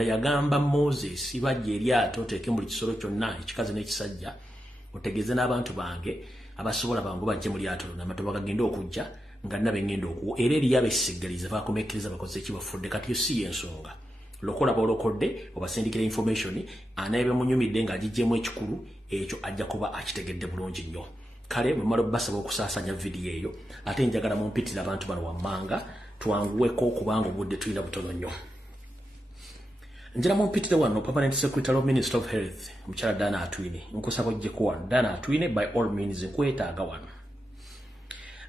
yagamba Moses bajje eryato teke mu kisolo kyonna ekikazi n'ekisajja otegeze n'abantu bange abasobola bangu bajje mu lyato n'amatoba gagenda okujja nga nabe ngendo okuwo era eriyabe sigaliza bakomekereza bakoze ekibafudde kati si ensonga lokola bolokodde obasindikira information anaebe munyumidde nga agijjemu ekikulu ekyo ajja kuba akitegedde bulungi nnyo kale mumalo basaba okusaasanya video eyo ate njagala mumpitira abantu bano wammanga twanguweko kubanga obudde tulina butono nnyo. Njira mumpitire wano Permanent Secretary of Minister of Health Mchala Dana Atwine nkusaba ojje kuwa Dana Atwine by all means nkwetaaga wano.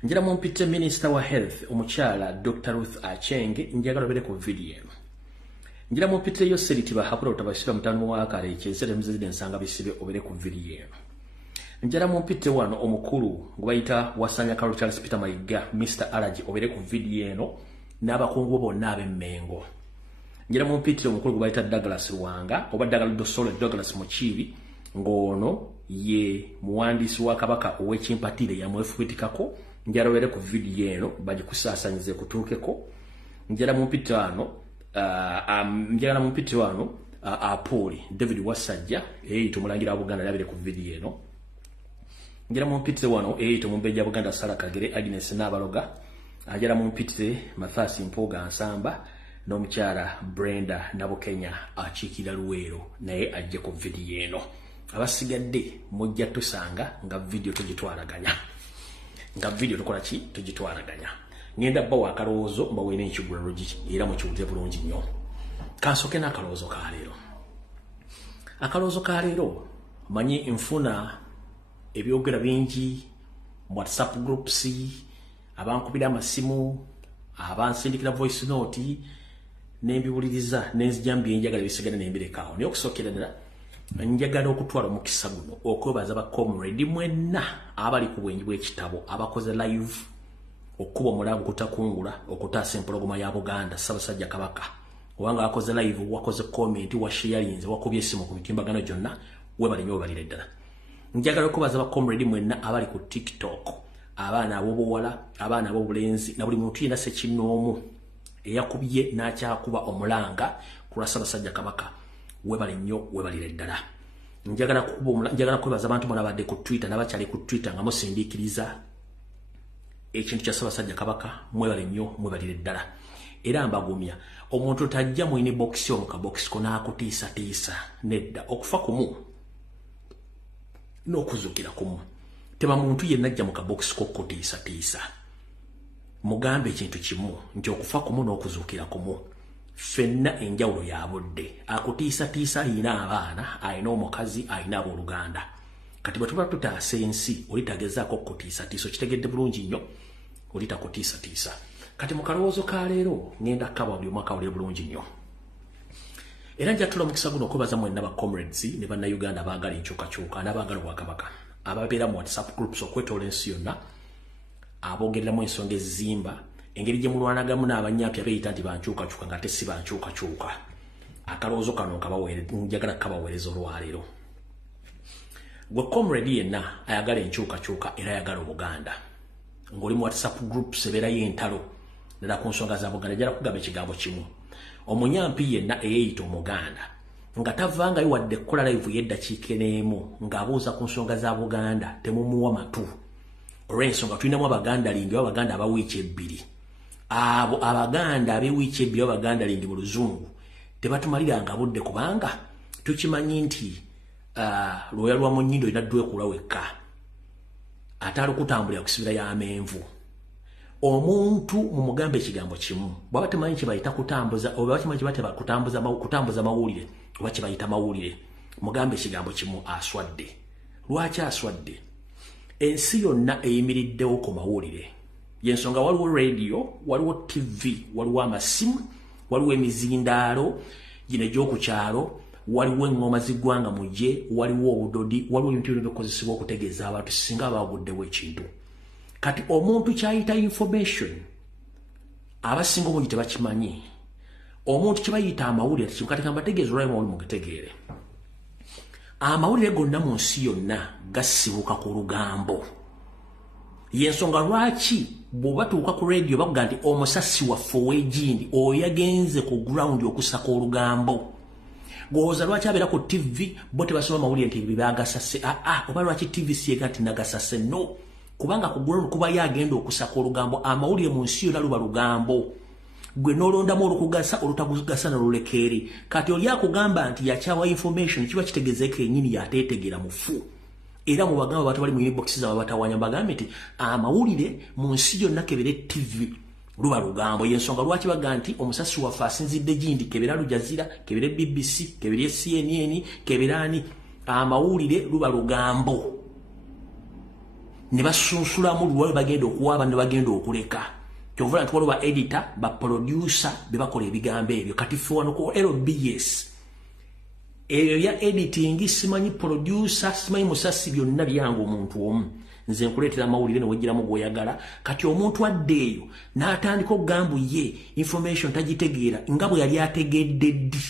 Njira mumpitire Minister wa Health Omuchala Dr. Ruth Achenge njagala bere ku video. Njira mumpitire yo Seriti bahapula utabashira mutano wa kare ekizere muzide nsanga bisibe obere ku video. Njira mumpitire wano omukuru ngbayita wasanya Carol Charles Peter Mayiga Mr. Alaji obere ku video eno n'abakungu bonna ab'Emmengo. Njira mumpitire omukulu gwaita Douglas Ruwanga oba Douglas Muchibi ngono ye muwandisi wa kabaka owekimpatire ya mwefubitikako njara were ku video eno baje kusasanyize kutukeko. Njira mumpitire wano Apoli David Wasajja tumulangira Buganda labire ku video eno. Njira mumpitire wano tumumbeja Buganda Sala Kagere Agnes Nabaloga. Njira mumpitire Mathasi Mpoga Nsamba n'omukyala Brenda nabo Kenya achikira Luwero naye ajje ku video eno. Abasigadde mujja tusanga nga video tugitwalaganya. Nga video tukola ki tugitwalaganya. Ngenda bawa akaloozo mbawene ekigulalo giki era mu kiwuze bulungi nnyo. Kansoke n'akaloozo ka leero. Akaloozo ka leero manyi nfuna ebyogera bingi WhatsApp groups abankubira amasimu abansindikira voice note nembiwuliriza nenzijambye njagala bisigana nembirekawo naye okusokerera njagala okutwala omukisa guno okwebaza ba comrade mwenna abali ku bwenyi bw'ekitabo abakoze live okuba omulabu kutakungula okutaasa empologoma ya Buganda Ssaabasajja Kabaka obanga akoze live wakoze comment wa sharinze wakubye esimu ku mitimbagano gyonna webali nnyo balire ddala. Njagala okwebaza ba comrade mwenna abali ku TikTok abaana abobuwala abaana abobulenzi na buli muntu yina sekinoomu eyakubye n'akyakuba omulanga ku Ssaabasajja Kabaka webali nnyo webalire ddala. Njagala kwebaza abantu bonna abadde ku Twitter n'abakyali ku Twitter nga musindiikiriza ekintu kya Ssaabasajja Kabaka mwebale nnyo mwebalire ddala. Era mbagumya omuntu tajja mu inbox yo mu kabox ko n'akutiisatiisa nedda okufa kumu n'okuzukira kumu. Tema muntu yenna ajja mu kabox ko kutiisatiisa. Mugambe ekintu kimu nti okufa kumu n'okuzuukira kumu fenna enjawulo ya budde. Akutiisatiisa ayina abaana ayina omukazi ayina abooluganda kati bwe tuba tutaasa ensi olitagezaako okutiisatiisa kitegedde bulungi nnyo olitakutiisatiisa. Kati mu kalowoozo ka leero ngenda kaba buli omwaka wali bulungi nnyo era njatula omukisa guno okwebaza mwenna ba comrades ne bannayuganda abaagala enkyukakyuka n'abaagala Obwakabaka ababeera mu WhatsApp groups okwetoola ensi yonna abogereramu ensonga ezizimba engeri gye mulwanagamu n'abanyapya beeyita nti bankyukakyuka nga tesi bankyukakyuka. Akalowoozo kano njagala kabaweereza olwaleero. Gwe comrade yenna ayagala enkyukakyuka era ayagala Obuganda ng'oli mu WhatsApp groups ebeerayo entalo ddala ku nsonga za Buganda njala kugamba ekigambo kimu. Omunyampi yenna eyeeyita Omuganda nga tavangayo wadde kukola live y'eddakiika n'emu ng'abuuza ku nsonga za Buganda temumuwa matu. Olw'ensonga tulinamu Abaganda lingi Abaganda abawiiki ebbiri. Abo Abaganda ab'ewiiki ebbiri Abaganda lingi mu Luzungu tebatumaliranga budde kubanga tukimanyi nti lwoya lwa Munyindo olina ddwekula wekka ate alikutambulira kusibira y'amenvu. Omuntu mumugambe ekigambo kimu bw'aba temanyi kye bayita kutambuza oba kimanyi kye bateba kutambuza mawulire oba kye bayita mawulire mugambe ekigambo kimu aswadde. Lwaki aswadde? Ensi yonna eyimiriddewo ku mawulire y'ensonga waliwo radio waliwo TV waliwo amasimu waliwo emizindaalo gino egy'okukyalo waliwo engoma ziggwanga mugye waliwo obudodi waliwo ebintu byonna bikozesebwa okutegeeza abantu singa baaguddewo ekintu. Kati omuntu kyayita information abasinga obungi tebakimanyi. Omuntu kye bayita amawulire kati kambategeeza olwayo mawulire mugitegeere. Amawulire gonna mu nsi yonna gasibuka ku lugambo. Yensonga lwaki bw'obatuuka ku radio bakuga nti omusasi waffe ow'egindi oyo yagenze ku ground okusaka olugambo. Goza lwaki abeera ku TV bo tebasoma mawulire nti bibagasase oba lwaki TV siyega nti nagasase no kubanga ku ground kuba yagenda okusaka olugambo amawulire mu nsi yonna luba lugambo gwe n'olondamu olukugasa olutagugasa n'olulekeeri kati oli akugamba nti yakyawa information kiba kitegezeeko ennyini yateetegera mufu era mu bagamba bato bali mu inbox zaabwe batawanya bagambe nti amawulire mu nsi yonna kebere TV luba lugambo. Yensonga lwaki baga nti omusasi waffe asinzidde gindi kebera Lujazira kebere BBC kebere CNN keberani amawulire luba lugambo ne basunsulamu luwa bagenda okuwaba ne bagenda okuleka kyovula nti waliwo ba editor ba producer bebakola ebigambo ebyo kati ffe wano ku LBS ebyo bya editing simanyi producer simanyi musasi byonna byange omuntu omu nze nkuleetera amawulire ne wegiramu gw'oyagala kati omuntu adde eyo n'atandika okugambu ye information tagitegeera nga bwe yali ategedde ddi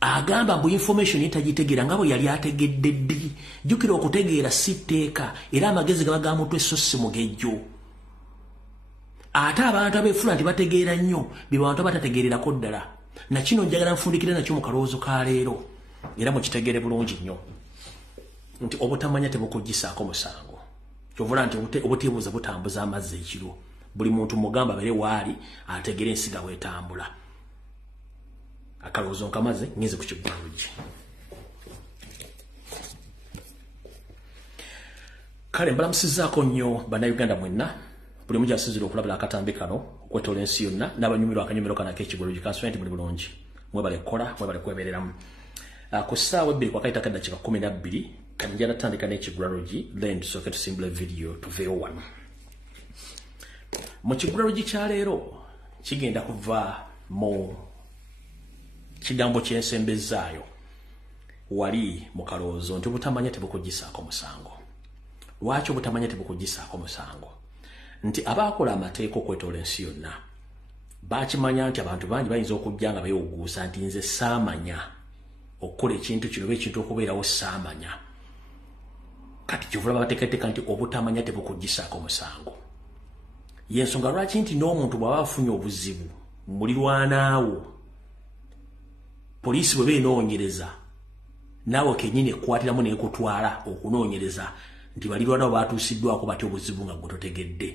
agamba mbu information etagitegeera nga bwe yali ategedde ddi jjukira okutegeera si tteeka era amagezi gaba ga mutwe so si mugejjo ate abantu abeefula nti bategeera nnyo bye bantu abatategeererako ddala na kino njagala nfundikire nakyo mu kalowoozo ka leero era mukitegeere bulungi nnyo nti obutamanya tebukugisaako musango kyovula nti obutiibuuza butambuza amazzi ekiro buli muntu mugamba bere waali ategeera ensiga bwetambula akalowoozo nkamaze ngeze ku kiggwalugi kale mbalamusizaako nnyo bannayuganda mwenna buli muja asinzira okulabira akatambi kano okwetoola ensi yonna n'abanyumirwa akanyumiro kano ak'ekigwalugi kansonga nti muli bulungi mwebale kukola mwebale kwebereramu ku ssaawa ebbiri kwakaita kaddakiika 12 kanjja natandika n'ekigwalugi then tusooke tusimbula video tuveewo wano mu kigwalugi kya leero kigenda kuva mu kigambo kyensembezaayo wali mu kalowoozo nti obutamanya tebukugisaako musango. Lwaki obutamanya tebukugisaako musango? Nti abaakola amateeka okwetoola ensi yonna bakimanya nti abantu bangi bayinza okujja nga beewuguusa nti nze saamanya okukola ekintu kino oba ekintu okubeerawo saamanya kati kyovula babateekateeka nti obutamanya tebukugisaako musango. Yensonga lwaki nti n'omuntu bw'aba afunye obuzibu mulirwanaawo poliisi bwe beenoonyereza naawe kennyini ekkwatiramu neekutwala okunoonyereza nti balirwanaawo baatuusiddwako batya obuzibu nga gwe totegedde.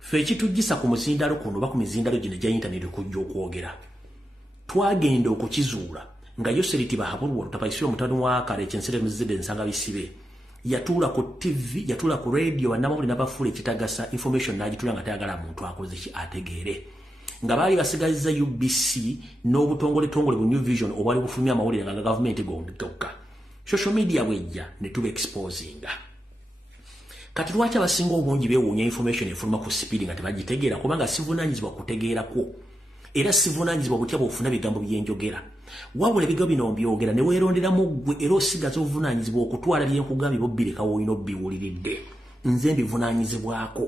Ffe ekitujjisa ku muzindalo kuno oba ku mizindalo gino egya intaneti okujja okwogera twagenda okukizuula nga Yoseriti Bahabulwa Lutapaisirwa mutani wa kale ekyensere muzidde ensanga bisibe yatuula ku TV yatuula ku radio bannamawulire n'abafuula ekitagasa information n'agituula nga tayagala muntu akoze ki ategeere nga baali basigaliza UBC n'obutongole-tongole bu New Vision obwali bufulumya amawulire nga gavumenti gondokka social media bwejja ne tuba exposinga. Kati lwaki abasinga obungi beewuunya information efuluma ku speed nga tebagitegeera kubanga sivunaanyizibwa kutegeerako era sivunaanyizibwa butya bw'ofuna bigambo by'enjogera wabula ebigambo bino mbyogera ne weeronderamu ggwe era osigaza obuvunaanyizibwa okutwala byenkugambye bobbireka woolina obbiwuliridde nze mbivunaanyizibwako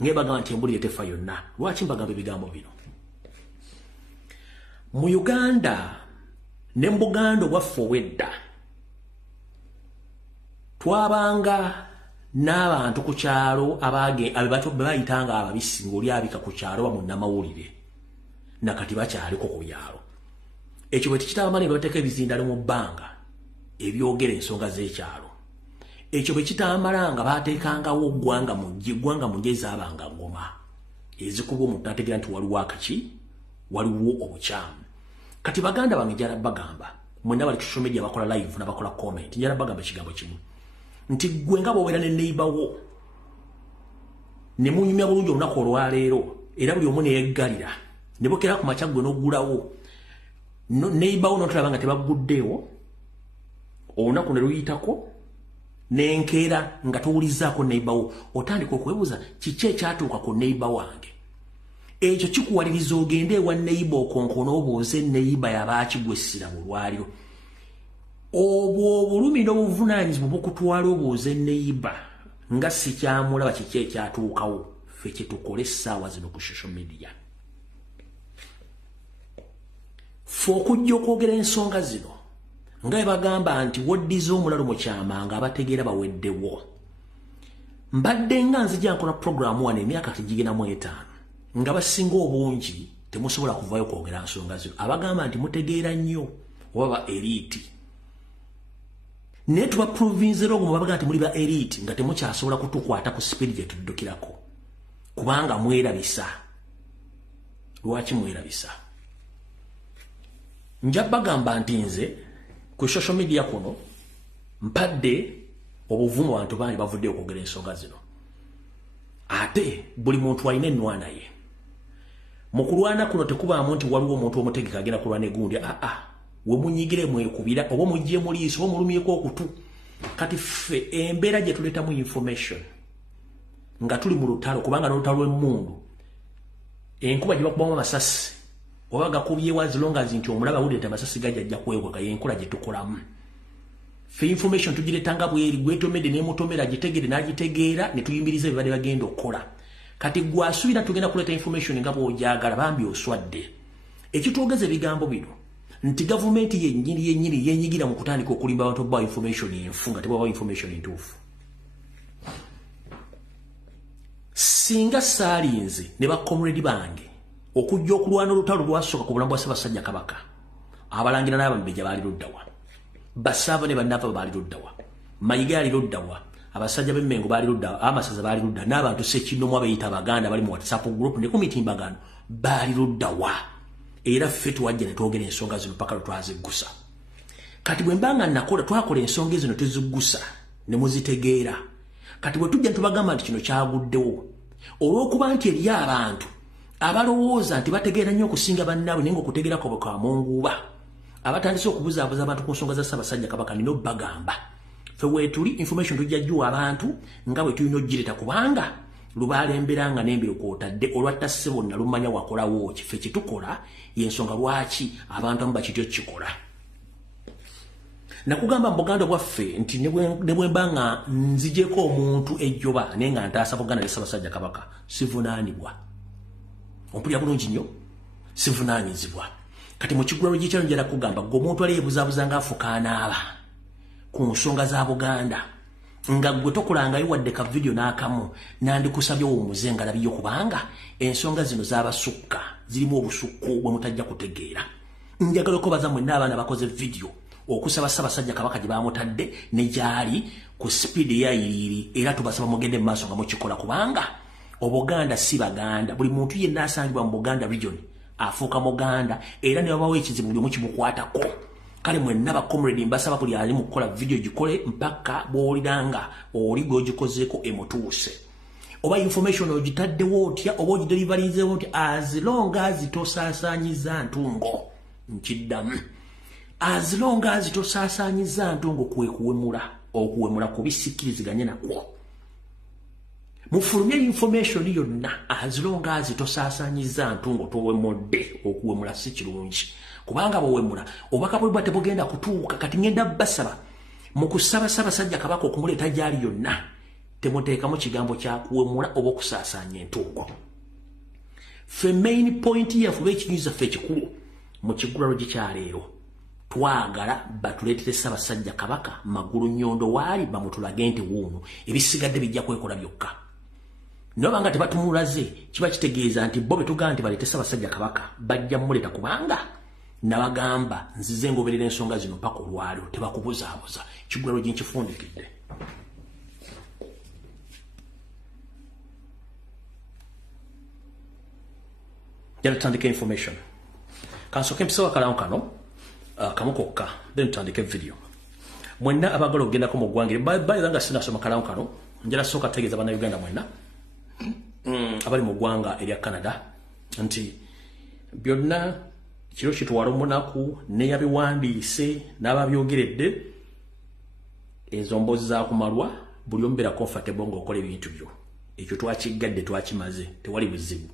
ng'ebagamba nti embulire tefa yonna. Lwaki mbagamba ebigambo bino? Mu Uganda ne mu Buganda obwaffe obw'edda twabanga n'abantu ku kyalo bayitanga ababisi ng'oli abika ku kyalo ba munnamawulire nakati bakyaliko ku byalo. Ekyo bwe tekitaba ne bateeka ebizindalo mu bbanga ebyogera ensonga z'ekyalo. Ekyo bwe kitamala nga baateekangawo ggwanga mu gye zaabanga ngoma ezikuba omuntu ategeera nti waliwo akaki waliwo obukyamu. Kati baganda bange njala bagamba mwenna bali ku social media bakola live n'abakola comment njala bagamba ekigambo kimu nti gwe nga bw'obeera ne neighbour ne munyumya bulungi olunaku olwaleero era buli omu ne yeggalira ne bokera ku makya gwe n'oggulawo neighbour n'otulaba nga tebaguddeewo olunaku ne luyitako n'enkeera nga towulizzaako neighbour otandika okwebuuza kiki ekyatuuka ku neighbour wange. Ekyo kikuwaliriza ogende ewa neighbour okonkona obuuze neighbour yabaakigwessira mu lwaliro. Obwo obulumi n'obuvunaanyizibwa bukutwala obuuze neighbour nga sikyamulaba kiki ekyatuukawo. Ffe kye tukole essaawa zino ku social media. Ffe okujja okwogera ensonga zino nga bagamba nti woddiza omulalo mu kyama nga abategeera baweddewo. Mbadde nga nzija nkola program wane emyaka gigenda mu 5 nga basinga obungi temusobola kuvayo kwogera nsonga zino. Abagamba nti mutegeera nnyo oba ba elite. Ne tuba province rogo mubaga nti muli ba elite nga temukyasobola kutukwata ku speed gye tuddukirako. Kubanga mwerabisa. Lwaki mwerabisa? Njabagamba nti nze ku social media kuno mpadde obuvumu abantu bangi bavudde okwogera ensonga zino. Ate buli muntu alina ennwana ye. Mu kulwana kuno tekubaamu nti waliwo omuntu omutegeka agenda kulwana egundi. We munyigire mwekubira oba mujje muliiso oba mulumyeko okutu. Kati ffe embeera gye tuleetamu information nga tuli mu lutalo kubanga n'olutalo lw'emmundu enkuba gye bakubamu amasasi oba gakubyewo as long as nti omulaba awulira amasasi gajja kweweka y'enkola gye tukolamu. Ffe information tugiretanga bweri gwetomedde n'emutomera gitegere n'agitegeera ne tuyimbiriza ebibadde bagenda okukola. Kati gwasuubira tugenda kuleeta information nga bw'ojagala bambi oswadde. Ekitwogeza ebigambo bino nti gavumenti yennyini yenyigira mu kutandika okulimba abantu ba information enfu nga tebaba information entuufu. Singa saalinze ne bakomredi bange okujja okulwana olutalo lwasooka ku bulamu bwa Ssaabasajja Kabaka, abalangira n'abambejja baali luddawa, Basaava ne bannaafa baali luddawa, Mayiga ali luddawa, abasajja b'Emmengo baali luddawa, Amasaza baali ludda, n'abantu Ssekinnomu abayita Abaganda bali mu WhatsApp group ne ku mitimbagano baali luddawa. Era ffe tuwajja ne twogera ensonga zino paka lwetwaziggusa. Kati bwe mbanga nakola twakola ensonga zino tuziggusa ne muzitegeera. Kati bwe tujja tubagamba nti kino kyaguddewo olw'okuba nti eri abantu abalowooza nti bategeera nnyo okusinga bannaabwe naye ng'okutegeera kwabwe kwa munguuba abatandise okubuzaabuza abantu ku nsonga za Ssaabasajja Kabaka nina obbagamba ffe weetuli information tujja jjuwa abantu nga bwe tulina oggireta kubanga lubaalemberanga n'embiro kw'otadde olwatta ssebo na lumanya wakolawo kiffe kye tukola y'ensonga lwaki abantu amu bakityo kikola. Nakugamba mu Buganda bwaffe nti ne bwe mba nga nzigyeko omuntu ejjoba naye nga ntaasa Buganda ne Ssaabasajja Kabaka sivunaanibwa. Ompulira bulungi nnyo sivunaanyizibwa. Kati mu kigulalo gy'ekyalo njala kugamba gwe omuntu ali yeebuzaabuza ng'afuka anaaba ku nsonga za Buganda nga gwe tokolangayo wadde ka video n'akamu nandikusabye omuze nga labiyo kubanga ensonga zino z'abasukka zirimu obusukku bwe mutajja kutegeera. Njagala okubaza mwenna abaana bakoze video okusaba Ssaabasajja Kabaka gye bamutadde ne gyali ku speed eyayiriri era tubasaba mugende mu maaso nga mukikola kubanga Obuganda si Baganda. Buli muntu yenna asangibwa mu Buganda region afuuka Muganda era ne babawo ekizibu buli omu kimukwatako. Kale mwenna ba comrade mbasaba buli ali mu kukola video gikole mpaka bw'oliranga oli gw'ogikozeeko emutuuse. Oba information ogitaddewo otya oba ogideliverinzeewo otya as long as tosaasaanyiza ntungo. Nkiddamu. As long as tosaasaanyiza ntungo kwe okuwemula kubisikkiriziganye nakwo. Mufulumye information yonna as long as tosaasaanyiza ntungo towemudde okuwemula si kirungi. Kubanga bw'owemula obubaka bwe bwate bugenda kutuuka. Kati ngenda basaba mu kusaba Ssaabasajja Kabaka okumuleeta gyali yonna temuteekamu kigambo kya kuwemula oba okusaasaanya entungo. Ffe main point yaffe oba ekinyumiza ffe ekikulu mu kigulalo gy'ekyaleero twagala batuleetere Ssaabasajja Kabaka magulu nnyondo waali bamutulage nti wuuno ebisigadde bijja kwekola byokka. Nobanga tebatumulaze kiba kitegeeza nti bo betugamba nti baleete Ssaabasajja Kabaka bajja mmuleeta kubanga nabagamba nzize ngoberera ensonga zino mpaka olwaliro tebakubuzaabuza kigulalo gye nkifundikidde. Njala tutandike information. Kansooke mpisewo akalamu kano kamu kokka then tutandike video. Mwenna abagala okugendako mu ggwanga bayira nga sinasoma kalamu kano njala sooka tegeeza bannayuganda mwenna abali mu ggwanga erya Canada nti byonna kiro kitwala omunaku neyabiwandiise n'ababyogeredde ezo mboozi zaakumalwa buli omu beera comfortable ng'okola ebintu byo. Ekyo twakiggadde twakimaze tewali buzibu.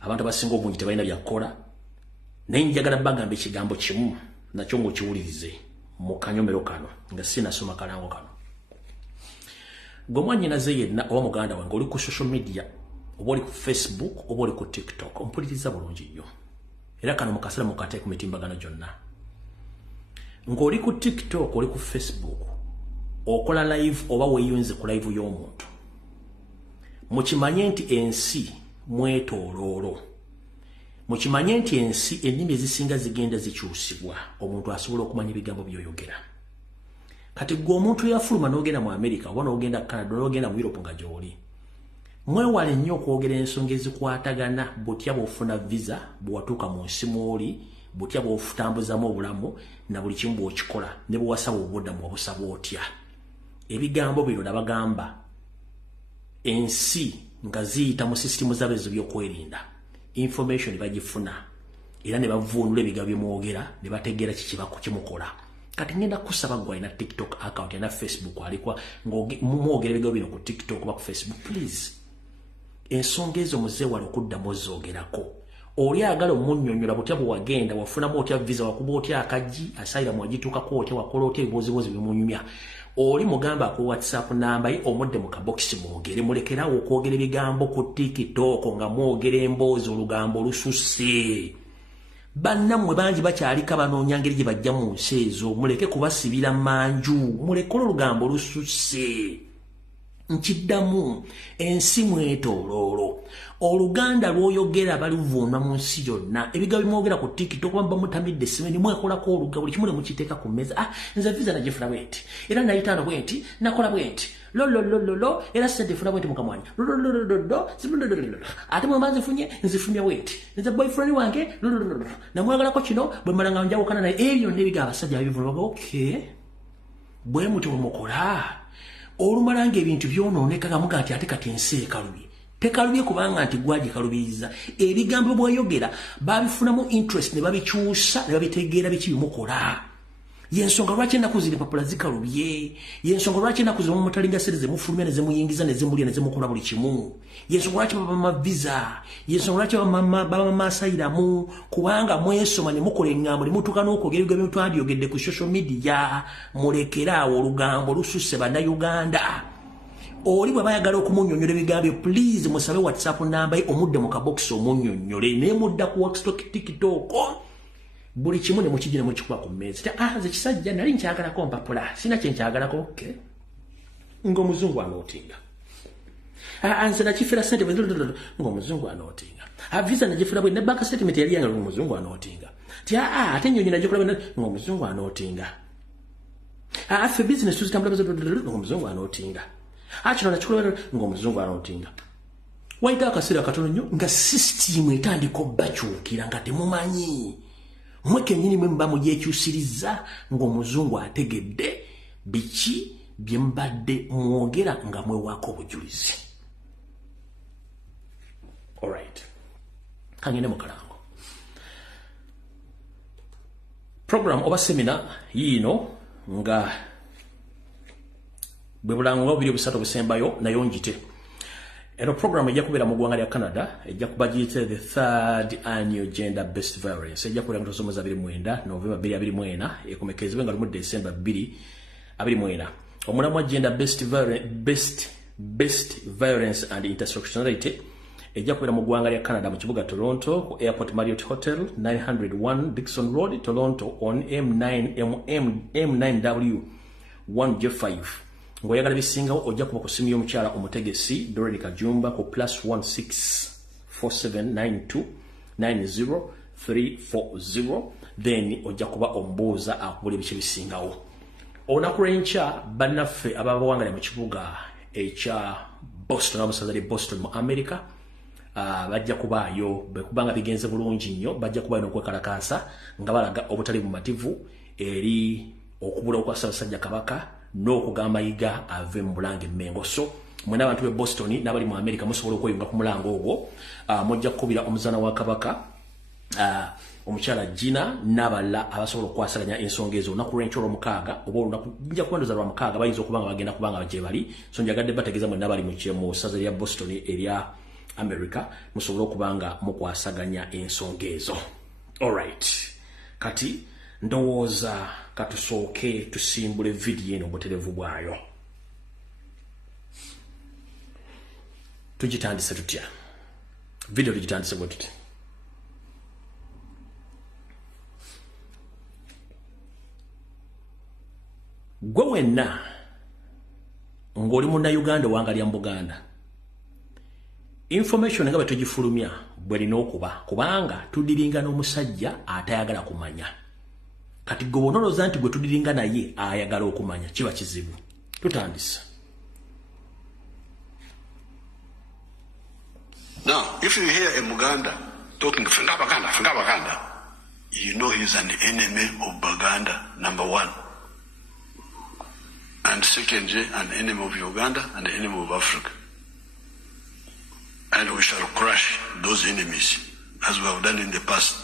Abantu abasinga obungi tebalina byakukola naye njagala bagamba ekigambo kimu nakyo ng'okiwulirize mu kanyomero kano nga sinasoma kalango kano. Gwe mwannyinaze yenna oba muganda wange oli ku social media oba oli ku Facebook oba oli ku TikTok ompuliriza bulungi nnyo era kano mu kaseera mukateeka ku mitimbagano gyonna. ng'oli ku TikTok oli ku Facebook okola live oba weeyunze ku live y'omuntu mukimanye nti ensi mwetooloolo mukimanye nti ensi ennimi ezisinga zigenda zikyusibwa omuntu asobola okumanya ebigambo by'oyogera kati gwe omuntu yafuluma n'ogenda mu America oba n'ogenda Canada n'ogenda mu Europe nga gy'oli mwewale nnyo okwogera ensonga ezikwatagana butya bw'ofuna visa bw'watuuka mu nsi mw'oli butya bw'ofutambuzamu obulamu na buli kimu bw'okikola ne bw'owasaba obuddamu obusaba otya ebigambo bino nabagamba ensi nga ziyita mu sisitimu zaabo ezo by'okwerinda information bagifuna era ne bavuunula ebigambo byemwogera ne bategeera kimukola kati ngenda kusaba gwe alina TikTok account na Facebook alikwa mwogera ebigambo bino ku TikTok oba ku Facebook please ensonga ezo muzeewala okuddamu ozoogerako oli agala omunnyonnyola butya bwe wagenda wafunamu otya visa wakuba otya akaggi asayira mwagituukako otya wakola otya ebibozibozi bimunyumya oli mugamba ku WhatsApp namba ye omudde mu kabokisi mwogere mulekerawo okwogera ebigambo ku TikTok nga mwogera emboozi olugambo lususse bannammwe bangi bakyalika banoonya ngeri gye bajja mu nsi ezo muleke kubasibira manju mulekole olugambo lususse nkiddamu ensi mwetooloolo oluganda lw'oyogera baluvuunwa mu nsi yonna ebigambo bimwogera ku TikTok bamba mutamidde simeni mwekolako oluga buli kimu ne mukiteeka ku mmeeza nze visa nagifuna bwenti era nayitaano bwenti nakola bwenti lololololo era sente funa bwenti mukamwanya lololololo ate mwemba nzifunye bwenti nze boyfriend wange lolololo namwagalako kino bwe malanga njawukana naye ebyo n'ebiga abasajja babivuna okay bwe muti mukola olumalanga ebintu byonooneka nga muga nti ate kati ensi ekalubye tekalubye kubanga nti gwagikalubiriza ebigambo bw'oyogera babifunamu interest ne babikyusa ne babitegeera biki bimukola yensonga lwaki ennaku ziri papula zikalubye yensonga lwaki ennaku zimu mutalinga sente zemufulumya ne zemuyingiza ne zemulya ne zemukola buli kimu yensonga lwaki baba visa yensonga lwaki baba masayiramu kubanga mwesoma ne mukola engambo ne mutuuka n'okwogera ebigambo twabyogedde ku social media mulekeraawo olugambo lususse bannayuganda oli bwe bayagala okumunnyonnyola ebigambo please musabe WhatsApp namba ye omudde mu kabokisi omunnyonnyole ne mudda ku TikTok buli kimu ne mukijja ne mukikuba ku mmeeza nze kisajja nali nkyagalako mpapula sina kye nkyagalako okay ng'omuzungu anootinga nze nakifera sente ng'omuzungu anootinga visa nagifera bwe ne bank statement yali yange ng'omuzungu anootinga ate ennyonyi nagikola ng'omuzungu anootinga ffe business tuzitambula ng'omuzungu anootinga kino nakikola ng'omuzungu anootinga wayita akaseera katono nnyo nga sisitimu etandika obbakyukira nga temumanyi mwe kennyini mwe muba mugyekyusiriza ng'omuzungu ategedde biki bye mbadde mwogera nga mwewaako obujulizi alright kangende mu kalango program oba semina yiino nga bwe bulango nga bubiri obusatu obusembayo nayo njite eno program ejja kubeera mu ggwanga lya Canada ejja kuba giyite the 3rd annual gender based violence ejja kubeera mu tasomo za 29 November 2024 ekomekezebwe nga lumu December 2024 omulamu wa gender based violence and intersectionality ejja kubeera mu ggwanga lya Canada mu kibuga Toronto ku Airport Marriott Hotel 901 Dixon Road Toronto on M9W 1J5 ngoyagala bisingawo ojja kuba ku simu y'omukyala omutegesi Doreen Kajumba ku +16479290340 then ojja kuba ombuuza akubula ebice bisingawo olunaku lw'enkya bannaffe ababawangala mu kibuga ekya Boston abasaza lye Boston mu America bajja kubaayo bwe kubanga bigenze bulungi nnyo bajja kubaayo n'okwekalakaasa nga balaga obutali bumativu eri okubula kwa Ssaabasajja Kabaka n'okugamba yiga ave mu Bulange Mengo so mwena abantu be Boston n'abali mu America musobola okweyunga ku mulango ogwo mujja kukubira omuzaana wa Kabaka omukyala Gina n'abala abasobola okwasaganya ensonga ezo olunaku lw'enkya olw'omukaaga oba olunaku nja kubandoza lwa mukaaga bayinza okubanga bagenda kubanga gye bali so njagadde bategeeza mwenna bali mu ssaza lya Boston erya America musobola okubanga mukwasaganya ensonga ezo alright kati ndowooza katusooke tusimbule video eno obuterevu bwayo tugitandise tutya video tugitandise bwe tuti gwe wenna ng'oli munnayuganda owangalya mu Buganda information nga betugifulumya bwelina okuba kubanga tudiringa n'omusajja atayagala kumanya kati gwe bonoloza nti gwe tudiringa naye ayagala okumanya kiba kizibu tutandisa. Now, if you hear a Muganda talking Baganda, you know he's an enemy of Baganda, number one. And secondly, an enemy of Uganda and an enemy of Africa. And we shall crush those enemies as we have done in the past.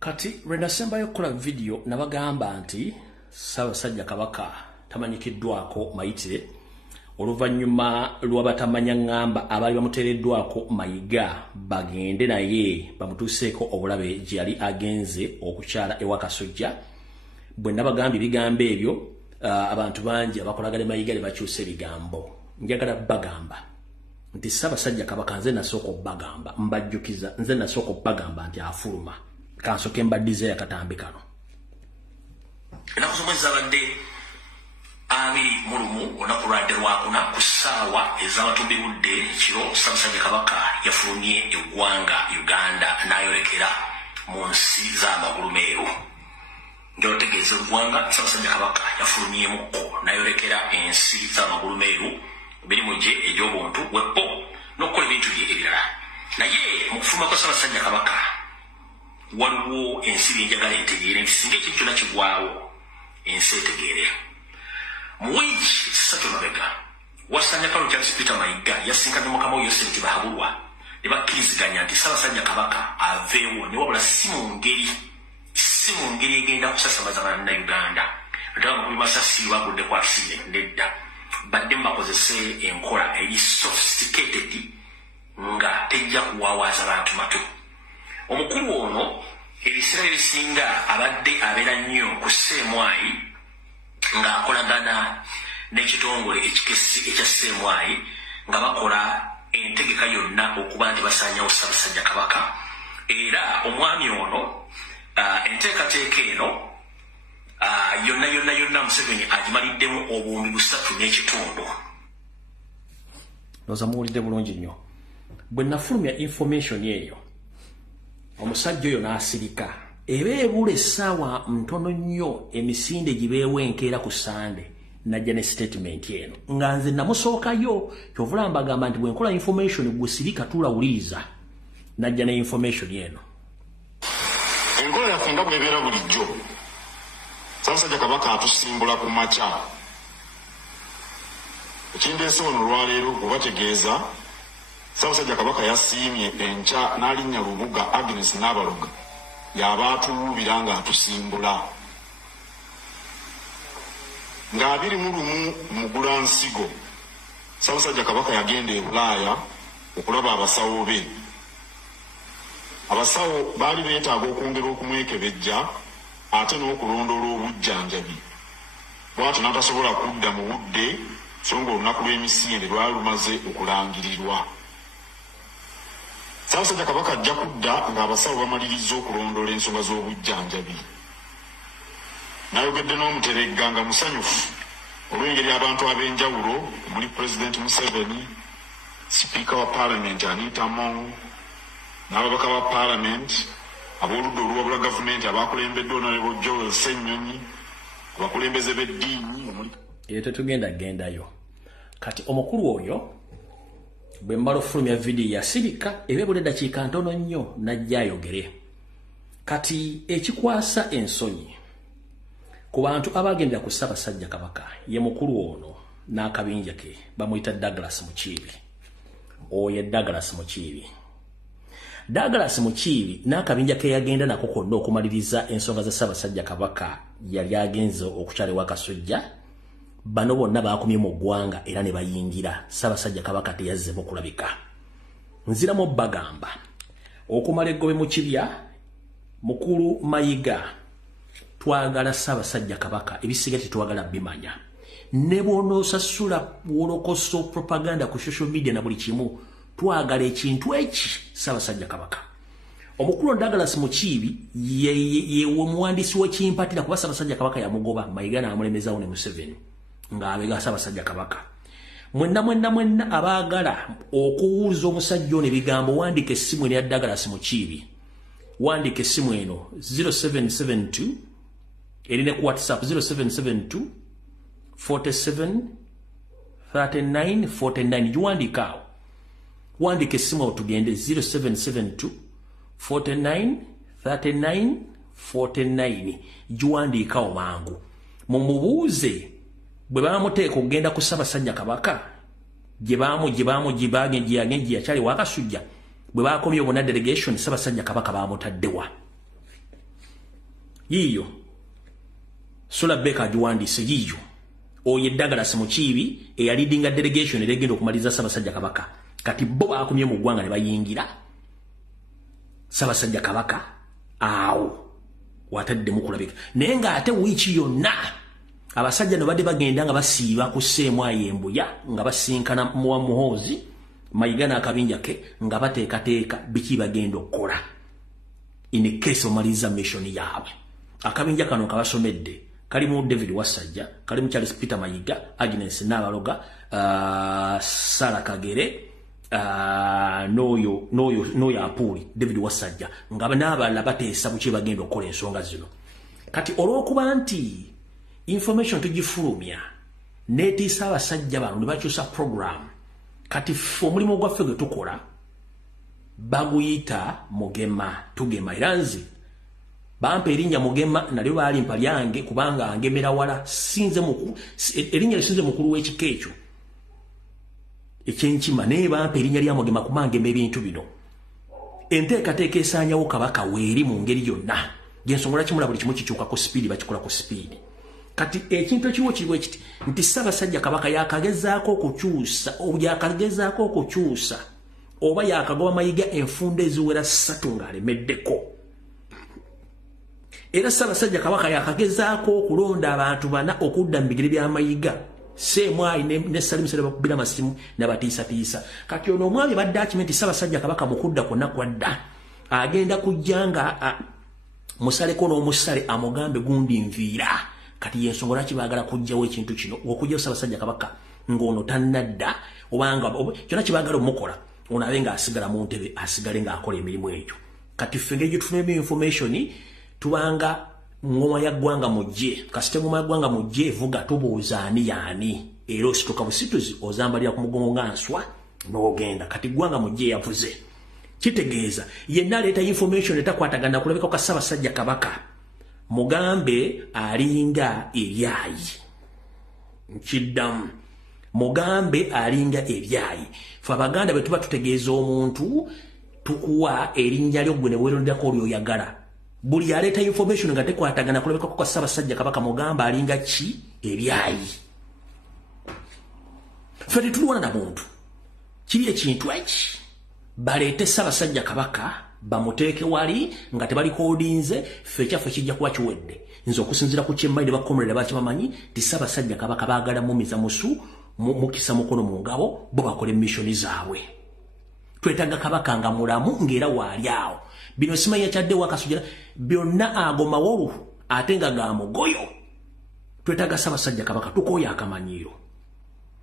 Kati Renasemba yokola video nabagamba nti Ssaabasajja Kabaka tamanyikiddwako mayitire oluvanyuma lw'abatamanya ngamba abali bamuteereddwako mayiga bagende naye bamutuuseeko obulabe gye yali agenze okukyala ewa Kasujja. Bwe nabagamba ebigambo ebyo abantu bangi abakolagala mayiga ne bakyusa ebigambo. Njagala bagamba nti Ssaabasajja Kabaka nze nasooka obbagamba mbajjukiza nze nasooka obbagamba nti afuluma kansoke mbaddize akatambi kano. Enaku zomwe zabadde 21 olunaku lwadde lwakuna ku ssaawa ez'abatumbi budde kiro Ssaabasajja Kabaka yafulumye eggwanga Uganda n'ayolekera mu nsi z'amagulu meeru. Ng'otegeeza eggwanga Ssaabasajja Kabaka yafulumyemukko n'ayolekera ensi z'amagulu meeru mirimu gye egy'obuntu weppo n'okukola ebintu bye ebirala. Naye mu kufuluma kwa Ssaabasajja Kabaka waliwo ensi byenjagala entegeere nti singa ekintu kyonna kigwawo ensi etegeere. Mu wiiki 3 mabega Wasanya Kalo Charles Peter Mayiga yasinkanye mukama we Yosef Bahabulwa ne bakkiriziganya nti Ssaabasajja Kabaka aveewo ne wabula si mu ngeri egenda kusasamaza bannayuganda ddala mu masasi bagudde ku accident nedda badde bakozese enkola eri sophisticated nga tejja kuwaawaza bantu mato. Omukulu ono ebiseera ebisinga abadde abeera nnyo ku Ssemwai ng'akolagana n'ekitongole ekikessi ekya Ssemwai nga bakola entegeka yonna okuba nti basaanyawo Ssaabasajja Kabaka. Era omwami ono enteekateeka eno yonna Museveni agimaliddemu obuwumbi 3 n'ekitundu. Loza muwulidde bulungi nnyo. Bwe nafulumya information eyo omusajja oyo n'asirika eba ebula essaawa ntono nnyo emisinde gibeewo enkeera ku Sande najja ne statement eno nga nze namusookayo kyovula mbagamba nti bwe nkola information gwe sirika tulawuliriza najja ne information eno. Enkola yaffe nga bw'ebeera bulijjo Ssaabasajja Kabaka atusimbula ku makya. Ekindeese wano olwaleero obategeeza Ssaabasajja Kabaka yasiimye enkya n'alinnya Lubuga Agnes Nabaloga y'aba atuwuubira ng'atusimbula. Nga 21 Mugulansigo Ssaabasajja Kabaka yagenda e Bulaaya okulaba abasawo be. Abasawo baali beetaaga okwongera okumwekebejja ate n'okulondoola obujjanjabi. Bw'atyo n'atasobola kudda mu budde so nga olunaku lw'emisinde lwali lumaze okulangirirwa. Ssaabasajja Kabaka ajja kudda ng'abasawo bamaliriza okulondoola ensonga z'obujjanjabi. N'ayogedde n'Omuteregga nga musanyufu olw'engeri abantu ab'enjawulo omuli Pulezidenti Museveni, Sipiika wa Paalamenti Anita Among, n'ababaka ba Paalamenti Aboludde oluwabula gavumenti abakulembedde Honorable Joel Ssenyonyi, abakulembeze b'eddiini. Tetugenda gendayo. Kati omukulu oyo bwe mmala ofulumya vidiyo yasirika ebebula eddakiika ntono nnyo najja ayogere. Kati ekikwasa ensonyi ku bantu abagendera ku Ssaabasajja Kabaka ye mukulu ono n'akabinja ke bamuyita Douglas Mukiibi. Oyo Douglas Mukiibi. Douglas Mukiibi n'akabinja ke yagenda nako konna okumaliriza ensonga za Ssaabasajja Kabaka yali agenze okukyalewa Kasujja. Bano bonna baakumye mu ggwanga era ne bayingira. Ssaabasajja Kabaka teyazzemu kulabika. Nziramu bagamba okumala eggobe mu kibya mukulu Mayiga twagala Ssaabasajja Kabaka ebisiga tetwagala bimanya. Ne bw'onoosasula wolokoso propaganda ku social media na buli kimu twagala ekintu eki Ssaabasajja Kabaka. Omukulu Douglas Mukiibi ye omuwandiisi w'ekimpatira kuba Ssaabasajja Kabaka yamugoba Mayiga n'amulemezawo ne Museveni ng'abega Ssaabasajja Kabaka. Mwenna abaagala okuwuliza omusajja ono ebigambo wandika essimu eno ya Douglas Mukiibi. Wandika essimu eno 0772 erine ku WhatsApp 0772 47 39 49 juwandika awo. Wandika essimu awo tugende 0772 49 39 49 juwandika awo mangu. Mumubuuze bwe bamuteeka okugenda ku Ssaabasajja Kabaka gye yakyali wa Kasujja bwe bakomye bonna delegation Ssaabasajja Kabaka bamutaddewa. Yiyo Sula Beka agiwandiise yiyo. Oyo Douglas Mukiibi eyalidinga delegation eregenda okumaliza Ssaabasajja Kabaka. Kati bo bakomye mu ggwanga ne bayingira Ssaabasajja Kabaka awo wataddemu kulabika. Naye ng'ate wiiki yonna abasajja no badde bagenda nga basiiba ku Sseemwayi Embuya nga basinkana Muwa Muhoozi Mayiga n'akabinja ke nga bateekateeka biki bagenda okukola in a case omaliza mission yaabwe. Akabinja kano kabasomedde kalimu David Wasajja, kalimu Charles Peter Mayiga, Agnes Nabaloga, Sara Kagere, Noyo Apuli, David Wasajja nga n'abalala bateesa buki bagenda okukola ensonga zino. Kati olw'okuba nti information tugifulumya netiisa abasajja bano ne bakyusa program. Kati omulimu gwaffe gwe tukola baguyita Mugema tugema era nze bampa erinnya Mugema nalyo baalimpa lyange kubanga angemera wala sinze mukulu erinnya lisinze mukulu w'ekika ekyo ekyenkima naye bampa erinnya lya Mugema kumangema ebintu bino. Enteekateeka esaanyawo Kabaka weeri mu ngeri yonna gyensonga lwaki buli kimu kikyuka ku speed bakikola ku speed. Kati ekintu ekiwo kiriwo ekiti nti Ssaabasajja Kabaka yakagezaako okukyusa oba yakagoba Mayiga enfunda eziwera 3 ng'alemeddeko. Era Ssaabasajja Kabaka yakagezaako okulonda abantu 4 okudda mu bigere bya Mayiga. Sseemwayi ne Salimusere bakubira amasimu n'abatiisatiisa. Kati ono omwami badde akimye nti Ssaabasajja Kabaka mu kudda kwonna kwadda agenda kujja nga musaleko n'omusale amugambe gundi nviira. Kati yensonga lwaki baagala kujjawo ekintu kino okujjawo Ssaabasajja Kabaka ng'ono tannadda obanga kyonna kibaagala omukola ono abe ng'asigala mu ntebe asigale ng'akola emirimu egyo. Kati ffe engeri gye tufunemu information tubanga ngoma ya ggwanga mujje kasite ngoma ya ggwanga mujje evuga tubuuza ani yaani era osituka busituzi ozambalira ku mugongo nga nswa n'ogenda. Kati ggwanga mujje yavuze kitegeeza yenna aleeta information etakwatagana kulabika kwa Ssaabasajja Kabaka mugambe alinga ebyayi. Nkiddamu mugambe alinga ebyayi. Fe Abaganda bwe tuba tutegeeza omuntu tukuwa erinnya lyo gwe ne weerondako olyoyagala. Buli yaleeta information nga tekwatagana kulabika kwa Ssaabasajja Kabaka mugambe alinga ki ebyayi. Fe tetulwana na muntu kiri ekintu eki baleete Ssaabasajja Kabaka bamuteeke wali nga tebalikoodinze ffe kyaffe kijja kuba kiwedde. Nze okusinziira ku kyemmaire bakomulera bakibamanyi ti Ssaabasajja Kabaka baagala mumiza musu mukisa mukono mu ngabo bo bakola emissoni zaabwe. Twetaaga Kabaka nga mulamu ng'era waali awo. Bino simanyi yakyadde wa Kasujja byonna agomawolu ate nga ga mugoyo. Twetaaga Ssaabasajja Kabaka tukooya akamanyiiro.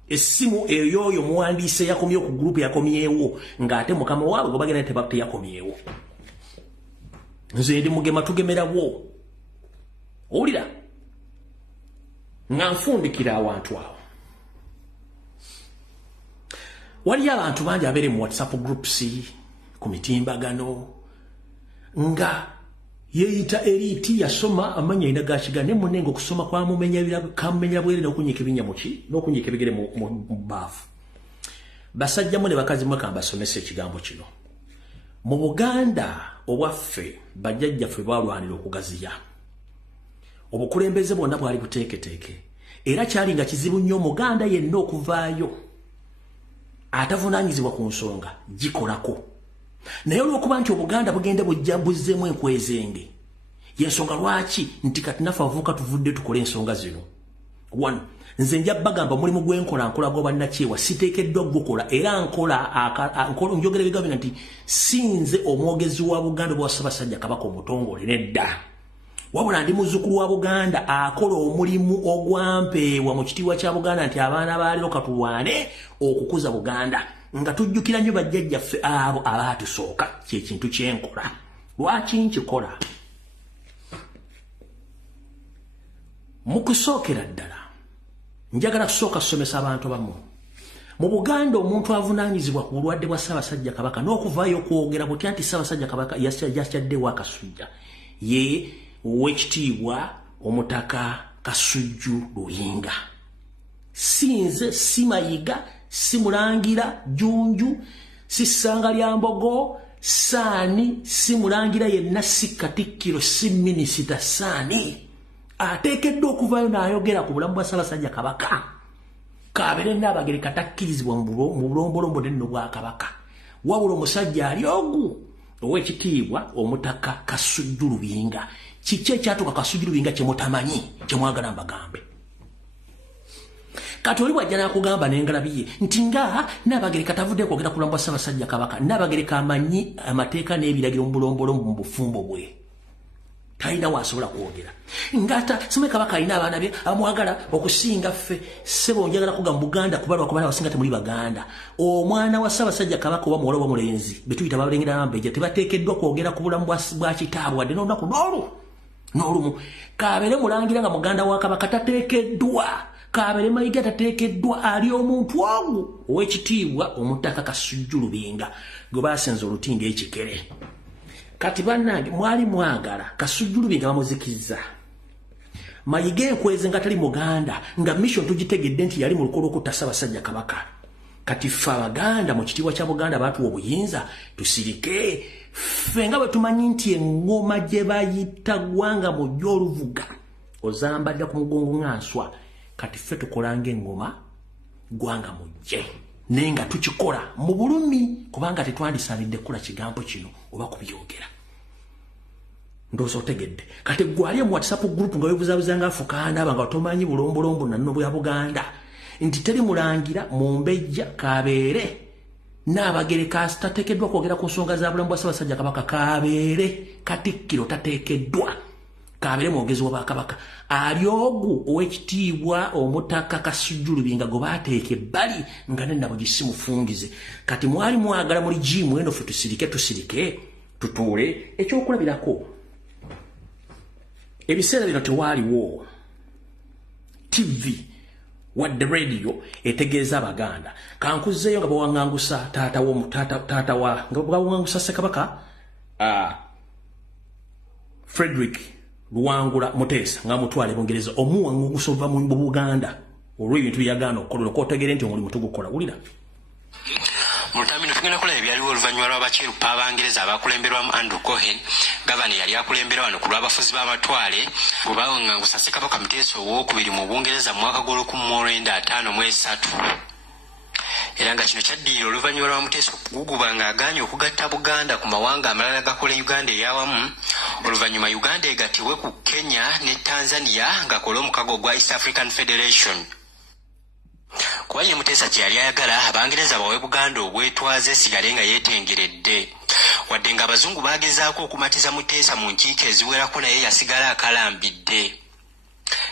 Essimu eyoyo muwandiise yakomye ku group yakomyewo ng'ate mukama waabwe gwe bagenda teyakomyewo. nze ndi mugema tugemerawo owulira nga nfundikira awantu awo waliyo abantu bangi abeere mu WhatsApp groups ku mitimbagano nga yeeyita eriti yasoma amanya ina gakiga ne munengo okusoma kamumenya bwere n'okunyiika ebinya muki n'okunyiika ebigere mu baafu basajjamu ne bakazi mwe kambasomesa ekigambo kino mu Buganda obwaffe bajjajjaffe balwanira okugaziya obukulembeze bwonna bwali buteeketeeke era kyali nga kizibu nnyo Muganda yenna okuvaayo atavunaanyizibwa ku nsonga gikolako naye olw'okuba nti Obuganda bugende bujjambuzzemu enkwezenge yensonga lwaki nti kati naffe abavubuka tuvudde tukole ensonga zino. One, nze nja bagamba mulimu gwenkola nkola gwa bannakyewa siteekeddwa gukola era nkola njogera ebigambo nti sinze omwogezi wa Buganda bwa Ssaabasajja Kabaka omutongole nedda wabula ndi muzzukulu wa Buganda akola omulimu ogwampeebwa mu kitiibwa kya Buganda nti abaana baaliro katulwane okukuza Buganda nga tujjukira nnyo bajjajjaffe abo abaatusooka kyekintu kyenkola. Lwaki nkikola? Mu kusookera ddala njagala kusooka kusomesa abantu bamu. Mu Buganda omuntu avunaanyizibwa ku bulwadde bwa Ssaabasajja Kabaka n'okuvaayo okwogera butya nti Ssaabasajja Kabaka yakyaddewo akasujja ye Oweekitiibwa Omutaka Kasujju Luyinga. Sinze si Mayiga si Mulangira Junju si Ssanga lya Mbogo Saani si Mulangira yenna si Katikkiro si Minisita Saani ateekeddwa okuvaayo n'ayogera ku bulamu bwa Ssaabasajja Kabaka kabeere Nnaabagereka takkirizibwa mu bulombolombo n'enno bwa Kabaka wabula omusajja ali ogu Oweekitiibwa Omutaka Kasujju Luyinga. Kiki ekyatuuka Kasujju Luyinga kye mutamanyi kye mwagala mbagambe? Kati oli bw'ajja n'akugamba n'engalabi ye nti nga Nnaabagereka tavudde kwogera ku bulamu bwa Ssaabasajja Kabaka, Nnaabagereka amanyi amateeka n'ebiragiro mu bulombolombo mu bufumbo bwe. Talina waasobola kwogera. Ngata Ssemwanga Kabaka alina abaana be amwagala okusinga ffe. Ssebo njagala kugamba Buganda kubalwa ku baana abasinga temuli Baganda. Omwana wa Ssaabasajja Kabaka oba muwala oba mulenzi be tuyita Babalengera Bambejja tebateekeddwa kwogera ku bulamu bwa kitaabwe wadde n'olunaku n'olumu. Kabeere Mulangira nga muganda wa Kabaka tateekeddwa. Kabeere Mayiga tateekeddwa. Ali omuntu ogu Oweekitiibwa Omutaka Kasujju Luyinga gwe baasenza olutinga ekikere. Kati bannange mwali mwagala Kasujju Luyinga bamuzikizza. Mayiga enkweze nga tali Muganda nga mission tugitegedde nti yali mu lukolo okutta Ssaabasajja Kabaka. Kati ffe Abaganda mu kitiibwa kya Buganda baatuwa obuyinza tusirike ffe nga bwe tumanyi nti engoma gye bayita Gwanga Mujja Oluvuga ozambadde ku mugongo ng'answa. Kati ffe tukola ng'engoma Gwanga Mujje naye nga tukikola mu bulumi kubanga tetwandisaanidde kukola kigambo kino oba kubyogera. Ndowooza otegedde. Kati gwe ali mu WhatsApp group nga weebuzaabuza nga afukaana aba nga tomanyi bulombolombo nanno bwa Buganda nti teri Mulangira Mumbejja Kabeere Nnaabagereka tateekeddwa kwogera ku nsonga za bulamu bwa Ssaabasajja Kabaka. Kabeere Katikkiro tateekeddwa. Kabeere mwogezi wa Bakabaka. Ali ogu Oweekitiibwa Omutaka Kasujju Luyinga gwe baateeka ebbali nga nenabo gisimufungize. Kati mwali mwagala muri jimu eno ffe tusirike tutuule ekyokulabirako. Ebiseera bino tewaaliwo TV wadde radio etegeeza Abaganda. Kankuzzeeyo nga bawaŋŋangusa taata wa nga bawaŋŋangusa Ssekabaka Frederick Luwangula Muteesa nga mutwala Bungereza omuwaŋŋangusa ova mu Buganda olw'ebintu byagaana okukola okwotegere nti omulimu tugukola. Wulira Mutamino tugenda kulaba ebyaliwo oluvannyuma lw'abakirupa Abangereza abakulemberwamu Andrew Cohen, gavana yali akulembera wano ku lw'abafuzi b'amatwale bwe bawaŋŋangusa Ssekabaka Muteesa owookubiri mu Bungereza mu mwaka gw'Olukumi era nga kino kyaddirira oluvannyuma lwa Muteesa okuguguba ng'agaanye okugatta Buganda ku mawanga amalala gakola Uganda ey'awamu. Oluvannyuma Uganda egattibwe ku Kenya ne Tanzania ng'akola omukago gwa East African Federation. Kuba ye Muteesa kye yali ayagala Abangereza bawe Buganda obwetwaze esigale nga yeetengeredde. Wadde ng'Abazungu baagezaako okumatiza Muteesa mu nkiiko eziwerako naye yasigala akalambidde.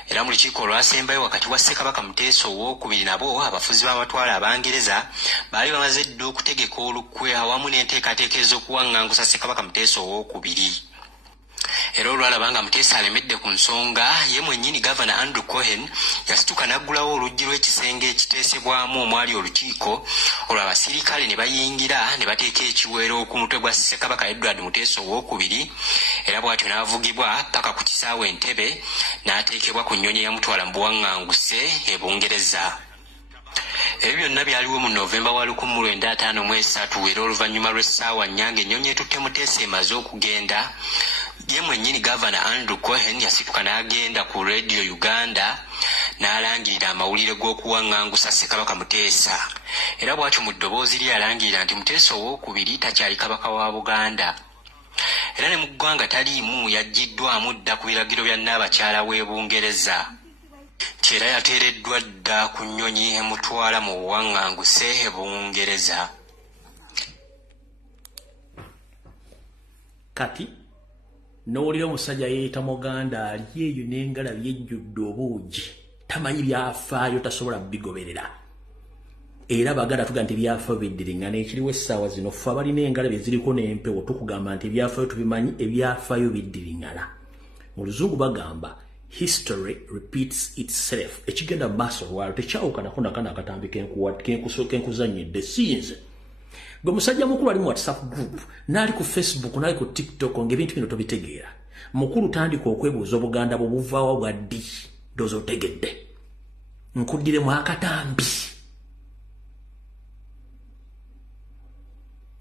Era mu lukiiko olwasembayo wakati wa Ssekabaka Muteesa owookubiri nabo abafuzi b'amatwale Abangereza baali bamaze dda okutegeka olukwe awamu n'enteekateeka ez'okuwaŋŋangusa Ssekabaka Muteesa owookubiri. Era olwalabanga Muteesa alemedde ku nsonga ye mwennyini Gavana Andrew Cohen yasituka n'aggulawo oluggi lw'ekisenge ekiteesebwamu omwali olukiiko olwo abasirikale ne bayingira ne bateeka ekiweero ku mutwe gwa Ssekabaka Edward Muteesa owookubiri era bw'atyo n'avugibwa paka ku kisaawe Entebbe n'ateekebwa ku nnyonyi eyamutwala mu buwaŋŋanguse e Bungereza. Ebyo byonna byaliwo mu Novemba wa 1953 era oluvannyuma lw'essaawa nnyanga ennyonyi etutte Muteesa emaze okugenda ye mwennyini Gavana Andrew Cohen yasituka n'agenda ku Radio Uganda n'alangirira amawulire g'okuwaŋŋangusa Ssekabaka Muteesa era bw'atyo mu ddoboozi lye yalangirira nti Muteesa owookubiri takyali kabaka wa Buganda. Era ne mu ggwanga taliimu yaggiddwamu dda ku biragiro bya Nnaabakyala w'e Bungereza. Era yateereddwa dda ku nnyonyi emutwala mu buwaŋŋanguse e Bungereza. Kati n'owulira omusajja yeeyita Muganda ali eyo n'engalabi ejjudde obuugi tamanyi byafaayo tasobola bigoberera. Era Baganda tuga nti ebyafaayo biddiringana ekiriwo essaawa zino ffe abalina engalabi eziriko n'empewo tukugamba nti ebyafaayo tubimanyi ebyafaayo biddiringana. Mu Luzungu bagamba history repeats itself. Ekigenda maaso lwalo tekyawukanako nakana akatambi kenkuzannyidde sinze. Gwe musajja mukulu ali mu WhatsApp group n'ali ku Facebook n'ali ku TikTok ng'ebintu bino tobitegeera. Mukulu tandika okwebuuza Obuganda bwe buvaawo bwa ddi ndowooza otegedde. Nkuddiremu akatambi.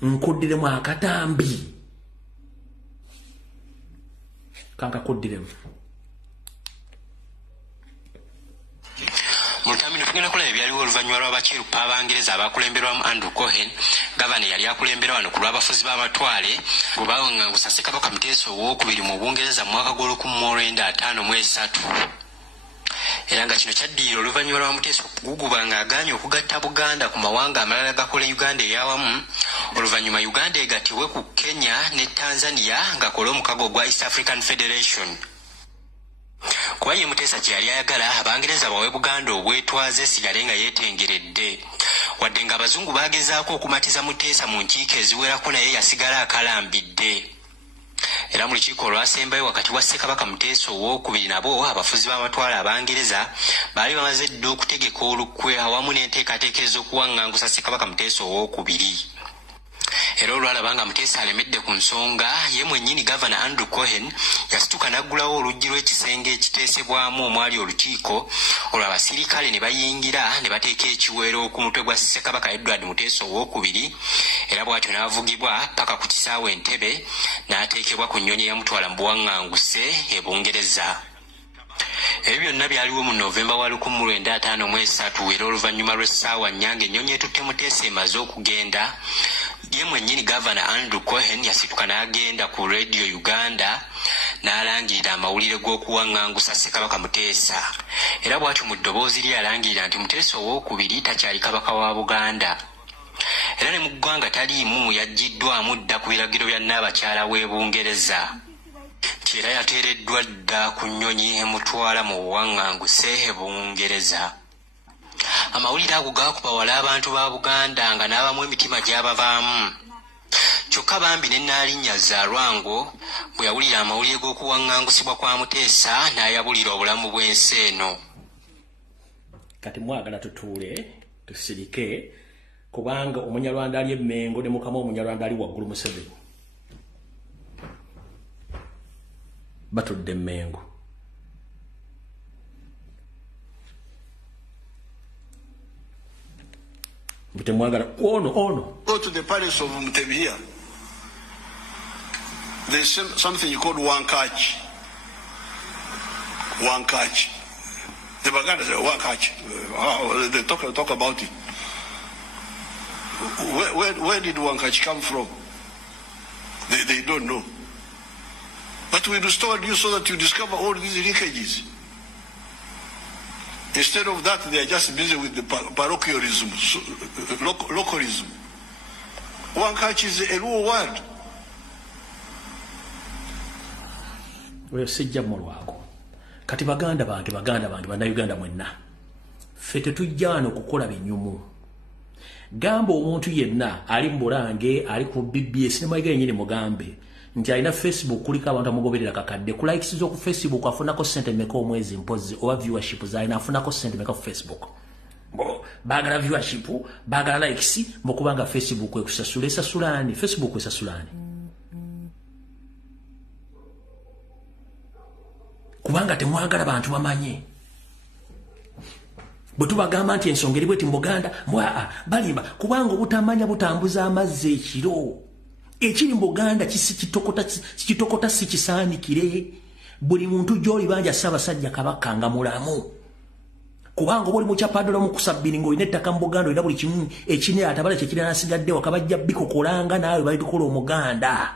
Nkuddiremu akatambi. Kankakuddiremu. Mutamino tugenda kulaba ebyaliwo oluvannyuma lw'abakirupa Abangereza abakulemberwamu Andrew Cohen, Gavana yali akulembera wano ku lw'abafuzi b'amatwale bwe bawaŋŋangusa Ssekabaka Muteesa owookubiri mu Bungereza mu mwaka gw'1953. Era nga kino kyaddirira oluvannyuma lwa Muteesa okuguguba ng'agaanye okugatta Buganda ku mawanga amalala gakola Uganda ey'awamu, oluvannyuma Uganda egattibwe ku Kenya ne Tanzania ng'akola omukago gwa East African Federation. Kuba ye Muteesa kye yali ayagala Abangereza bawe Buganda obwetwaze esigale nga yeetengeredde. Wadde ng'Abazungu baagezaako okumatiza Muteesa mu nkiiko eziwerako naye yasigala akalambidde. Era mu lukiiko olwasembayo wakati wa Ssekabaka Muteesa owookubiri nabo abafuzi b'amatwale Abangereza baali bamaze dda okutegeka olukwe awamu n'enteekateeka ez'okuwaŋŋangusa Ssekabaka Muteesa owookubiri. Era olwalabanga Muteesa alemedde ku nsonga ye mwennyini Gavana Andrew Cohen yasituka n'aggulawo oluggi lw'ekisenge ekiteesebwamu omwali olukiiko olwo abasirikale ne bayingira ne bateeka ekiweero ku mutwe gwa Ssekabaka Edward Muteesa owookubiri era bw'atyo n'avugibwa paka ku kisaawe Entebbe n'ateekebwa ku nnyonyi eyamutwala mu buwaŋŋanguse e Bungereza. Ebyo byonna byaliwo mu Novemba wa 1953 era oluvannyuma lw'essaawa nnyanga ennyonyi etutte Muteesa emaze okugenda ye mwennyini Gavana Andrew Cohen yasituka n'agenda ku Radio Uganda n'alangirira amawulire g'okuwaŋŋangusa Ssekabaka Muteesa era bw'atyo mu ddoboozi lye yalangirira nti Muteesa owookubiri takyali kabaka wa Buganda. Era ne mu ggwanga taliimu yaggiddwamu dda ku biragiro bya Nnaabakyala w'e Bungereza. Era yateereddwa dda ku nnyonyi emutwala mu buwaŋŋanguse e Bungereza. Amawulire ago gaakuba wala abantu ba Buganda nga n'abamu emitima gy'abavaamu. Kyokka bambi ne Nnaalinnya Zaalwango bwe yawulira amawulire g'okuwaŋŋangusibwa kwa Muteesa n'ayabulira obulamu bw'ensi eno. Kati mwagala tutuule tusirike kubanga Omunyarwanda ali e Mengo ne mukama Omunyarwanda ali waggulu Museveni batudde Mengo. Go to the palace of Mutebi here. There's something called Wankachi. Wankachi. The Baganda say Wankachi. They talk about it. Where did Wankachi come from? They don't know. But we restored you so that you discover all these leakages. Instead of that, they are just busy with the parochialism, localism. Wankachi is a real word. Wewe sijja mulwako. Kati Baganda bange bana Uganda mwenna. Ffe tetujjaano okukola binyumu. Gamba omuntu yenna ali mu Bulange ali ku BBS ne mayiga yennyini mugambe nti alina Facebook kuliko abantu amugoberera kakadde ku likes zo ku Facebook afunako sente meka omwezi mpozi oba viewership zalina afunako sente meka ku Facebook bagala viewership bagala likes mukubanga Facebook ekusasula esasulani Facebook esasulani kubanga temwagala bantu bamanye bwetubagamba nti ensonga eri bweti mu Buganda balimba kubanga obutamanya butambuza amazzi ekiro ekiri mu Buganda kitokota si kisaanikire buli muntu gy'oli banja Ssaabasajja Kabaka nga mulamu kubanga oba oli mu kyapaddala omukusabbiri ng'olina ettaka mu Buganda olina buli kimu ekine atabala kyekirina nasigadde waka bajja bikokolanga naawe bali tukola Omuganda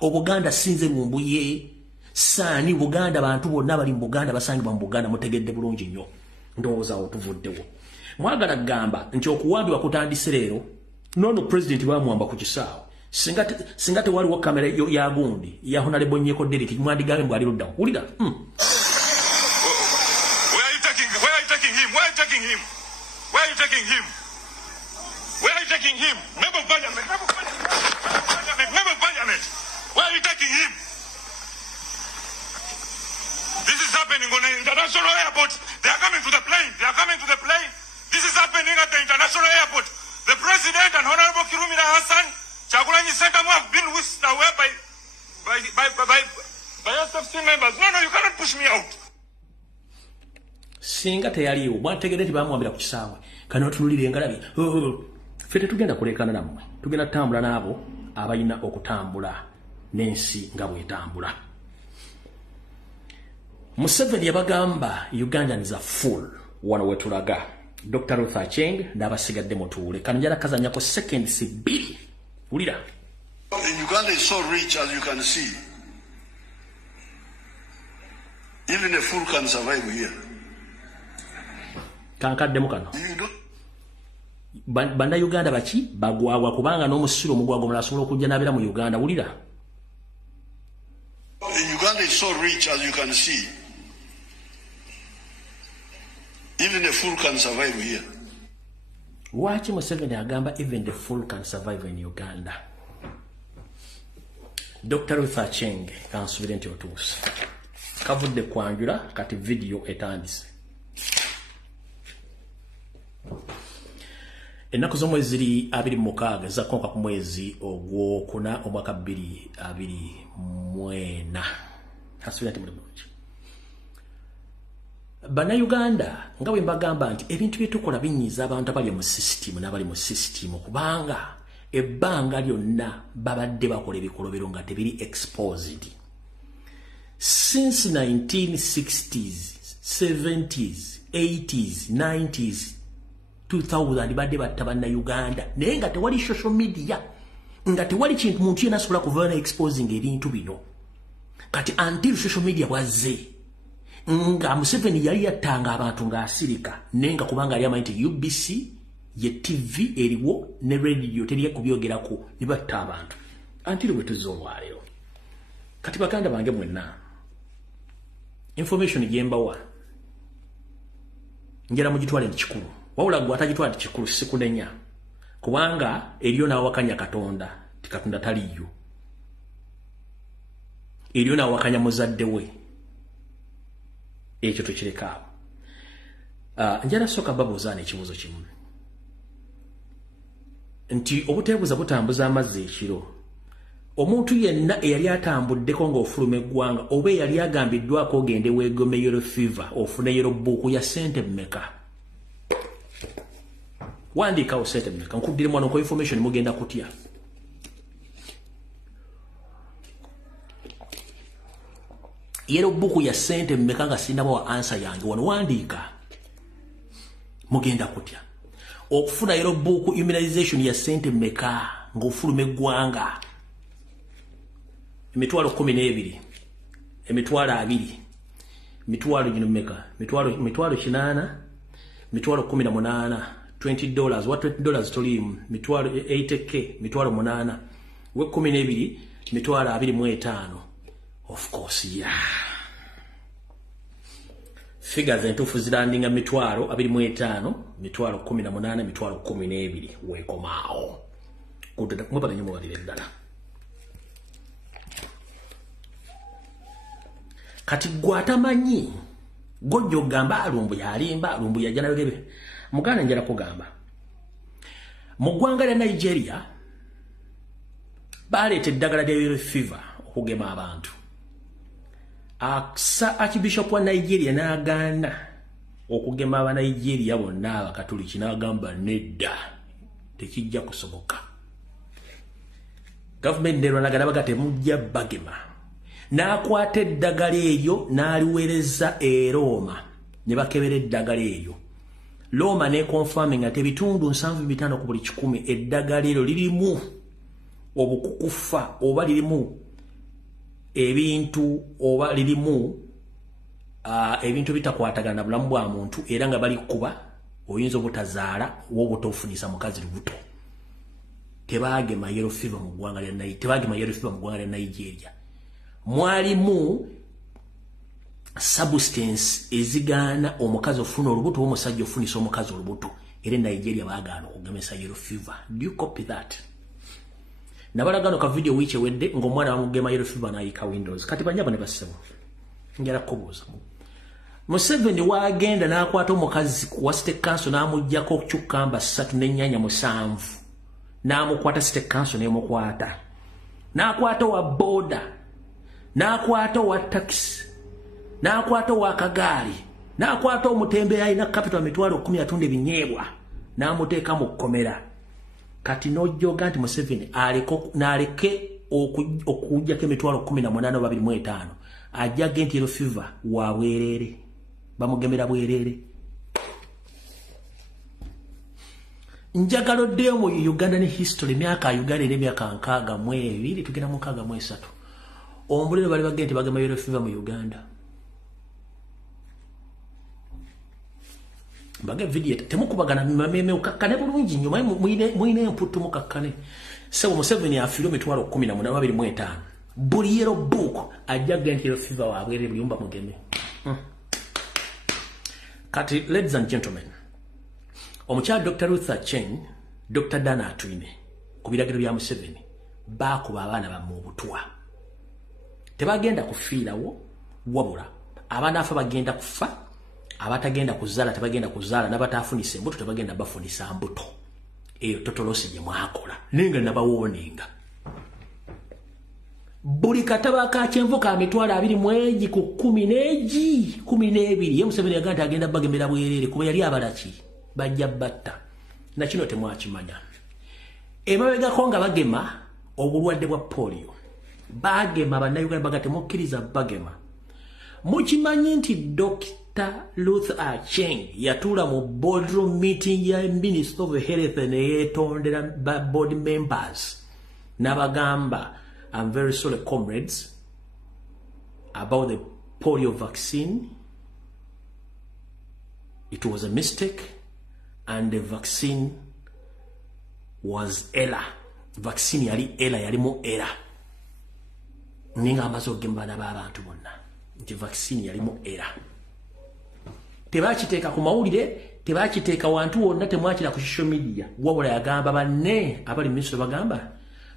Obuganda sinze lumbuye saani Buganda bantu bonna bali mu Buganda basangibwa mu Buganda mutegedde bulungi nnyo ndowooza awo tuvuddewo mwagala gamba nti okuwambibwa kutandise leero nono president bamwamba ku kisaawe singa tewaliwo kamera ya gundi ya Honorable Nyeko Derek mwandigabe mbwali luddawo wulira Where are you taking him? Where are you taking him? Where are you taking him? Where are you taking him? Where are you taking him? Member of Parliament. Member of Parliament. Member of Parliament. Where are you taking him? This is happening on an international airport. They are coming to the plane. They are coming to the plane. This is happening at the international airport. The President and Honorable Kirumira Hassan, Chagulanyi Sentamu have been whisked away by SFC members. No, you cannot push me out. Singa teyaliwo bwategedde nti bamwambira ku kisaawe kano tunulire engalabi ffe tetugenda kulekana nammwe tugenda tutambula n'abo abalina okutambula n'ensi nga bwetambula. Museveni yabagamba Ugandans are full wano wetulaga Dr. Ruth Acheng n'abasigadde mutuule kano njala kazanyako seconds 2 wulira. Uganda is so rich, as you can see. Even a fool can survive here. Kankaddemu kano banda Uganda baki bagwawa kubanga n'omusiro omugwago mulasobola okujja n'abeera mu Uganda wulira. Uganda is so rich, as you can see. Even a fool can survive here. Waki Museveni agamba even the fool can survive in Uganda? Dr. Ruth Acheng kansubire nti otuuse kavudde kwanjula kati video etandise. Ennaku z'omwezi 26 zakonka ku mwezi ogwokuna omwaka 2024 kasubira nti muli bulungi. Bannayuganda nga bwe mbagamba nti ebintu bye tukola binyiiza abantu abali mu system n'abali mu system kubanga ebbanga lyonna babadde bakola ebikolobero nga tebiri exposed. Since 1960s, 70s, 80s, 90s, 2000 badde batta bannayuganda naye nga tewali social media nga tewali kintu muntu yenna asobola kuvayo na exposing ebintu bino kati until social media bwazze nga Museveni yali yattanga abantu ng'asirika naye nga kubanga yali amanyi nti UBC ye TV eriwo ne radio teri kubyogerako ne batta abantu until bwe tuzze olwaleero. Kati baganda bange mwenna information gyembawa njala mugitwale nti kikulu wawula gwe atagitwala nti kikulu sikunenya kubanga eriyo n'awakanya Katonda ti Katonda taliyo eriyo n'awakanya muzadde we ekyo tukireka awo. Njala soka babuuzaana ekibuuzo kimu nti obuteebuuza butambuza amazzi ekiro omuntu yenna eyali atambuddeko ng'ofuluma eggwanga oba eyali agambiddwako ogende weegome yellow fever ofune yellow book ya sente mmeka? Wandiikawo sente mmeka nkuddire mwana ko information mugenda kutya. Yellow book ya sente mmeka nga sinnabawa answer yange wano wandiika mugenda kutya. Okufuna yellow book immunization ya sente mmeka ng'ofuluma eggwanga? Emitwalo 12 emitwalo 2 mitwalo gino mmeka? mitwalo 8 mitwalo 18 $20 what $20 tolimu mitwalo 80k mitwalo 8 we 12 mitwalo 25 of course yeah figures entufu zilandinga mitwalo 25 mitwalo 18 mitwalo 12 wekomao kudda mwebala nyo mwalire ddala kati gwatamanyi gojjo gamba alumbu yalimba alumbu yajana yogebe mugana njala kugamba mu ggwanga lya Nigeria baleeta eddagala lya yellow fever okugema abantu Archbishop wa Nigeria n'agaana okugema aba Nigeria bonna abakatoliki n'agamba nedda tekijja kusoboka government ne lwanagana baga temujja bagema n'akwata eddagala eryo n'aliweereza e Roma ne bakebera eddagala eryo Roma ne confirming ate bitundu 75 ku buli 100 eddagala eryo lirimu obukukufa oba lirimu ebintu oba lirimu ebintu bitakwatagana bulamu bwa muntu era nga bali kuba oyinza obutazaala wobutofunisa mukazi lubuto tebagema yellow fever mu ggwanga lya Nigeria mwalimu substance ezigana omukazi ofuna olubuto omusajja ofunisa omukazi olubuto era Nigeria bagana okugemesa yellow fever. Do you copy that? Nabalagano ka video wiche wedde ngomwana wamugema yellow fever naika Windows kati banyabo ne basebo njala kubuza Museveni wagenda n'akwata omukazi wa State Council n'amujjako okukyukamba 3 n'ennyanya 7 n'amukwata State Council n'emukwata n'akwata wa boda n'akwata wa taxi n'akwata wa kagaali n'akwata omutembe alina capital mitwalo 10 atunde binyeebwa n'amuteeka mu kkomera kati nojoga nti Museveni n'aleke okujjako emitwalo 18 25 ajja genti yellow fever wa bwerere bamugemera bwerere njagalo deo mu Uganda ne history myaka Uganda ne myaka 62 tugenda mu 63 ombuliro bali bagenti bagema yellow fever mu Uganda baga video temukubagana mameme ukakkane bulungi nyuma muine emputu mukakkane sebo Museveni afiro mitwalo 18 buli yellow book ajja genti yellow fever wa bwere byumba mugeme kati ladies and gentlemen omukyala Dr. Ruth Acheng Dr. Dana Atwine kubiragiro bya Museveni bakuba abaana bamu obutwa tebagenda kufiirawo wabula abaana afa bagenda kufa abatagenda kuzala tebagenda kuzala n'abatafunisa embuto tebagenda bafunisa mbuto eyo totolose gye mwakola ninga nabawoninga buli kataba ka kyenvu ka mitwalo 2 mwezi ku 12 ye Museveni yaganda agenda bagemera bwerere kuba yali abalaki bajja batta na kino temwakimanya emabega konga bagema obulwadde bwa polio bagema bannayuganda bagate mukkiriza bagema mukimanyi nti Dr. Ruth Acheng yatula mu boardroom meeting ya Minister of Health neyetondera board members nabagamba I'm very sorry comrades about the polio vaccine. It was a mistake and the vaccine was error. Vaccine yali error yalimu error. Ninga amazo gembana babantu bonna. Nti vaccine yalimu error. Tebakiteeka ku mawulire, tebakiteeka wantu wonna temwakira ku social media. Wabula yagamba banne abali minister bagamba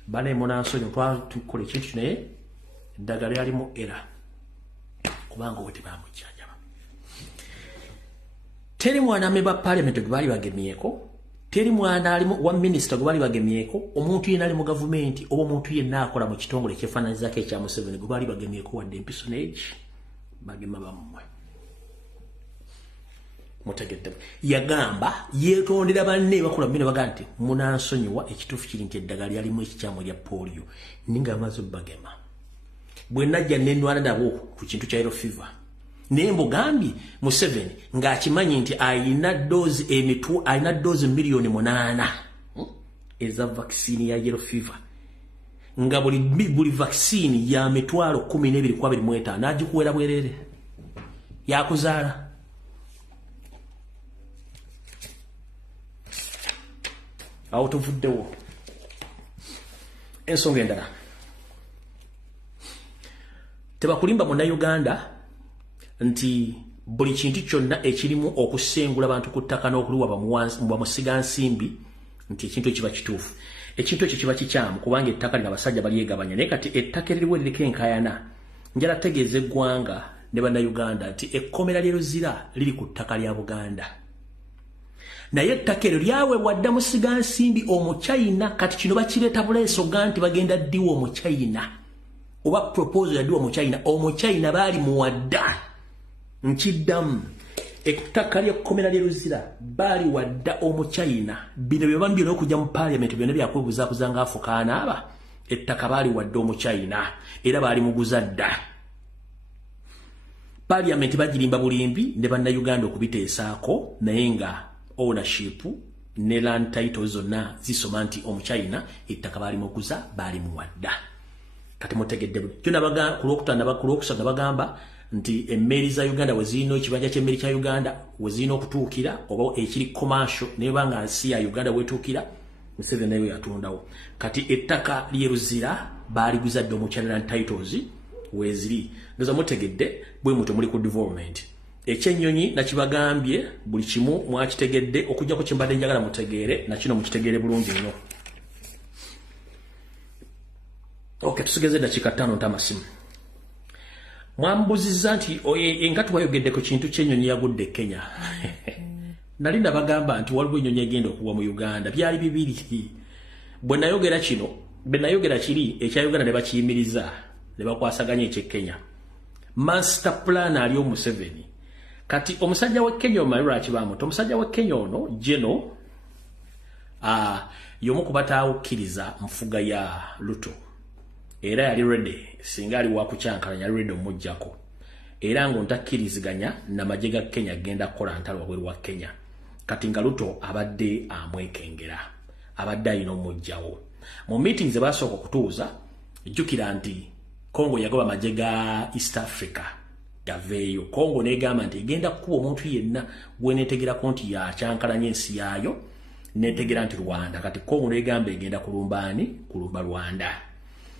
bane munansonyo tukole ekintu kino eddagala yalimu era kubanga wote bamujjanjaba teri mwana memba parliament gwe bali bagemyeko teri mwana alimu wa minister gwe bali bagemyeko omuntu yenna ali mu government oba omuntu yenna akola mu kitongole kyefaananyizako ekya Museveni gwe bali bagemyeko wadde empisonage bagema bammwe mutegedde yagamba yetondera banne bakola bino bagante munansonyiwa ekitufu kiri nti eddagala lyalimu ekikyamu lya polio ninga amaze bagema bwe najja nendwana nabo ku kintu kya yellow fever naye mbugambye Museveni ng'akimanyi nti ayina dozi miliyoni 8 eza vaccine ya yellow fever nga buli vaccine ya mitwalo 12 n'agikuwera bwerere yakuzaala out of the war. Ensonga endala. Tebakulimba mu Uganda nti buli kintu kyonna ekirimu okusengula abantu ku ttaka n'okuliwa bamusiga nsimbi nti ekintu ekiba kituufu. Ekintu ekyo kiba kikyamu kubanga ettaka lino abasajja balyegabanya naye kati ettaka eririwo eririko enkayana njala tegeeza eggwanga ne bannayuganda nti ekkomera lye Luzira liri ku ttaka lya Buganda. Naye ettaka eryo lyaweebwa Ddamusiga Nsimbi Omuchina, kati kino bakireeta buleesoga nti bagenda ddiwa Omuchina oba proposal yaddiwa Omuchina. Omuchina baali muwadda nkiddamu ettaka ly'ekkomera lye Luzira baali wadda Omuchina. Bino bye bambi n'okujja mu parliament byonna byakwebuzabuza ng'afukaana aba ettaka baali wadda Omuchina era baali muguza dda. Parliament bagirimba bulimbi ne bannayuganda okubiteesaako naye nga ownership ne land title zonna zisoma nti Omuchina ettaka baali muguza baali muwadda. Kati mutegedde kulwokusatu bagamba nti emmeeri za Uganda wezirina ekibanja ky'emmeri kya Uganda wezirina okutuukira oba ekiri commercial naye banga nsi ya Uganda wetuukira Museveni nayo yatundawo. Kati ettaka lye Luzira baali guzadde Omuchina land titles weziri. Ndoza mutegedde bwe muto muli ku development. Ekyennyonyi nakibagambye buli kimu mwakitegedde okujjako kimbadde njagala mutegeere na kino mukitegeere bulungi nnyo. Okay, tusigeze dakika 5 ntamasimu. Mwambuziza nti nga tuwayogedde ku kintu ky'ennyonyi yagudde Kenya. Nali nabagamba nti waliwo ennyonyi egenda okugwa mu Uganda. Byali bibiri. Bwe nayogera kino, bwe nayogera kiri ekya Uganda ne bakiyimiriza ne bakwasaganya eky'e Kenya. Master plan ali Museveni. Kati omusajja wa Kenya omalira akibamu. Omusajja wa Kenya ono Jeno yomu kubatawukiriza nfuga ya Ruto. Era yali ready singa ali wakucyankala yali ready omujjako. Era ngo ntakkiriziganya na majega Kenya genda kola ntalo wabweru wa Kenya. Kati nga Ruto abadde amwekengera. Abadde ayina omujjawo. Mu meetings ze basooka kutuuza jjukira nti Congo yagoba majega East Africa gaveeyo. Congo negamba nti egenda kuba omuntu yenna gwenetegera konti ya kyankalanya ensi yaayo netegera nti Rwanda. Kati Congo negamba egenda kulumbaani kulumba Rwanda.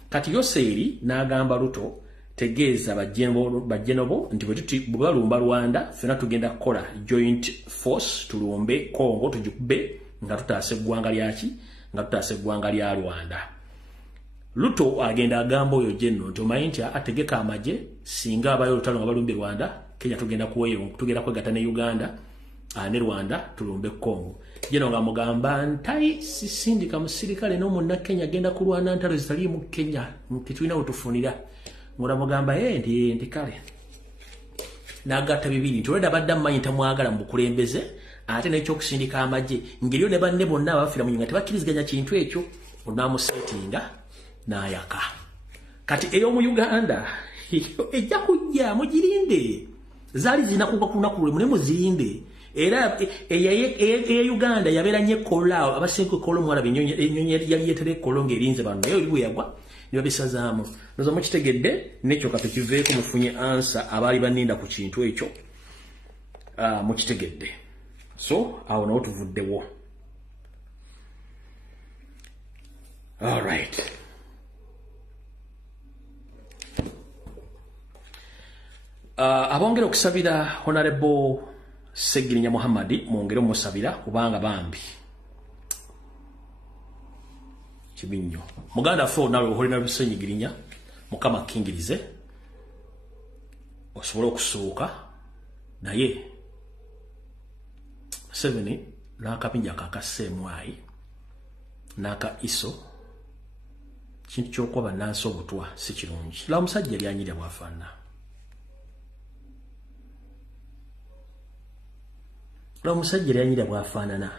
Kati Yoseri n'agamba Ruto tegeeza bajjenobo nti bwe balumba Rwanda fena tugenda kukola joint force tulumbe Congo tujikube nga tutaase eggwanga lyaki nga tutaase eggwanga lya Rwanda. Ruto agenda agamba oyo Jeno nti omanyi nti ategeka amagye singa abayo olutalo nga balumbe Rwanda Kenya tugenda kuweyo tugenda kwegata ne Uganda ne Rwanda tulumbe Congo. Jeno nga mugamba ntai sisindika musirikale no munna Kenya agenda kulwana ntalo zitali mu Kenya nti tulina otufunira. Ngora mugamba ndi kale. Nagata bibiri nti oleda badda mmanyi tamwagala mu bukulembeze ate n'ekyokusindika amagye ngeriyo ne banne bonna abafira mu nyinga tebakkiriziganya kintu ekyo onamusetinga n'ayaka. Kati eyo mu Uganda ejja kujja mugirinde zaali zina kuba kunaku lwe muzirinde. Era eya Uganda yabeera nnyo ekkolaawo abasenke ekkolo mwala ennyonyi yali yeetere ekkolo ng'erinze bano naye oli bwe yagwa ne babisazaamu. Noza mukitegedde n'ekyo kato kiveeko mufunye ansa abaali baninda ku kintu ekyo mukitegedde. So awo nawo tuvuddewo. All right. Abongera okusabira Honorable Segirinya Muhammadi mwongere omusabira kubanga bambi kibinyo muganda fo nawe oholina bisenyigirinya mukama kingirize osobola okusuuka naye 7 n'akapinja kakaseemwayi n'aka iso kintu ky'okuba bannansi obutwa si kirungi. La omusajja lyanyirya bwafaanana. La omusajja lyanyirya bwafaanana.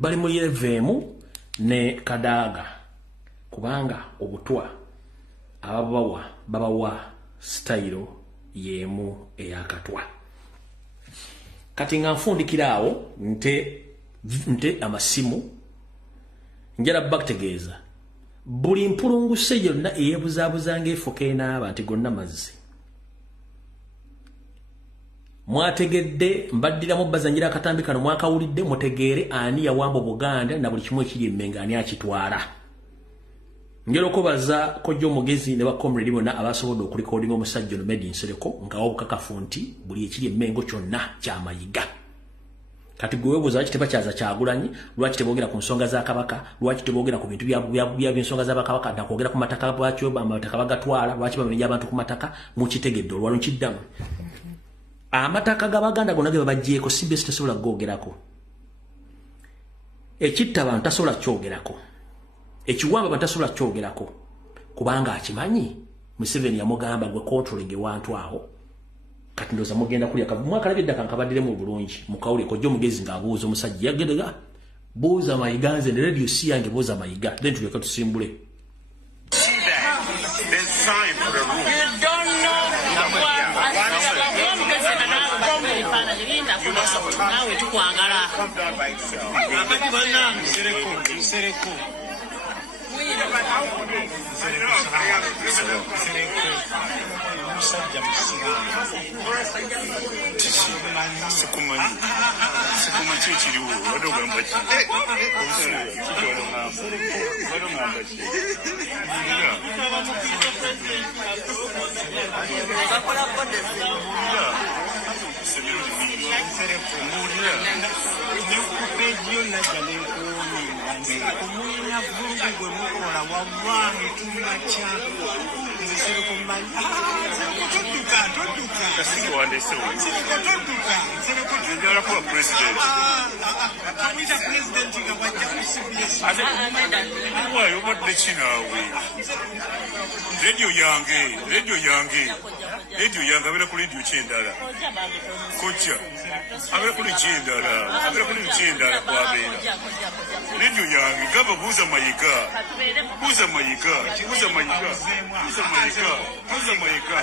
Bali mu yeveemu ne Kadaaga kubanga obutwa babawa style yemu eyakatwa. Kati nga nfundikira awo nte amasimu njala bakutegeeza buli mpulunguse yonna eyebuzaabuzanga efoka enaaba nti gonna mazzi. Mwategedde mbaddiramu bazanyira akatambi kano mwakawulidde mutegeere ani yawamba Buganda na buli kimu ekiri emmenga ani akitwala. Njala okubaza kojja omugezi ne bakomredi bonna abasobodde okulikodinga omusajja ono Medi Nsereko nga obukakafu nti buli ekiri emmengo kyonna kyamayiga. kati gwewebuuza lwaki tebakyaza Kyagulanyi, lwaki teboogera ku nsonga za Kabaka, lwaki teboogera ku bintu by'ensonga za Bakabaka, nakwogera ku mataka bwakyo, amataka bagatwala, lwaki bamenye abantu ku mataka, mukitegedde olwalo nkiddamu. Amataka g'Abaganda gonna ge babaggyeko CBS tesobola kugoogerako. Ekitta abantu tasobola kyogerako. Ekiwamba abantu tasobola kyogerako. Kubanga akimanyi Museveni yamugamba gwe controlling ewantu awo. Kati ndoza mugenda kulya mwaka labye ddaka nkabadire mu bulungi mukawule ko jjo mugezi ng'abuuza omusajja yagedega buuza Mayiga nze ne radio si yange buuza Mayiga then tulyoka tusimbule. Nawe tukwagala. Radio yange abera ku radio Kyendala. Kocha. Abera ku Kyendala. Abera ku Kyendala kwabera. Radio yange gaba buuza Mayiga. Buuza Mayiga. Buuza Mayiga. Buuza Mayiga. Buuza Mayiga.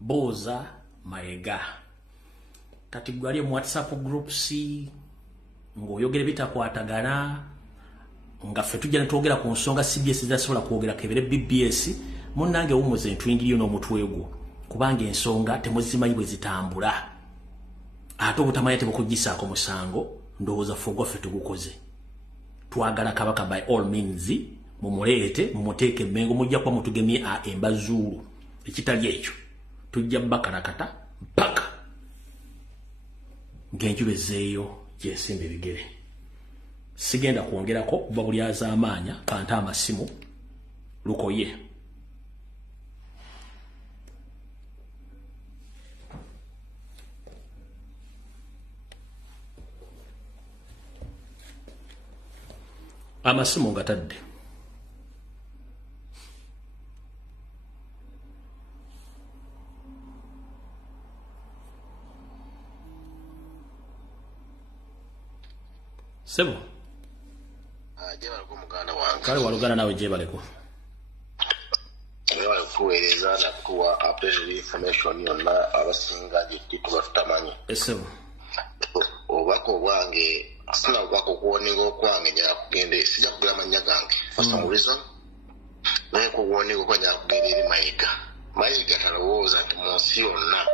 Buuza Mayiga. Kati gwali mu WhatsApp groups ng'oyogera bitakwatagana nga ffe tujja netwogera ku nsonga CBS zasobola kwogera kebere BBS munnange wumuze ntwingiriyo n'omutwe gwo kubanga ensonga temuzimanyi bwe zitambula ate obutamanya tebukugisaako musango ndowooza ffogwa ffe tugukoze twagala Kabaka by all means mumuleete mumuteeke emmengo mujja kuba mutugemye embazuulu ekitali ekyo tujja bakarakata mpaka ng'enjuba ezzeeyo gyesimba ebigere. Sigenda kwongerako kuba buli azaamaanya kanta amasimu lukoye. Amasimu ngatadde. Sebo. Kale walugana nawe jebaleko. Ewa kuweereza na kuwa updated information yonna abasinga gyetuba tutamanyi. Esebo. Obako bwange sina obako kuwoneka okwange njala kugende sijja kugula mannya gange for some reason naye kuwoneka okwanja kugenda eri Mayiga. Mayiga talowooza nti mu nsi yonna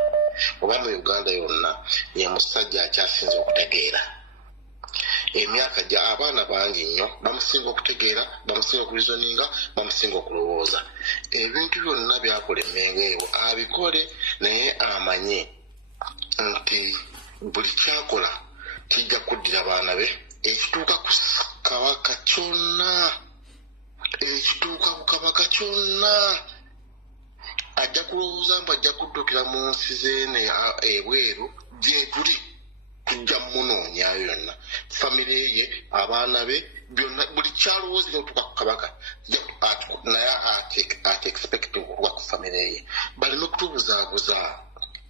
oba mu Uganda yonna ye musajja akyasinze okutegeera. Emyaka gya abaana bangi nnyo bamusinga okutegeera bamusinga okulizoninga bamusinga okulowooza ebintu byonna byakola emmengeewo abikole naye amanye nti buli kyakola kijja kuddira abaana be ekituuka ku Kabaka kyonna ekituuka ku Kabaka kyonna ajja kulowooza mbu ajja kuddukira mu nsi zeene ebweru gye tuli kujja munoonya yonna family ye abaana be byonna buli kyalowooza okutuuka ku Kabaka naye ate expect okutuuka ku family ye baleme kutubuzaabuza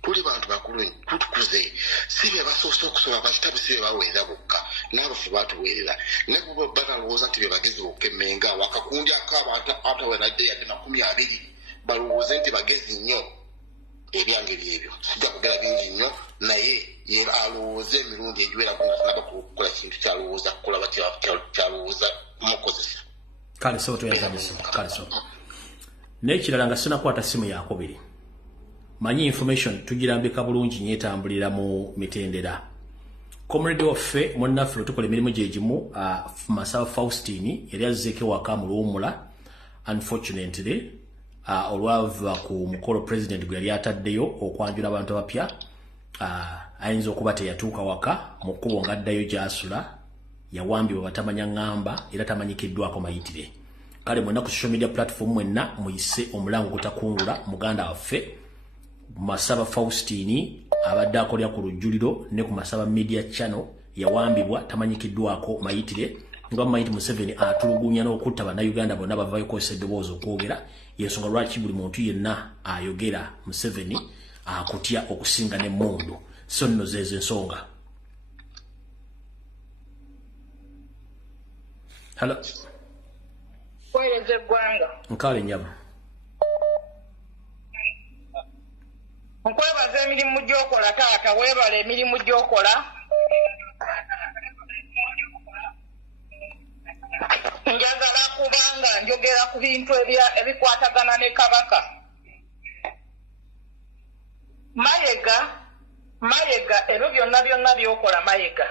tuli bantu bakulu tutukuze si be basoose okusoma bakitabu si be baweerera bokka n'abafu baatuweerera naye kuba balowooza nti be bagezi bokka emmenga wakakundi ak'abantu atawenadde yadde 20 balowooze nti bagezi nnyo ebyange byebyo sijja kugera bingi nnyo naye ye alowooza emirundi egiwerako nga tanaba kukola kintu kyalowooza kukola kyalowooza mukozesa kale so toyazamiso kale so n'ekirala nga sinakwata simu yakubiri manyi information tugirambika bulungi nyetambulira mu mitendera comrade waffe munnaffe tukola emirimu gye gimu Masaba Faustini yali azzeeko waka mu Luwummula unfortunately olwava ku mukolo president gwe yali ataddeyo okwanjula abantu abapya ayinza okuba teyatuuka waka mu kkubo ng'addayo gy'asula yawambibwa batamanya ngamba era tamanyikiddwako mayitire. Kale mwenna ku social media platform mwenna muyise omulango gutakungula muganda waffe Masaba Faustini abadde akolya ku lujjuliro ne ku Masaba Media Channel yawambibwa tamanyikiddwako mayitire nga Mayiti Museveni atulugunya n'okutta bannayuganda bonna bavaayo kozesa eddoboozi okwogera y'ensonga lwaki buli muntu yenna ayogera Museveni akutya okusinga n'emmundu. So nno zezo ensonga. Hello. Kweleze gwanga. Nkale nyama. Nkwebaza emirimu gy'okola taata weebala emirimu gy'okola. Njagala kubanga njogera ku bintu ebikwatagana ne Kabaka. Mayiga ebyo byonna by'okola Mayiga.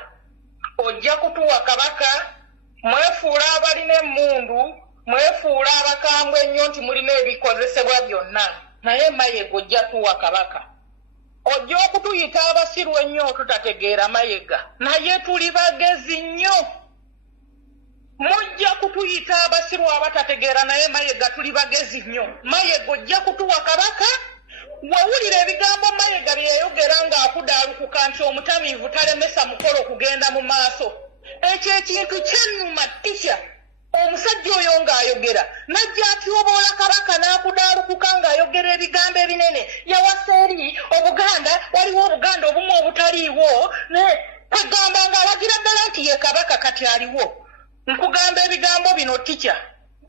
Ojja kutuwa Kabaka mwefuula abalina emmundu mwefuula abakambwe ennyo nti mulina ebikozesebwa byonna naye Mayiga ojja tuwa Kabaka. Ojja okutuyita abasiru ennyo tutategeera Mayiga naye tuli bagezi nnyo. Mujja kutuyita abasiru abatategeera naye Mayiga tuli bagezi nnyo. Mayiga ojja kutuwa Kabaka. Wawulira ebigambo Mayiga bye yayogera ng'akudaalukuka nti omutamiivu talemesa mukolo kugenda mu maaso. Ekyo ekintu kyannuma tisha. Omusajja oyo ng'ayogera najja atyoboola Kabaka n'akudaalukuka ng'ayogera ebigambo ebinene yawasa eri Obuganda waliwo Obuganda obumu obutaliiwo ne kagamba ng'alagira ddala nti ye Kabaka kati aliwo. Nkugamba ebigambo bino tisha.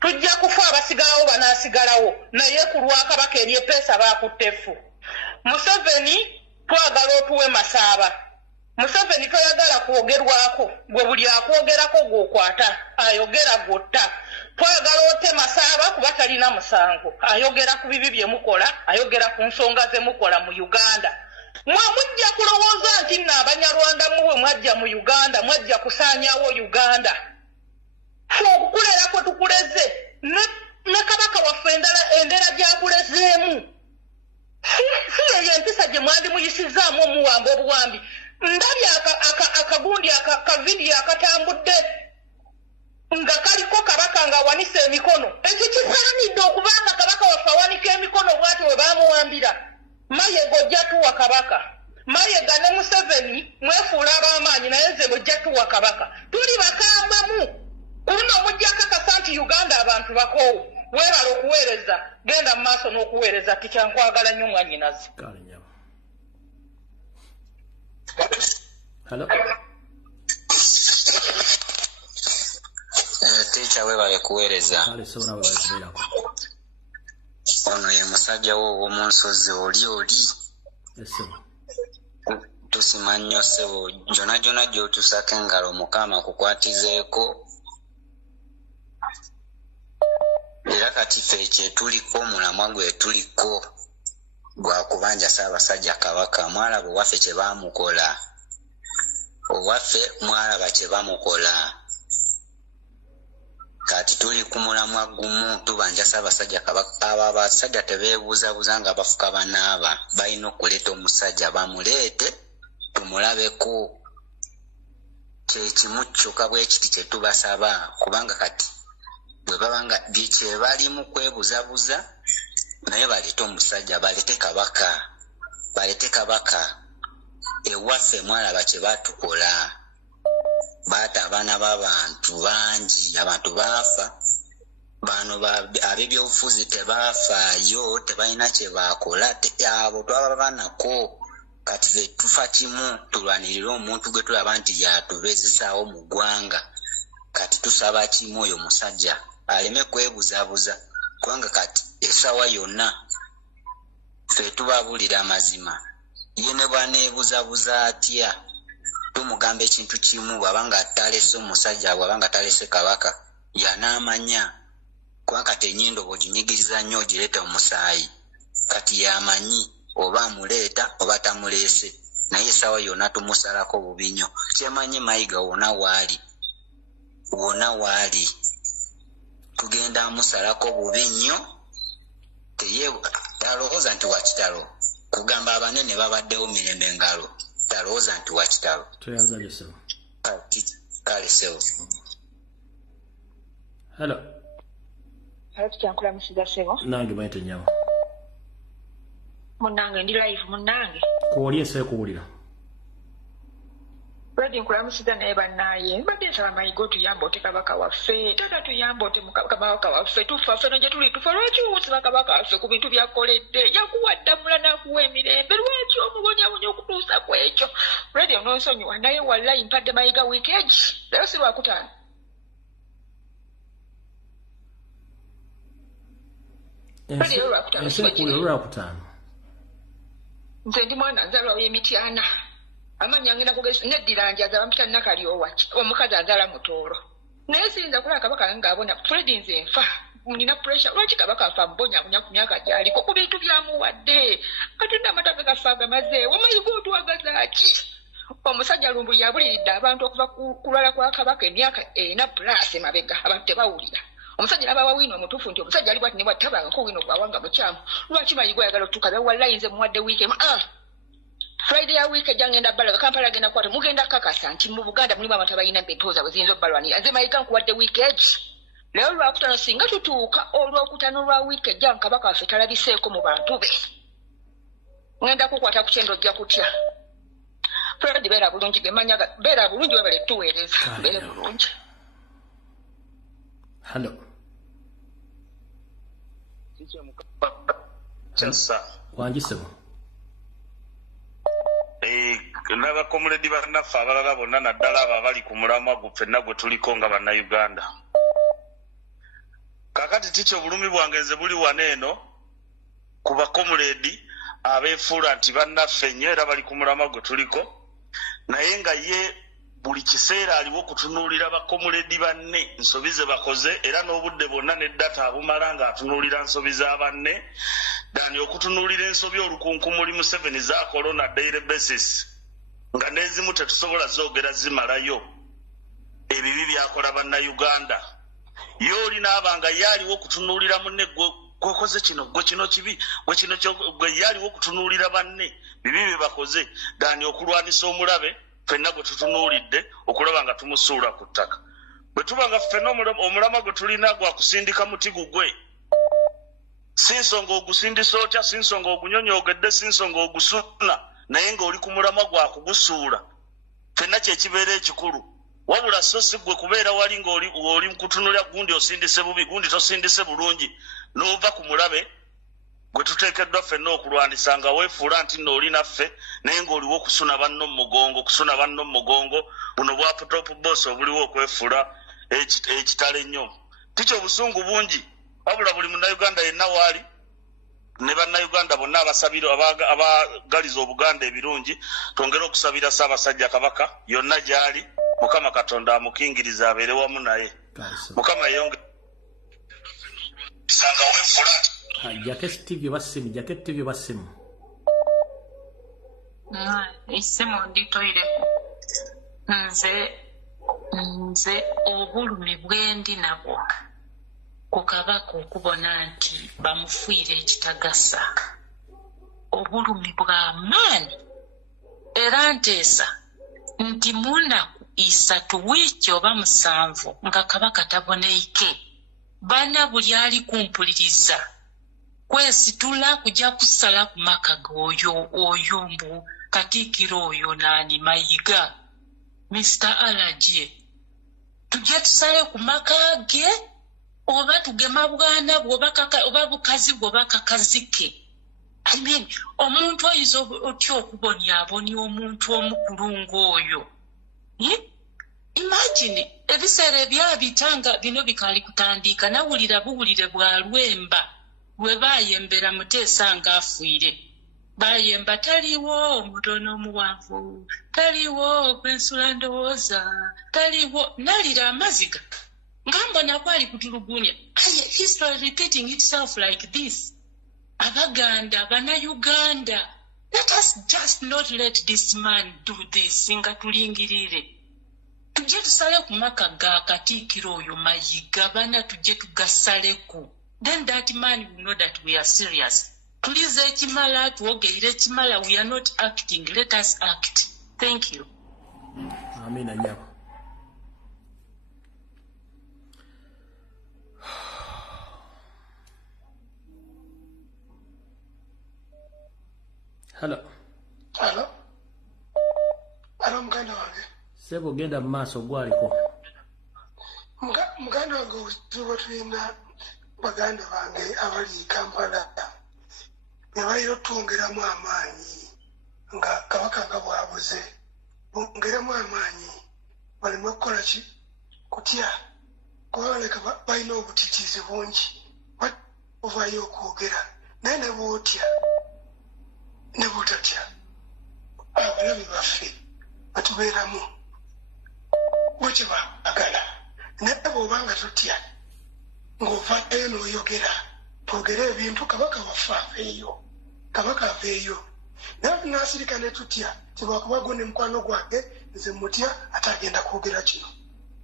Tujja kufa abasigalawo banaasigalawo naye ku lwa Kabaka eryeppeesa baakuttefu. Museveni twagala otuwe Masaba. Museveni toyagala kwogerwako gwe buli akwogerako gw'okwata ayogera gwotta. Twagala ote Masaba kuba talina musango ayogera ku bibi bye mukola ayogera ku nsonga ze mukola mu Uganda. Mujja kulowooza nti nno Abanyarwanda muwe mwajja mu Uganda mwajja kusaanyaawo Uganda. Okukulerako tukuleze ne Kabaka waffe endera gy'akulezeemu. Si eyo empisa gye mwandi muyisizaamu omuwamba obuwambi. Ndabye akagundi akavidiyo akatambudde nga kaliko Kabaka ng'awanise emikono. Ekyo kisaanidde okubanga Kabaka waffe awanika emikono bw'ati we baamuwambira. Mayiga ojja tuwa Kabaka. Mayiga ne Museveni mwefuula ab'amaanyi naye nze bojja tuwa Kabaka. Tuli bakambamu. Kuno mujja kakasa nti Uganda abantu bakoowu. Weebala okuweereza genda mu maaso n'okuweereza tikyankwagala nnyo mwannyinazi. Hello. Teacher weebale kuweereza. Ono ye musajja wo ow'omu nsozi oli. Tusima nnyo ssebo gyonna gy'otusaka engalo Mukama kukwatizeeko. Era kati ffe kyetuliko omulamwa gwe tuliko gwa kubanja Ssaabasajja Kabaka. Mwalaba owaffe kye baamukola. Owaffe mwalaba kye bamukola. Kati tuli ku mulamwa gumu tubanja Ssaabasajja Kabaka. Abo abasajja tebeebuuzabuuza nga bafuka banaaba. Balina okuleeta omusajja bamuleete tumulabeko. Kye kimu kyokka bwe kiti kye tubasaba kubanga kati bwe babanga kye balimu kwebuzabuza naye baleete omusajja baleete Kabaka. Ewaffe mwalaba kye baatukola. Baata abaana b'abantu bangi abantu baafa. Bano ab'ebyobufuzi tebaafaayo tebalina kye baakola abo twaba nako. Kati ffe tufa kimu tulwanirire omuntu gwe tulaba nti yatubezesaawo mu ggwanga. Kati tusaba kimu oyo musajja aleme kwebuzabuza kubanga kati essaawa yonna ffe tubabuulira amazima. Ye ne bwaneebuzabuza atya tumugamba ekintu kimu bw'abanga talese omusajja bw'abanga talese Kabaka yanaamanya kubanga kati ennyindo bw'oginyigiriza nnyo ogireeta omusaayi. Kati yamanyi oba amuleeta oba tamuleese naye essaawa yonna tumusalako bubi nnyo. Kyemanyi Mayiga wonna waali tugenda amusalako bubi nnyo talowooza nti wakitalo kugamba abanene babaddewo mirembe ngalo talowooza nti wakitalo toyanza lyosebo alisewo. Hello. Hello, tukyankula musiza sebo. Nange bayite nyama. Munange ndi live munange. Kuwulira ese kuwulira. Badi nkula musiza naye bannaye. Badi nsaba mayigo tuyamba ote kabaka waffe. Tata tuyamba ote kabaka waffe. Tufa ffe nje tuli tufa lwaki usiba kabaka waffe ku bintu byakoledde. Yakuwaddamula n'akuwa emirembe. Lwaki omubonyabonya okutuusa ku ekyo. Badi ononsonyiwa naye wallahi mpadde mayiga weekend. Leero si lwakutaano. Ese kulira kutano. Nze ndi mwana nzalwa w'emityana. Amanya ngenda kugesa neddiranja za bampita nakali owachi. Omukazi azala mutoolo. Naye sinza kula kabaka ngabona Freddy nze nfa. Nina pressure lwaki kabaka afa mbonya ku myaka gyali ko ku bintu byamuwadde. Katonda amatabe gafaga maze. Wamayigo otuwagaza ki? Omusajja lumbu yabuliridde abantu okuva kulwala kwa kabaka emyaka 4+ mabega abantu tebawulira. Omusajja abawa wino omutuufu nti omusajja ali bwati ne bwattabanga ko wino gwawanga mukyamu. Lwaki mayigo ayagala otukabe wallahi nze muwadde weekend. Friday ya week ejangenda balaga Kampala agenda kwata mugenda kakasa nti mu Buganda mulimu abantu abalina empetoza bwezinzo balwanira. Nze mayiga nkuwadde weekend. Leo lwakutano singa tutuuka olwokutano lwa week ejja kabaka waffe talabiseeko mu bantu be. Ngenda kukwata ku kyendo ojja kutya. Friday beera bulungi gemanyaga beera bulungi wabale tuweereza. Beera bulungi. Hello. Wangisebo. N'abakomuledi bannaffe abalala bonna naddala abo abali ku mulamwa ffenna gwe tuliko nga bannayuganda. Kaakati tikyo obulumi bwange nze buli wano eno ku bakomuledi abeefuula nti bannaffe nnyo era bali ku mulamwa gwe tuliko, naye nga ye buli kiseera aliwo okutunuulira bakomuledi banne nsobi ze bakoze era n'obudde bwonna n'eddata abumala ng'atunuulira nsobi za banne dani okutunuulira ensobi olukunkumuli mu 7 za corona daily basis nga n'ezimu tetusobola zoogera zimalayo ebibi byakola bannayuganda. Ye oli n'abanga ye aliwo okutunuulira munne gwekoze kino gwe kino kibi gwe kino gwe ye aliwo okutunuulira banne bibi bye bakoze dani okulwanisa omulabe ffenna gwe tutunuulidde okulaba nga tumusuula ku ttaka. Bwe tuba nga ffenna omulamwa gwe tulina gwa kusindika muti gugwe, si nsonga ogusindisa otya, si nsonga ogunyonyogedde, si nsonga ogusuna, naye ng'oli ku mulamwa gwa kugusuula, ffenna kyekibeera ekikulu. Wabula so si gwe kubeera wali ng'oli kutunulira gundi osindise bubi gundi tosindise bulungi n'ova ku mulabe gwe tuteekeddwa ffenna okulwanisa nga weefuula nti nno oli naffe naye ng'oliwo okusuna banno mu mugongo buno bwa top boss obuliwo okwefuula ekitalo ennyo. Tikyo obusungu bungi, wabula buli munnayuganda yenna waali ne bannayuganda bonna abagaliza Obuganda ebirungi twongere okusabira Ssaabasajja Kabaka yonna gy'ali, Mukama Katonda amukingiriza abeere wamu naye. Mukama yonge sanga weefuula Jacket TV basimu. Isimu nditoire. Nze obulumi bwendi nabwo ku kabaka okubona nti bamufiire ekitagasa. Obulumi bw'amaanyi era nteesa nti munaku 3 wiiki oba 7 nga kabaka taboneike bana buli ali kumpuliriza kwesitula kujja kusala ku maka oyo mbu Katikkiro oyo nani Mayiga Mr. Alaje tujja tusale ku maka ge oba tugema bwana oba bukazi bwoba kakazike. I mean, omuntu oyinza otya okubonyabonya omuntu omukulu ng'oyo. Imagine ebiseera ebyabitanga bino bikali kutandika nawulira buwulire bwa Lwemba lwe bayembera Muteesa nga afiire. Bayemba taliwo omutono omuwanvu, taliwo gwensula ndowooza, taliwo nalira amaziga ngambona kwali kutulugunya. History repeating itself like this. Abaganda, Bannayuganda, let us just not let this man do this. Nga tulingirire. Tujje tusale ku maka ga Katikkiro oyo Mayiga bana tujje tugasaleku. then that man will know that we are serious. Please, Chimala, Chimala, we are not acting. Let us act. Thank you. Amen. Anyabo. Hello. Hello. Hello, muganda wange. Sebo genda mu maaso gwaliko. Muganda wange uzibu tulina baganda bange abali Kampala. Nebayira otwongeramu amaanyi nga kabaka nga bwabuze. Bongeramu amaanyi baleme okukola ki kutya. Kubaleka balina obutitiizi bungi. Ovaayo okwogera. Naye ne bw'otya. Ne bw'otatya. Abalabe baffe batubeeramu bwekyo baagala naye bw'obanga totya ng'ovaayo n'oyogera twogere ebintu kabaka waffe aveeyo kabaka aveeyo naye tunaasirika ne tutya tebwakuba gwo ne mukwano gwange nze mutya ate agenda kwogera kino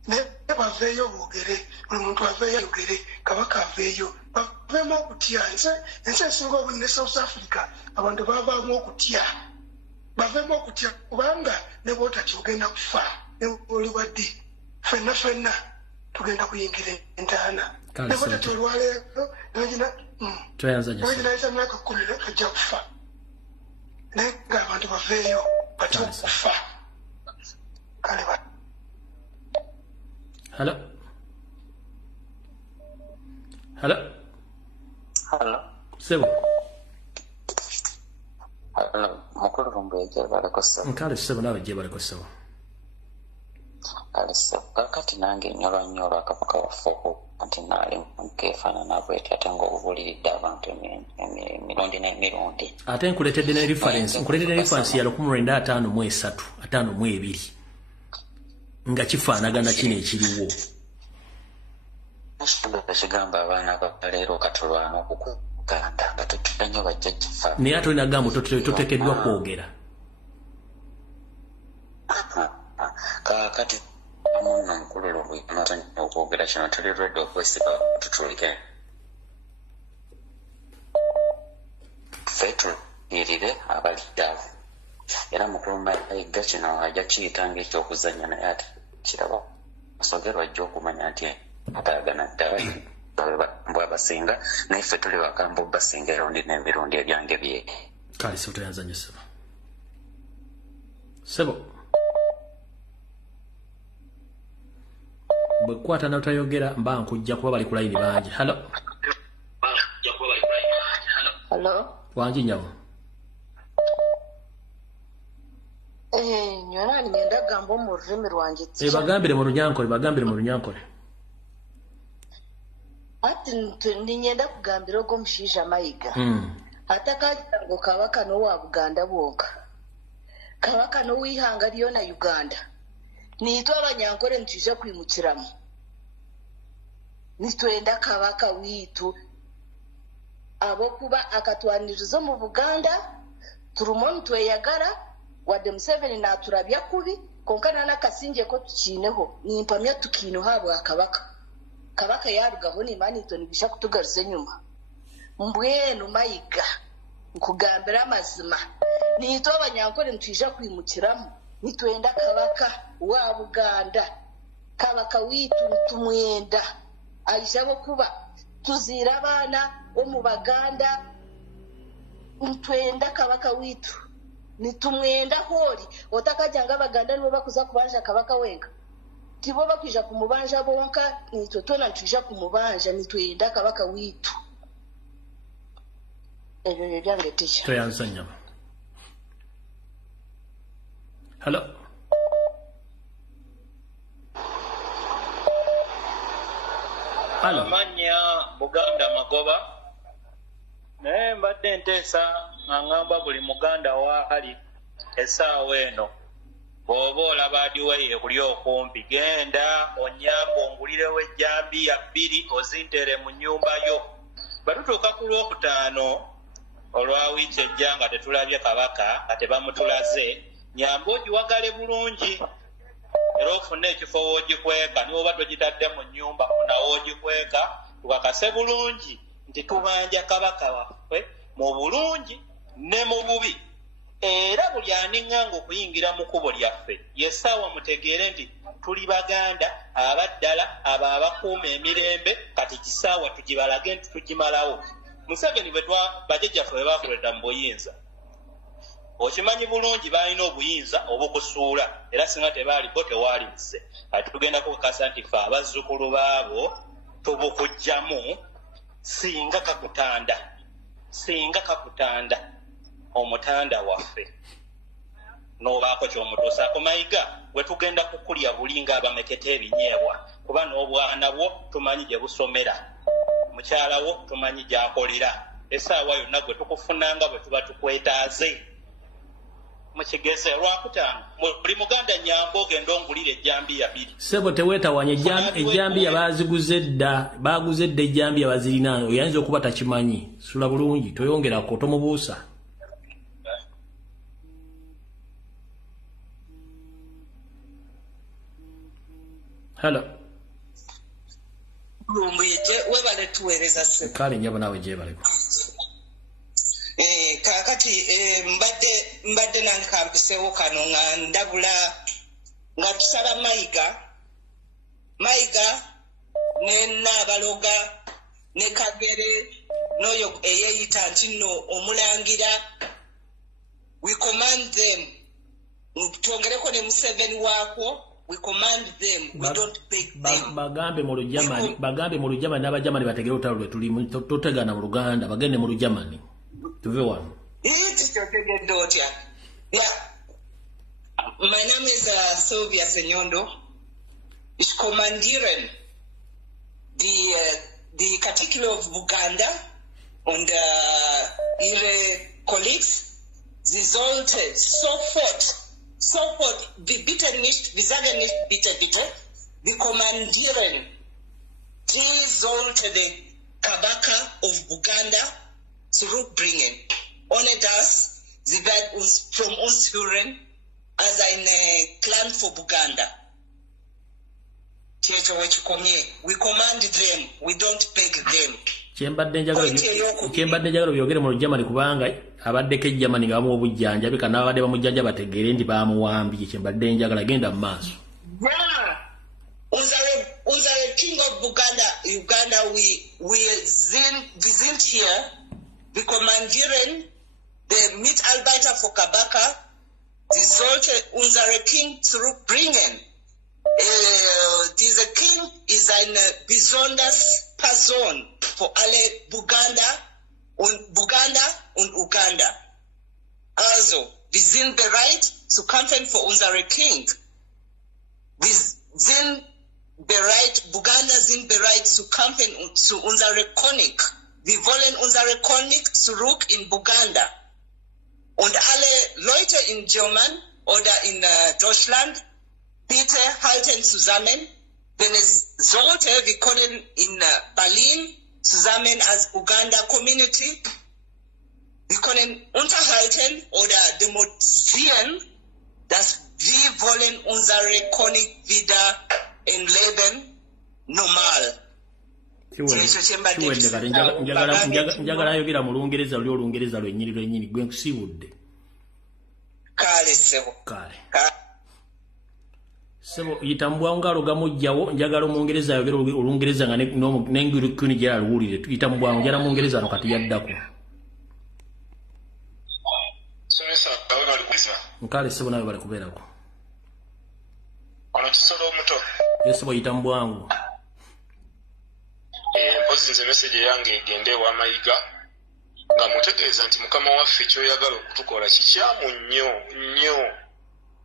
naye baveeyo boogere buli muntu aveeyo ayogere kabaka aveeyo baveemu okutya ensi esinga obuli ne South Africa abantu baavaamu okutya bavemo okutya kubanga ne bw'otatya ogenda kufa ne oli waddi ffenna tugenda kuyingira entaana ne bw'otatya olwaleero noginaayita myaka 10 ajja kufa naye ng'abantu baveeyo batya okufa kale Hello. Sebo. Mukulu rumbu ejabale kosa. Nkale sebo nawe jebale kosa. Kale sebo kakati nange nyolo akapaka wafoko anti nali nkefana nabo etatango obulirida abantu emirundi n'emirundi. Ate nkuletedde ne reference ya 1953 52 nga kifaanagana kino ekiriwo. Ekigamba abaana baleero katulwana okukuganda nga tutulanyo bajja kifa. Naye ate olina gambo toteekeddwa kwogera. Kakati amuno mukulu lw'omatanya okwogera kino tuli ready okwesiba tutulike. Ffe tulirire abalidaavu. Era mukulu Mayiga kino ajja kiyitanga ekyokuzannya naye ate kiraba asogerwa ajja okumanya nti atayagana ddala bwabasinga naye ffe tuli bakambu basinga erundi n'emirundi ebyange bye. Kale sebo toyanzanya sebo. Sebo. Bwe kwata n'otayogera mba nkujja kuba bali ku layini bangi. Hello. Wangi nyawo. Nyona ngenda gambo mu rurimi rwanjye. Bagambire mu runyankole. Ati ngenda kugambira ogwo mushiija Mayiga. Atakagira ngo kabaka no wa Buganda bwonka. Kabaka no wihanga lyona Uganda. Nitwe abanyankore ntuje kwimukiramu. Nitwenda kabaka witu abo kuba akatwanirizo mu Buganda turumo ntweyagara wadde Museveni naturabya kubi konkana nakasinje ko tukineho nimpamya tukino habwa kabaka yarugaho ni Manington bisha kutugaruze nyuma mbwenu Mayiga nkugambira amazima nitwe abanyankore ntwija kwimukiramu nitwenda kabaka wa Buganda kabaka witu tumwenda alisabo kuba tuzira abana omu Baganda ntwenda kabaka witu nitumwenda hori otakajanga Abaganda nibo bakuza kubanja kabaka wenga tibo bakwija kumubanja bonka nitwe tona ntwija kumubanja nitwenda kabaka witu ebyo byange ticha toyanzanya. Hello. Amanya Buganda magoba naye mbadde nteesa ngamba buli Muganda waali essaawa eno bw'oba olaba adiweye kuli okumpi genda onyamba ongulirewo ejjambiya 2 ozintere mu nnyumba yo batutuuka ku Lwokutaano olwa wiiki ejja nga tetulabye kabaka nga tebamutulaze nyamba ogiwagale bulungi era ofune ekifo woogikweka niwoba togitadde mu nnyumba funawo ogikweka tubakase bulungi nti tubanja kabaka waffe mu bulungi ne mu bubi era buli anenganga okuyingira mu kkubo lyaffe yesaawa mutegeere nti tuli baganda abaddala abo abakuuma emirembe kati kisaawa tugibalage nti tugimalawo. Museveni bajjajjaffe bwe baakuleta mu buyinza okimanyi bulungi balina obuyinza obukusuula era singa tebaaliko tewaali nze ati tugenda kukakasa nti ffe abazzukulu baabo tubukujjamu singa kakutanda omutanda waffe n'obaako kyomutuusaako. Mayiga bwe tugenda kukulya bulinga abameketa ebinyeebwa kuba n'obwana bwo tumanyi gye busomera mukyala wo tumanyi gy'akolera essaawa yonna gwe tukufunanga bwe tuba tukwetaaze mukigeze lwakutaano buli muganda nyambo ogenda ongulira ejjambiya 2 sebo teweetawanya ejjambiya baaziguze dda baaguze dda ejjambiya bazirina oyinza okuba takimanyi sula bulungi toyongerako tomubuusa. Hello. Webale tuweereza se. Kale njabo nawe jebaleko. Kakati mbadde nankampisewo kano nga ndabula nga tusaba Mayiga ne Nabaloga ne Kagere n'oyo eyeeyita nti nno omulangira we command them twongereko ne Museveni waako. We command them, we don't beg them. Bagambe mu Lujamani n'Abajamani bategere olutalo lwe tulimu totegana mu Luganda bagende mu Lujamani tuve wano. My name is Sylvia Senyondo. Ich kommandieren die Katikilo of Buganda und ihre Colleagues. Sie sollte sofort, wir bitten nicht, wir sagen nicht bitte, wir kommandieren, die sollte den Kabaka of Buganda zurückbringen. Ohne das, sie werden von uns hören als ein Clan for Buganda. We command them, we don't beg them. Kyembadde njagala byogere mu Lujamani kubanga abaddeko ejjamani nga bamuwa obujjanjabi kana abadde bamujjanja bategeere nti bamuwambye kyembadde njagala genda mu maaso. Unsere King of Uganda, we sind hier, wir kommandieren der Mitarbeiter für Kabaka, sie sollte unsere King zurückbringen. Dieser King ist eine besonders Person für alle Buganda und Uganda. Also, wir sind bereit zu kämpfen für unsere King. Buganda sind bereit zu kämpfen zu unserer König. Wir wollen unsere König zurück in Buganda. Und alle Leute in German oder in Deutschland, bitte halten zusammen. Wenn es sollte, wir können in Berlin zusammen als Uganda Community, wir können unterhalten oder demonstrieren, dass wir wollen unsere König wieder im Leben normal. Njagala ayogera mu Lungereza luli Olungereza lwennyini gwe nkusiibudde. Kale sebo. Kale. Sebo yitambwa ngalo gamujjawo njagala Omungereza ayogera Olungereza nga n'engirikuni gye aluwulire tuyitambwa njala mu Ngereza no kati yaddako. Nkale sebo nawe bali kubeerako. Ono kisolo omuto. Sebo yitambwangu. Mpozi nze message yange egende wa Mayiga nga mutegeeza nti mukama waffe kyoyagala okutukola kikyamu nnyo.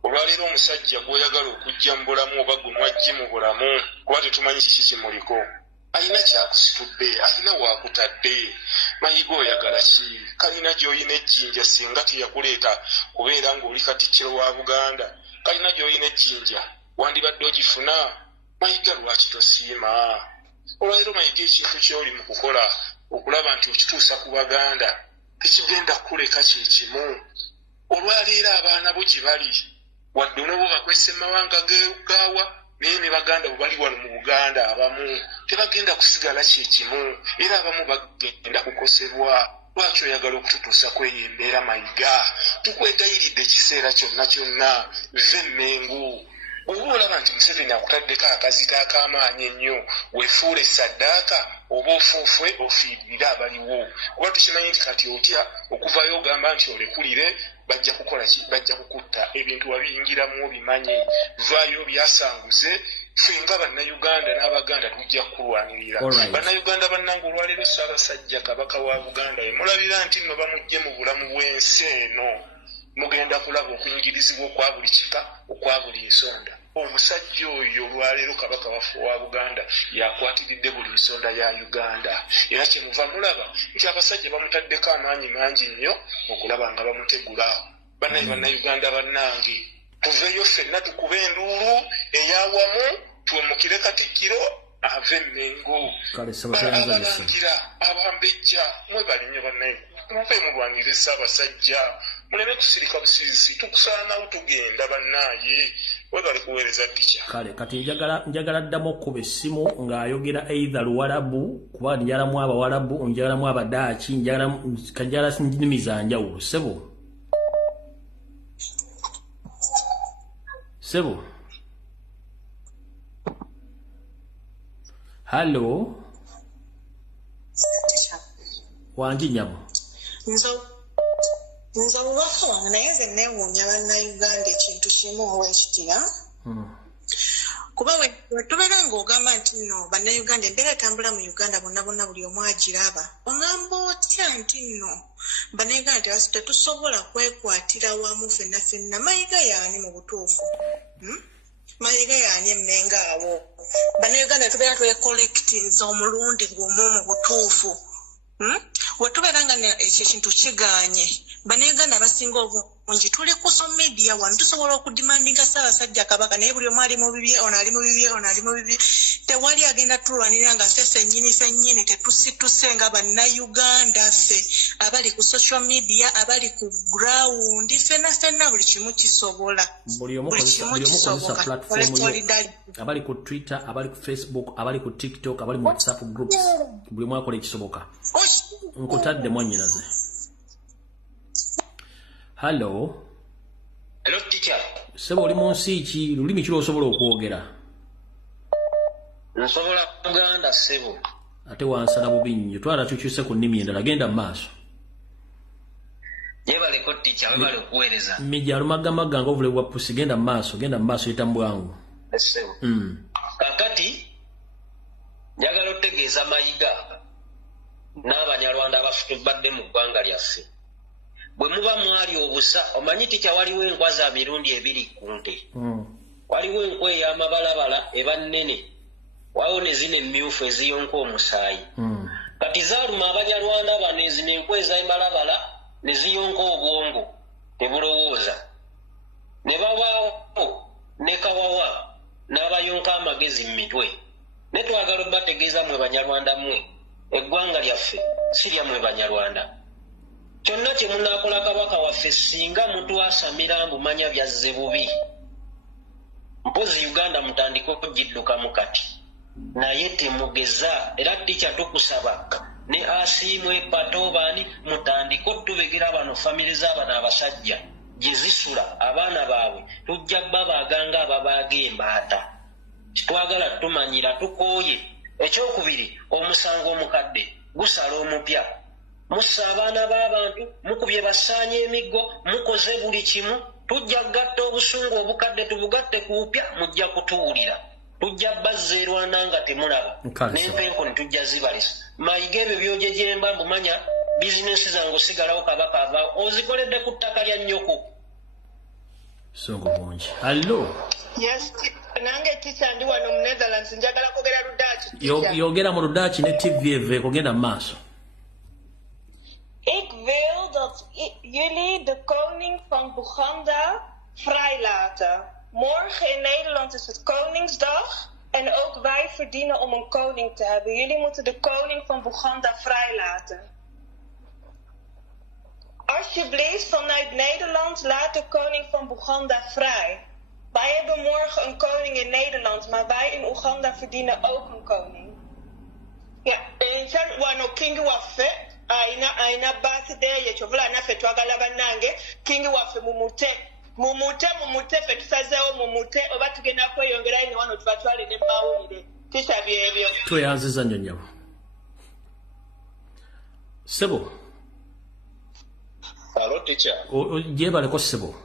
Olwaleero omusajja gw'oyagala okujja mu bulamu oba gwe mwajje mu bulamu kuba tetumanyi kiki kimuliko. Alina kyakusitudde, alina waakutadde. Mayiga oyagala ki? Kalina gy'olina ejjinja singa teyakuleeta kubeera ng'oli Katikkiro wa Buganda. Kalina gy'olina ejjinja wandibadde ogifuna. Mayiga lwaki tosiima? Olwaleero Mayiga ekintu ky'oli mu kukola okulaba nti okituusa ku Baganda tekigenda kuleka kye kimu. Olwaleero abaana bo gye bali wadde onooba bakwese mawanga gaawa naye ne baganda bwe bali wano mu Buganda abamu tebagenda kusigala kyekimu era abamu bagenda kukosebwa. Lwaki oyagala okututuusa kweyo embeera Mayiga? Tukwegayiridde ekiseera kyonna kyonna ve Mmengo. Oba olaba nti Museveni akutaddeko akazito ak'amaanyi ennyo weefuule saddaaka oba ofuufwe ofiirire abaliwo. Kuba tukimanyi nti kati otya okuvayo ogamba nti olekulire bajja kukola ki? Bajja kukutta. Ebintu wabiyingiramu obimanye. Vaayo byasanguze. Ffe nga bannayuganda n'Abaganda tujja kukulwanirira. Bannayuganda bannange olwaleero Ssaabasajja Kabaka wa Buganda mulabira nti nno bamugye mu bulamu bw'ensi eno. Mugenda kulaba okuyingirizibwa okwa buli kika, okwa buli nsonda. Omusajja oyo olwaleero Kabaka waffe wa Buganda yakwatiridde buli nsonda ya Uganda. Era kyemuva mulaba nti abasajja bamutaddeko amaanyi mangi nnyo okulaba nga bamutegula. Bannayuganda bannange, tuveeyo ffenna tukube enduulu ey'awamu tuwemukire Katikkiro ave Mmengo. Abalangira abambejja mwebali nnyo bannayuganda. Muve mulwanire Ssaabasajja. Muleme kusirika busirisi. Tukusaanawo tugenda bannaaye. Webali kuweereza tica. Kale kati njagala ddamu okkuba essimu ng'ayogera either Luwarabu kuba njagalamu Abawarabu, njagalamu Abadaaki, njagala nnimi za njawulo. Sebo. Hello. Wangi nyamu. Nze obubaka wange naye nze neewuunya bannayuganda ekintu kimu owekitira. Kuba we tubeera ng'ogamba nti nno bannayuganda embeera etambula mu Uganda bonna buli omu agiraba. Ogamba otya nti nno bannayuganda tetusobola kwekwatira wamu ffenna. Mayiga y'ani mu butuufu? Mayiga y'ani emmenga awo? Bannayuganda tubeera twekolektinza omulundi gumu mu butuufu. Wetubeera nga ekyo ekintu kiganye. Bannayuganda basinga obungi tuli ku social media wano tusobola okudimandinga Ssaabasajja Kabaka naye buli omu ali mu bibye, ono ali mu bibye. Tewali agenda tulwanira nga ffe ffennyini tetusituse nga bannayuganda ffe abali ku social media, abali ku ground, ffenna buli kimu kisobola. Buli omu kozesa platform yo. Abali ku Twitter, abali ku Facebook, abali ku TikTok, abali mu WhatsApp groups. Buli omu akola ekisoboka. Nkutadde mwannyinaze. Hello. Hello teacher. Sebo oli mu nsi ki? Lulimi ki lw'osobola okwogera? Nsobola Buganda sebo. Ate wansala bubi nnyo. Twala tukyuse ku nnimi endala. Genda mu maaso. Yebaleko teacher, webale okuweereza. Mijja lumagamaga nga ovule bwa pusi. Genda mu maaso etambwangu. Sebo. Kakati njagala otegeeza Mayiga n'Abanyarwanda abafudde mu ggwanga lyaffe. Bwe muba mwali obusa omanyi tica waliwo enkwa za mirundi ebiri ku nte. Waliwo enkwa ey'amabalabala eba nnene, waliwo ne zino emmyufu eziyonka omusaayi. Kati zaaluma Abanyarwanda bano ezino enkwa ez'amabalabala ne ziyonka obwongo tebulowooza. Ne babaawo ne kawawa n'abayonka amagezi mu mitwe. Ne twagala obategeeza mwe Banyarwanda mmwe eggwanga lyaffe si lyammwe Banyarwanda. Kyonna kye munaakola Kabaka waffe singa mutwasamira mbumanya byazze bubi. Mpozi Uganda mutandika okugiddukamu kati. Naye temugeza era tica tukusaba ne asiimwe patobaani mutandika otubegera bano famire z'abano abasajja gye zisula abaana baabwe tujja babaaganga ababaaga embaata. Kitwagala tumanyira tukooye. Ekyokubiri omusango omukadde gusala omupya. Mussa abaana b'abantu, mukubye basaanye emiggo, mukoze buli kimu. Tujja gatta obusungu obukadde tubugatte ku bupya, mujja kutuwulira. Tujja bazza erwana nga temulaba. N'empenko ne tujja zibalisa. Mayiga ebyo by'ogyejemba mbumanya bizinesi zange osigalawo Kabaka avaawo. Ozikoledde ku ttaka lya nnyoko. Songo bungi. Hello. Yes, nange teacher ndi wano mu Netherlands njagala kwogera Ludaaki. Yogera mu Ludaaki ne TV eve kugenda mu maaso. Ik wil dat jullie de koning van Buganda vrijlaten. Morgen in Nederland is het Koningsdag. En ook wij verdienen om een koning te hebben. Jullie moeten de koning van Buganda vrijlaten. Alsjeblieft, vanuit Nederland, laat de koning van Buganda vrij. Wij hebben morgen een koning in Nederland, maar wij in Oeganda verdienen ook een koning. Ja, en wano king waffe aina birthday yechovula naffe twagala bannange king waffe mumute ffe tusazeewo mumute oba tugenda kweyongerayo ne wano tubatwale ne mawulire tisha byebyo tweyanziza nnyo nnyabo Sebo Hello teacher gyebaleko Sebo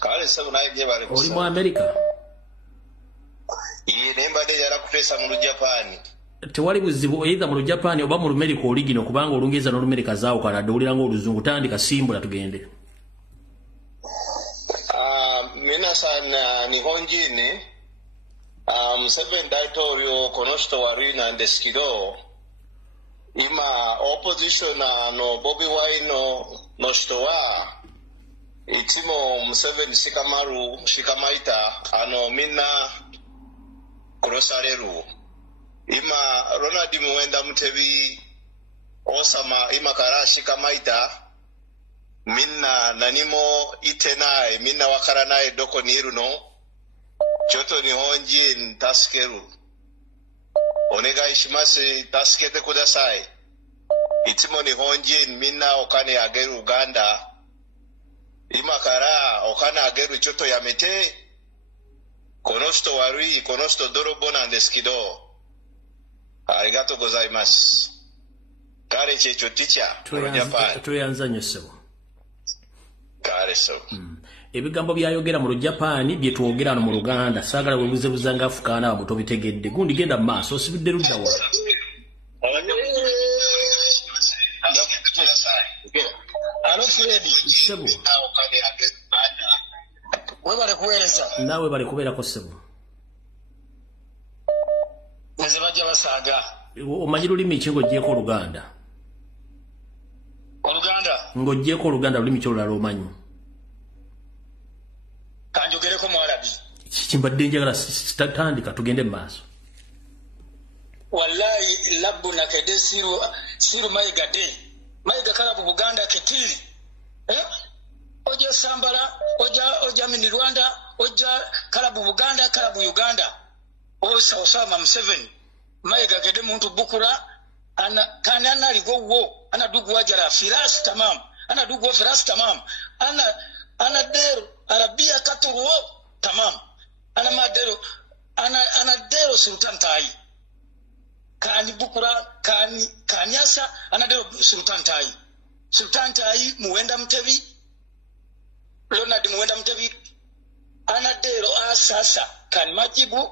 kale Sebo naye gyebaleko oli mu America nembadde yala kuteesa mu Japan tewali buzibu either mu Japan oba mu America oligino kubanga olungereza n'Olumerika zaawo kanadde owulira ng'oluzungu tandika simbula tugende mina sana nihonjini Museveni daitorio konoshito warina and Skido ima opposition no Bobi Wine no shitowa itimo Museveni shikamaita ano mina kurosareru ima Ronald Muwenda Mutebi osama ima karashi kamaita minna nanimo itenae minna wakaranae doko niruno choto ni honji taskeru onega ishimase taskete kudasai itimo ni honji minna okane ageru Uganda ima kara okane ageru choto yamete konoshito warui konoshito dorobona ndeskido arigato gozaimasu kare checho teacher tweyanzanye Sebo kare so ebigambo byayogera mu Japan bye twogera no mu Luganda saagala webuze buzanga afukana abato bitegedde gundi genda maaso osibidde ludda wa alo Fredi Sebo webale kuweereza nawe bali kubeerako Sebo nze bajja basaaga omanyi lulimi ki ng'oggyeko Oluganda ng'oggyeko Oluganda lulimi ki olulala omanyi kanjogereko mu Arabi kimbadde njagala tandika tugende mu maaso wallahi labbu nakede siru mayiga kala mu Buganda ketiri oja Sambala oja mini Rwanda oja kala mu Buganda kala mu Uganda Osama Museveni mayiga kede muntu bukura kana naligo wo ana dugu wajara firas tamam ana dugu wa firas tamam ana dero arabia katuru wo tamam ana madero ana dero sultan tai kani bukura kanyasa ana dero sultan tai Muwenda Mutebi Ronald Muwenda Mutebi ana dero asasa kan majibu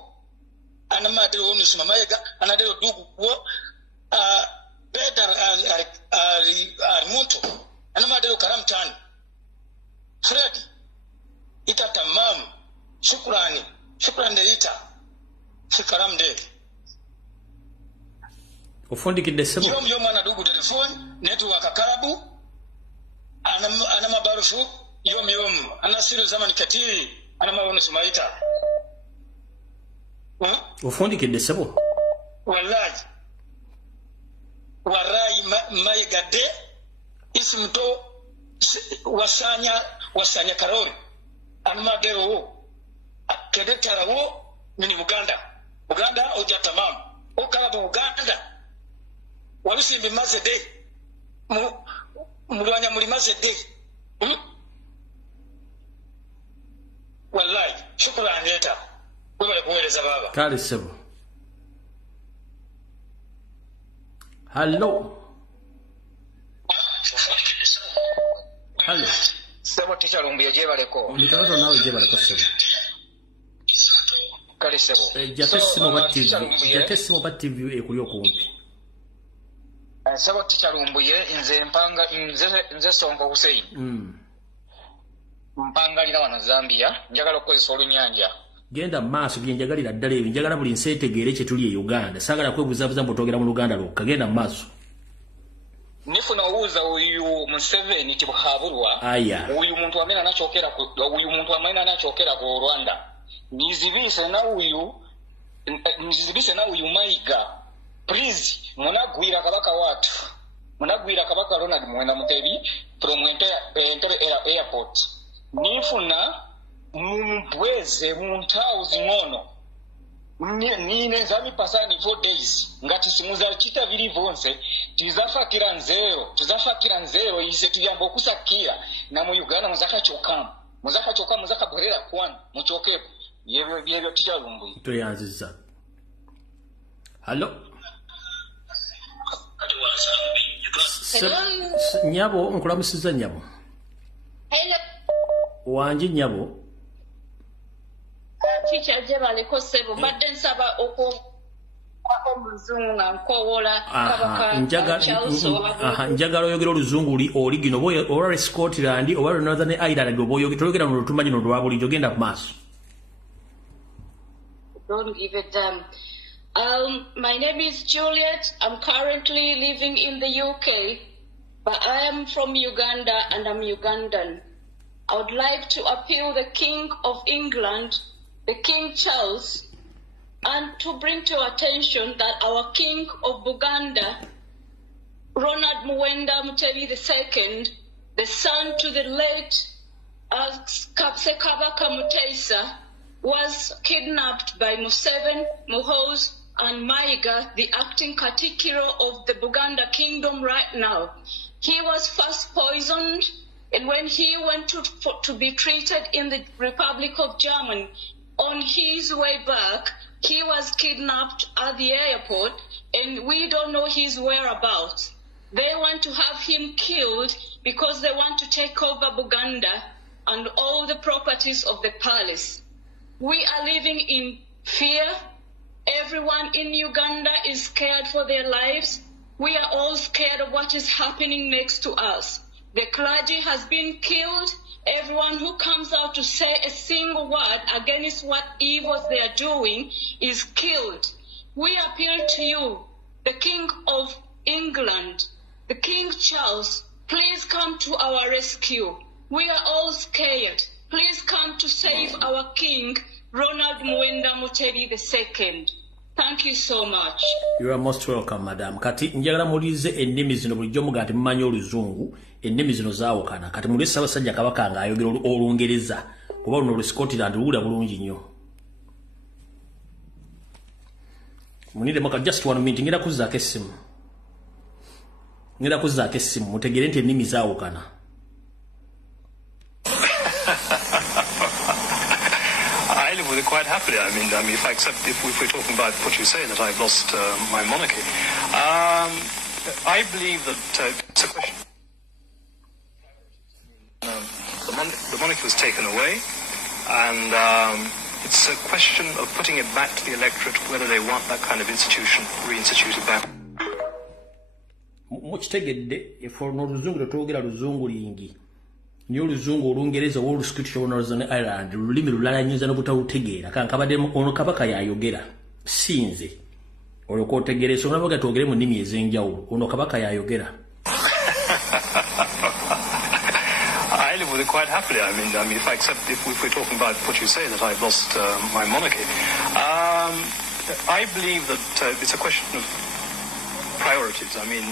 ana madero nusuma mayiga ana dero dugu wo Bedar al-Mutu ana madero karam tani Fredi ita tamam shukran de ita shikaram de ofundikidde Sebo yom ana dugu telefone network akarabu ana mabarufu yom ana siru zamani katiri ana mawono sumaita ofundikidde Sebo wallahi warai maigade ismto wasanya karori anmadero wo kede tarawo mini Uganda oja tamam okala bu Uganda walusimbi mazede mulwanya muri mazede wallahi shukran leta wewe kueleza baba kale Sebo Hello. Sebo teacher lumbiye jebaleko. Ndikato nawe jebaleko Sebo. Kale Sebo. Jatesimo TV ekuli okumpi. Sebo teacher lumbuye nze Sonko Hussein. Mpanga lina wano Zambia njagala okukozesa olunyanja. Genda maaso byenjagalira ddala ebyo njagala buli nsi etegeere kye tuli e Uganda saagala kwebuzabuza mbotogera mu Luganda lwokka genda maaso nifuna owuuza uyu Museveni tibuhabulwa uyu muntu amena anakyokera ku Rwanda nizibise na uyu Mayiga please munagwira kabaka watu munagwira kabaka Ronald Muwenda Mutebi from Entebbe airport nifuna Mpweze muntauzi ngono. Nine nzami pasani 4 days. Ngati simuza chita vili vonse. Tuzafakira nzero ise tuyambo kusakira. Na mu Uganda muzaka chokamu. Muzaka borera kwanu. Muchokepo. Yebyo ticha lumbu. Tuyanziza. Hello. Nyabo nkulamusiza nyabo. Hello. Wanji nyabo. Teacher Jebale ko sebo badde nsaba muzungu nga nkowola kabaka njagala oyogera oluzungu oligino oba Scotland oba Northern Ireland oba oyogera mu lutumanyi no lwa bulijjo genda ku maaso. Don't give a damn. My name is Juliet. I'm currently living in the UK, but I am from Uganda and I'm Ugandan. I would like to appeal the King of England, the King Charles, and to bring to attention that our King of Buganda, Ronald Muwenda Mutebi II, the son to the late Kabaka Mutesa, was kidnapped by Museveni, Muhoozi, and Mayiga, the acting Katikiro of the Buganda Kingdom right now. He was first poisoned, and when he went to be treated in the Republic of Germany, on his way back, he was kidnapped at the airport, and we don't know his whereabouts. They want to have him killed because they want to take over Buganda and all the properties of the palace. We are living in fear. Everyone in Uganda is scared for their lives. We are all scared of what is happening next to us. The clergy has been killed. Everyone who comes out to say a single word against what evils they are doing is killed. We appeal to you, the King of England, the King Charles, please come to our rescue. We are all scared. Please come to save our King, Ronald Muwenda Mutebi II. Thank you so much. You are most welcome, madam. Kati njagala mulize ennimi zino bulijjo mugati mumanyi oluzungu, ennimi zino zaawukana. Kati mulese Ssaabasajja Kabaka nga ayogera Olungereza oba luno Scotland luwulira bulungi nnyo. Munire maka just one minute ngenda kuzzaako essimu. Mutegere nti ennimi zaawukana. Quite happily. I mean, if we're talking about what you say, that I've lost my monarchy, I believe that it's a question. The monarchy was taken away, and it's a question of putting it back to the electorate whether they want that kind of institution reinstituted back. Mukitegedde efo n'oluzungu tetwogera luzungu lingi. Nyo oluzungu Olungereza oba Scottish oba Northern Ireland lulimi lulala nyinza n'obutawutegeera kankabadde ono kabaka yayogera sinze olwo kootegereza onabaga twogere mu nnimi ez'enjawulo ono kabaka yayogera. I live with it quite happily. I mean, if we're talking about what you say, that I've lost my monarchy, I believe that it's a question of priorities. I mean,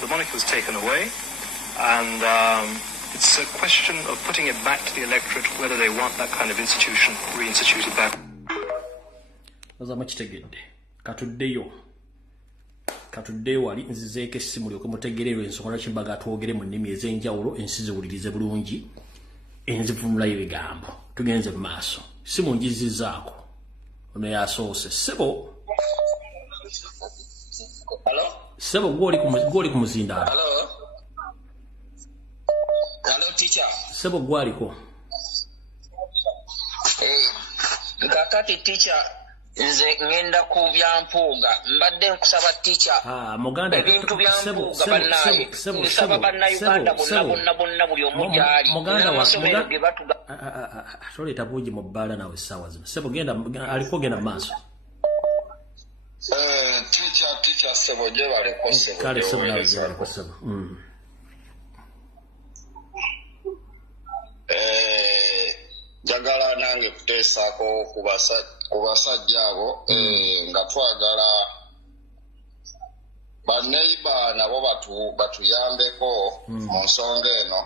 the monarchy was taken away, and it's a question of putting it back to the electorate whether they want that kind of institution reinstituted back. Oza makitegedde. Katuddeyo wali nzizeeko essimu lyoke mutegereerwe ensonga kimbaga twogere mu nnimi ez'enjawulo ensi ziwulirize bulungi enzivunulayo ebigambo. Tugenze mu maaso. Ssimu njizizzaako. Ono yasoose. Ssebo. Ssebo gw'oli ku muzindaalo. Hello, teacher. Sebo gwaliko. Kakati teacher, nze ngenda ku byampuuga. Mbadde nkusaba teacher. Muganda ebintu byampuuga bannaye. Nsaba bannayuganda bonna buli omu gyali. N'amasomero ge batuga. Toleeta buugi mu bbaala nawe essaawa zino. Sebo aliko genda mu maaso. Teacher Sebo gye baliko Sebo. Kale Sebo nawe gye baliko Sebo. Njagala nange kuteesaako ku basajja abo nga twagala banneiba nabo batuyambeko mu nsonga eno.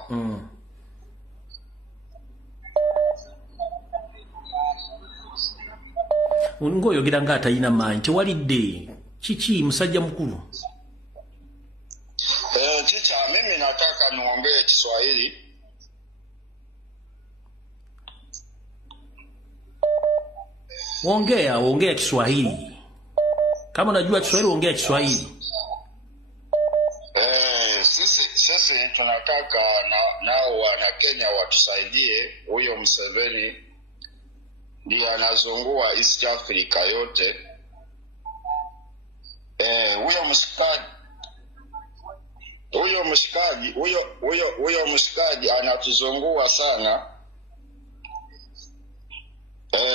ngoyogera nga atayina maanyi tewalidde kiki musajja mukulu. Chicha, mimi nataka niongee Kiswahili. Ongea Kiswahili. Kama unajua Kiswahili ongea Kiswahili. Sisi tunataka nao wana Kenya watusaidie. Huyo Museveni ndiye anazungua East Africa yote. Huyo mshikaji anatuzungua sana.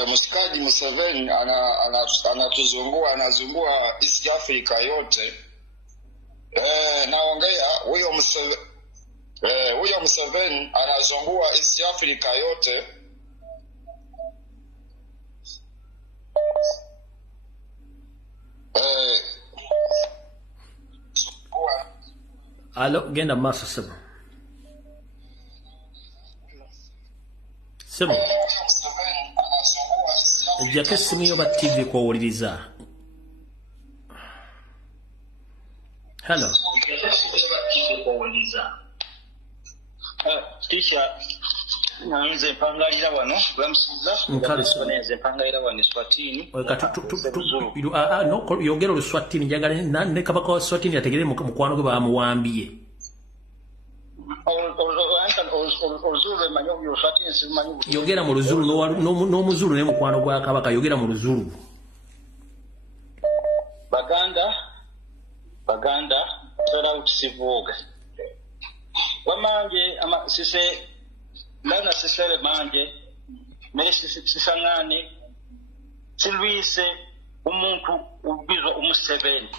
Mshikaji Museveni anatuzungua, anazungua East Africa yote. Naongea huyo Museveni anazungua East Africa yote. Alo, genda maaso sebo. Ejjako essimu yo ba TV kwowuliriza. Hello. Teacher, nze mpangalira wano bamusiza nze mpangalira wano Swatini. No, yogera Luswatini njagala ne kabaka wa Swatini ategere mukwano gwe bamuwambye. Yogera mu Luzulu n'omuzulu ne mukwano gwa kabaka yogera mu Luzulu. Baganda tera utisivuga. Wamanje sise lana sisere manje mesi sisangane silwise umuntu ubizwa umuseveni.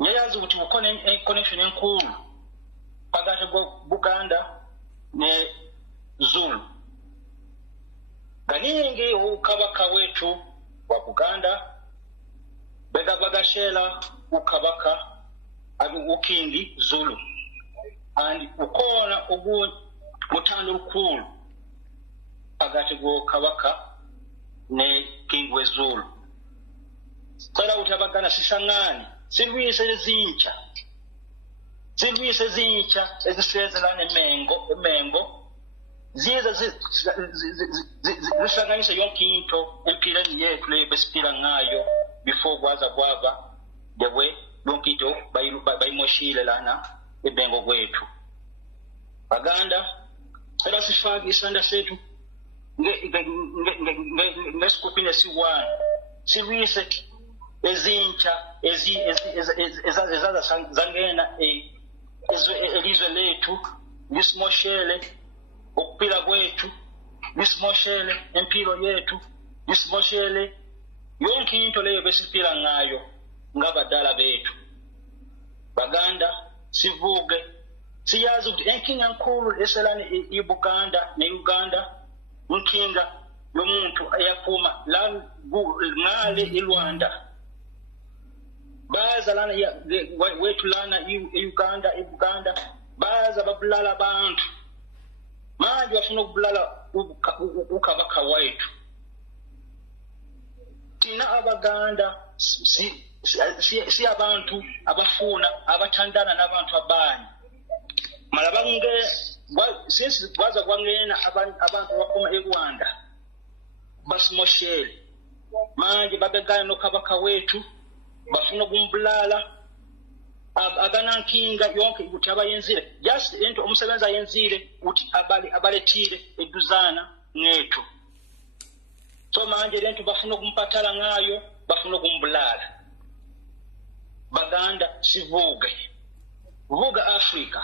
Nyayazi ukuthi ukone connection enkulu phakathi Buganda ne Zulu. Kaningi ukabaka wetu wa Buganda begabagashela ukabaka ukindi Zulu and ukona ubu mutando lukulu phakathi kabaka ne king we Zulu. Kala utabagana sisangane silwise zincha ezisezelana emengo ziza zisanganisa yonke into empilweni yethu le besipila ngayo before kwaza kwaba dewe yonke into bayimoshile lana ebengo kwethu. Baganda ela sifaki isanda sethu ngesikupine siwana silwise ezintsha ezaza zangena elizwe lethu lisimoshele ukupila kwethu, lisimoshele empilo yethu, lisimoshele yonke into leyo besipila ngayo ngabadala bethu. Baganda sivuge siyazi ukuthi enkinga enkulu eselana iBuganda neUganda inkinga yomuntu ayaphuma la ngale eLwanda. Baza lana wethu lana iUganda iBuganda baza babulala abantu. Manje bafuna ukubulala ukabaka wethu. Tina Abaganda si abantu abafuna abathandana nabantu abanye. Malabange since kwaza kwangena abantu baphuma eRwanda basimoshele. Manje babegana nokabaka wethu bafuna ukumbulala aganankinga yonke ukuthi abayenzile just into umsebenzi ayenzile ukuthi abalethile eduzana ngethu. So manje lento bafuna ukumpathala ngayo bafuna ukumbulala. Baganda sivuge vuga Africa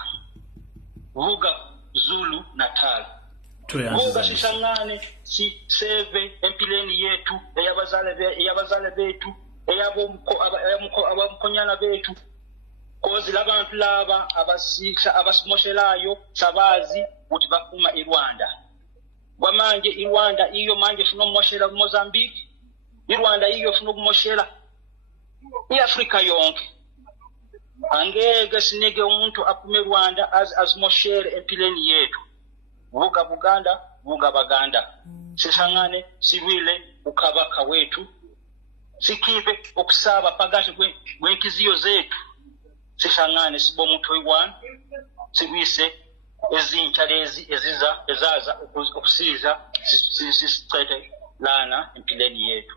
vuga Zulu Natal vuga sisangane si save empileni yetu eyabazale bethu eyabomkonyana bethu kozi labantu laba abasika abasimoshelayo sabazi ukuthi baphuma eRwanda. Kwamanje iRwanda iyo manje funa ukumoshela kuMozambique, iRwanda iyo funa ukumoshela iAfrika yonke. Angeke sinike umuntu aphume eRwanda azimoshele empileni yethu. Vuga Buganda, vuga Baganda. sisangane sibwile ukabaka wetu sikive okusaba pagati gwenkiziyo zetu sisangane sibo mutwe wan sibwise ezintalezi ezaza okusiza sisitete lana empileni yetu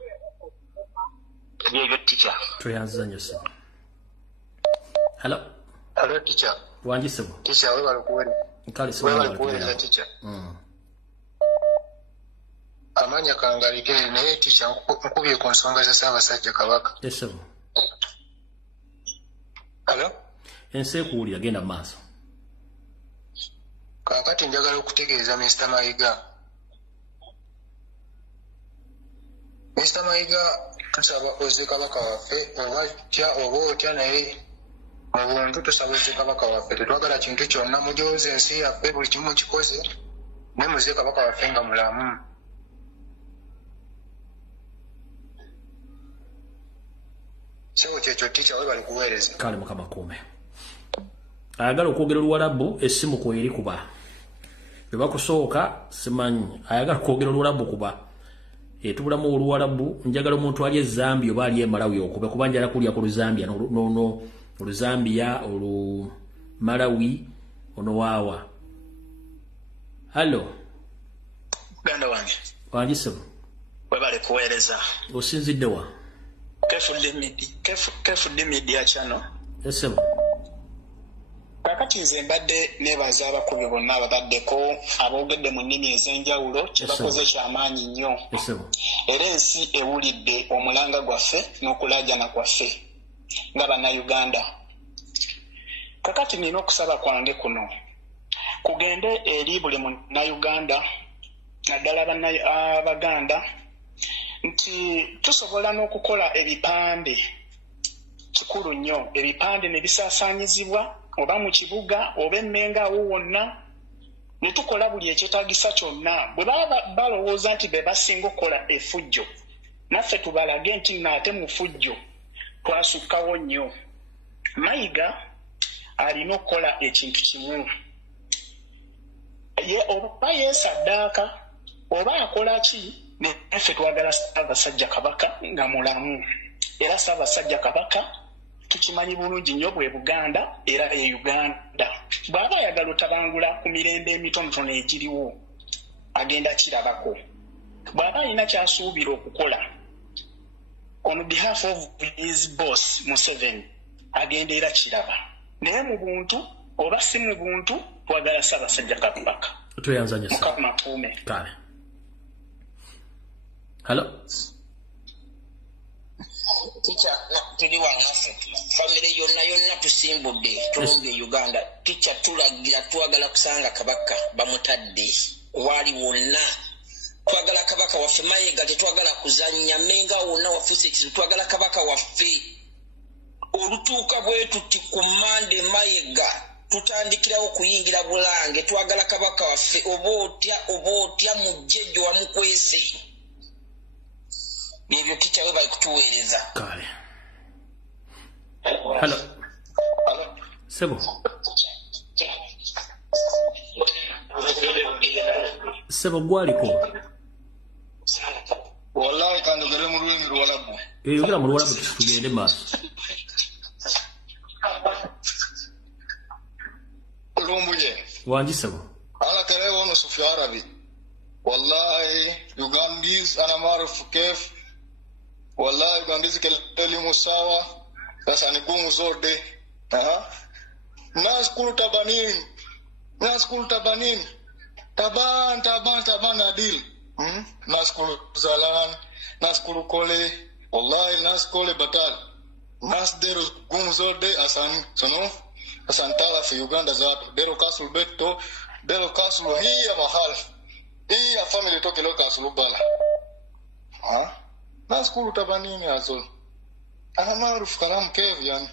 byebyo teacher tuyanzanya se hello teacher wanjisebo teacher wewe walikuwele nkali wewe walikuwele teacher amanya kangalikene naye teacher nkubye ku nsonga za Ssaabasajja Kabaka yesebo hello ense kuulira genda maaso kakati njagala okutegeeza Mr. Mayiga tusaba ozze kabaka waffe oba otya naye mu buntu tusaba ozze kabaka waffe tetwagala kintu kyonna mujooze ensi yaffe buli kimu kikoze ne muzze kabaka waffe nga mulamu sewo kyekyo tica we bali kuweereza kale mukama kuume ayagala okwogera Oluwarabu essimu kweri kuba bwe bakusooka simanyi ayagala okwogera Oluwarabu kuba etubulamu Oluwarabu njagala omuntu ali Zambia oba ali Malawi okube kuba njala kulya ku Zambia no Zambia olu Malawi ono wawa hallo ganda wange wanjisebo we bali kuweereza osinzidde wa kefu media channel yesebo kakati nze mbadde nebaza abakubi bonna ababaddeko aboogedde mu nnimi ez'enjawulo kyebakoze kyamaanyi nnyo era ensi ewulidde omulanga gwaffe n'okulaajana kwaffe nga bannayuganda kakati nina okusaba kwange kuno kugende eri buli munnayuganda naddala abaganda nti tusobola n'okukola ebipande kikulu nnyo ebipande ne bisaasaanyizibwa oba mu kibuga oba emmenga awo wonna ne tukola buli ekyetaagisa kyonna bwe baba balowooza nti be basinga okukola effujjo naffe tubalage nti naate mu ffujjo twasukkawo nnyo Mayiga alina okukola ekintu kimu oba yeesaddaaka oba akola ki naffe twagala Ssaabasajja Kabaka nga mulamu era Ssaabasajja Kabaka tukimanyi bulungi nnyo bwe Buganda era e Uganda bw'aba ayagala otabangula ku mirembe emitonotono egiriwo agenda kirabako bw'aba alina kyasuubira okukola on behalf of his boss Museveni agenda era kiraba naye mu buntu oba si mu buntu twagala Ssaabasajja Kabaka tuyanzanya mukama kuume kale hello Teacher, tuli wanaffe family yonna tusimbudde tulumbe Uganda teacher tulagira twagala kusanga Kabaka bamutadde wali wonna twagala Kabaka waffe Mayiga tetwagala kuzanya menga wonna wafuuse ekizibu twagala Kabaka waffe olutuuka bwe tuti ku Mande Mayiga tutandikirawo okuyingira Bulange twagala Kabaka waffe oba otya mujjejjo wamukwese Nibyo teacher we bali kutuweereza kale hello sebo sebo gwaliko wallahi kanjogere mu lulimi Luwarabu yogera mu Luwarabu tugende maaso Lumbuje wanjisebo ala tere wono sufi Arabi wallahi Ugandese ana maarufu kef wallahi Ugandese elimu sawa sasa ni gumu zote naskulu tabanin taban adil naskulu zalan naskulu kole wallahi naskole batal nasdero gumu zote asan tala fi Uganda zato dero kasul beto dero kasul hiya mahal hiya family toke lo kasul bala naskulu tabanini azul ana maarufu kalam kev yani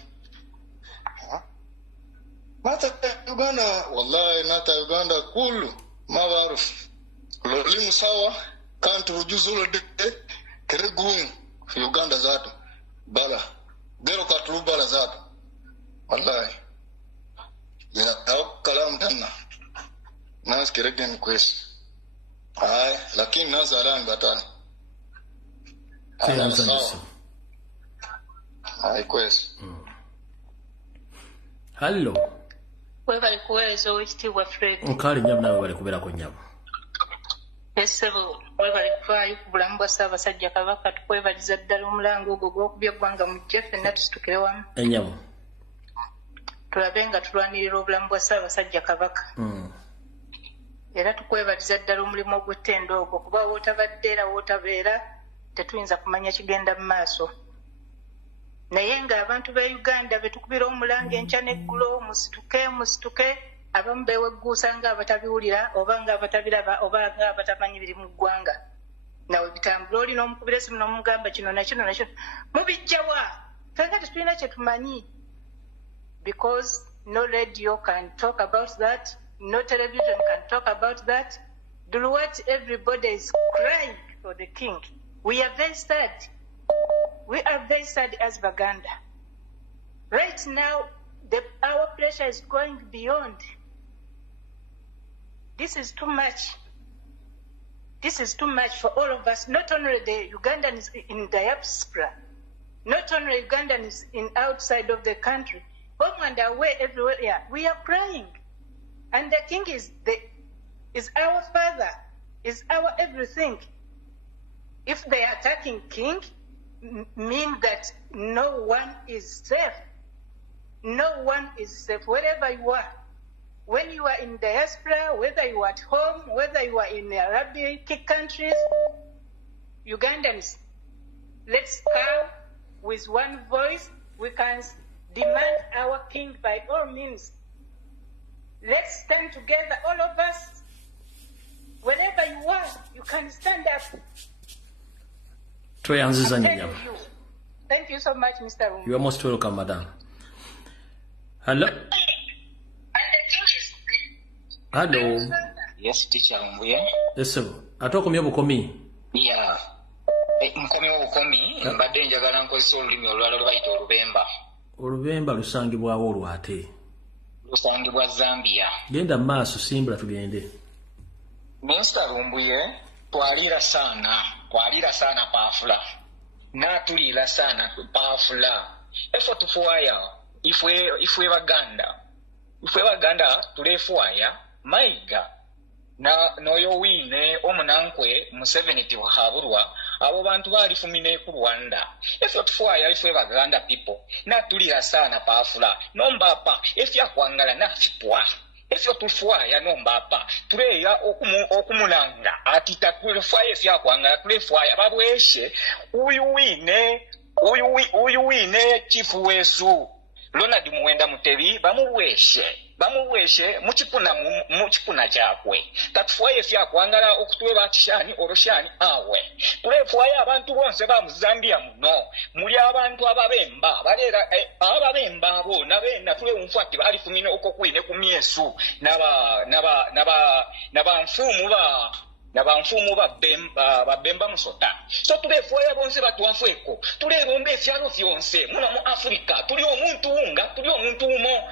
nata Uganda wallahi nata Uganda kullu ma baaruf lolimu sawa kantu rujuzulo de kere gum fi Uganda zato bala dero katulu bala zato wallahi ya kalam tanna nas kere gen kwes lakini nazala mbatana. Kwezi. Hello. Webali kuwezo wekitiibwa Fred. Nkali nyamu nawe bali kubeera ku nyamu. Esebo webali kufaayo ku bulamu bwa Ssaabasajja Kabaka tukwebaliza ddala omulango ogwo gw'okubya eggwanga mu jje ffenna tusitukire wamu. Enyamu. Tulabe nga tulwanirira obulamu bwa Ssaabasajja Kabaka. Era tukwebaliza ddala omulimu ogw'ettendo ogwo kuba wootabadde era wootabeera tetuyinza kumanya kigenda mu maaso. Naye ng'abantu ba Uganda be tukubira omulango enkya n'eggulo musituke abamu beewegguusa ng'abatabiwulira oba ng'abatabiraba oba ng'abatamanyi biri mu ggwanga. Nawe bitambula olina omukubira esimu n'omugamba kino na kino na kino. Mubijja wa? Fenga tetulina kye tumanyi. Because no radio can talk about that, no television can talk about that. Do what everybody is crying for the king. We are very sad. We are very sad as Baganda. Right now, our pressure is going beyond. This is too much. This is too much for all of us. Not only the Ugandans in diaspora, not only Ugandans in outside of the country, home and away everywhere. Yeah, we are crying, and the king is our father, is our everything. If they are attacking king, mean that no one is safe. No one is safe wherever you are. When you are in diaspora, whether you are at home, whether you are in Arabic countries, Ugandans, let's come with one voice. We can demand our king by all means. Let's stand together, all of us. Wherever you are, you can stand up. Thank you so much, Mr. Rumbu. You are most welcome, madam. Hello? Hello? Yes, teacher Mbuye. Yes, sir. Atokomya bukomi? Yeah. Nkomya obukomi, mbadde njagala nkozesa olulimi olulala lwayita Olubemba. Olubemba lusangibwawo olwate? Lusangibwa Zambia. Genda maaso simbula tugende. Mr. Rumbuye, twalira sana paafula. Natulira sana paafula. Efo tufuaya, ifwe Baganda tulefuaya, Mayiga. Noyo wine omunankwe Museveni tiwahabulwa abo bantu balifumine ku Rwanda. Efo tufuaya ifwe Baganda people. Natulira sana paafula. Nombapa efya kwangala nafipwa. Efyo tufuaya nombapa tuleya okumulanga ati takulefuaya efya kwangala tulefuaya babweshe uyu wine chifu wesu Ronald Muwenda Mutebi bamuweshe muchipuna chakwe tatufuaya efya kwangala okutwe batishani oroshani awe tulefuaya abantu bonse ba Muzambia muno muli abantu ababemba balera ababemba abo nabena tule umfati bali fumine uko kwine kumyesu naba mfumu babemba musota so tulefuaya bonse batuwafweko tulebombe efyalo fyonse muna mu Afrika tuli omuntu unga tuli omuntu umo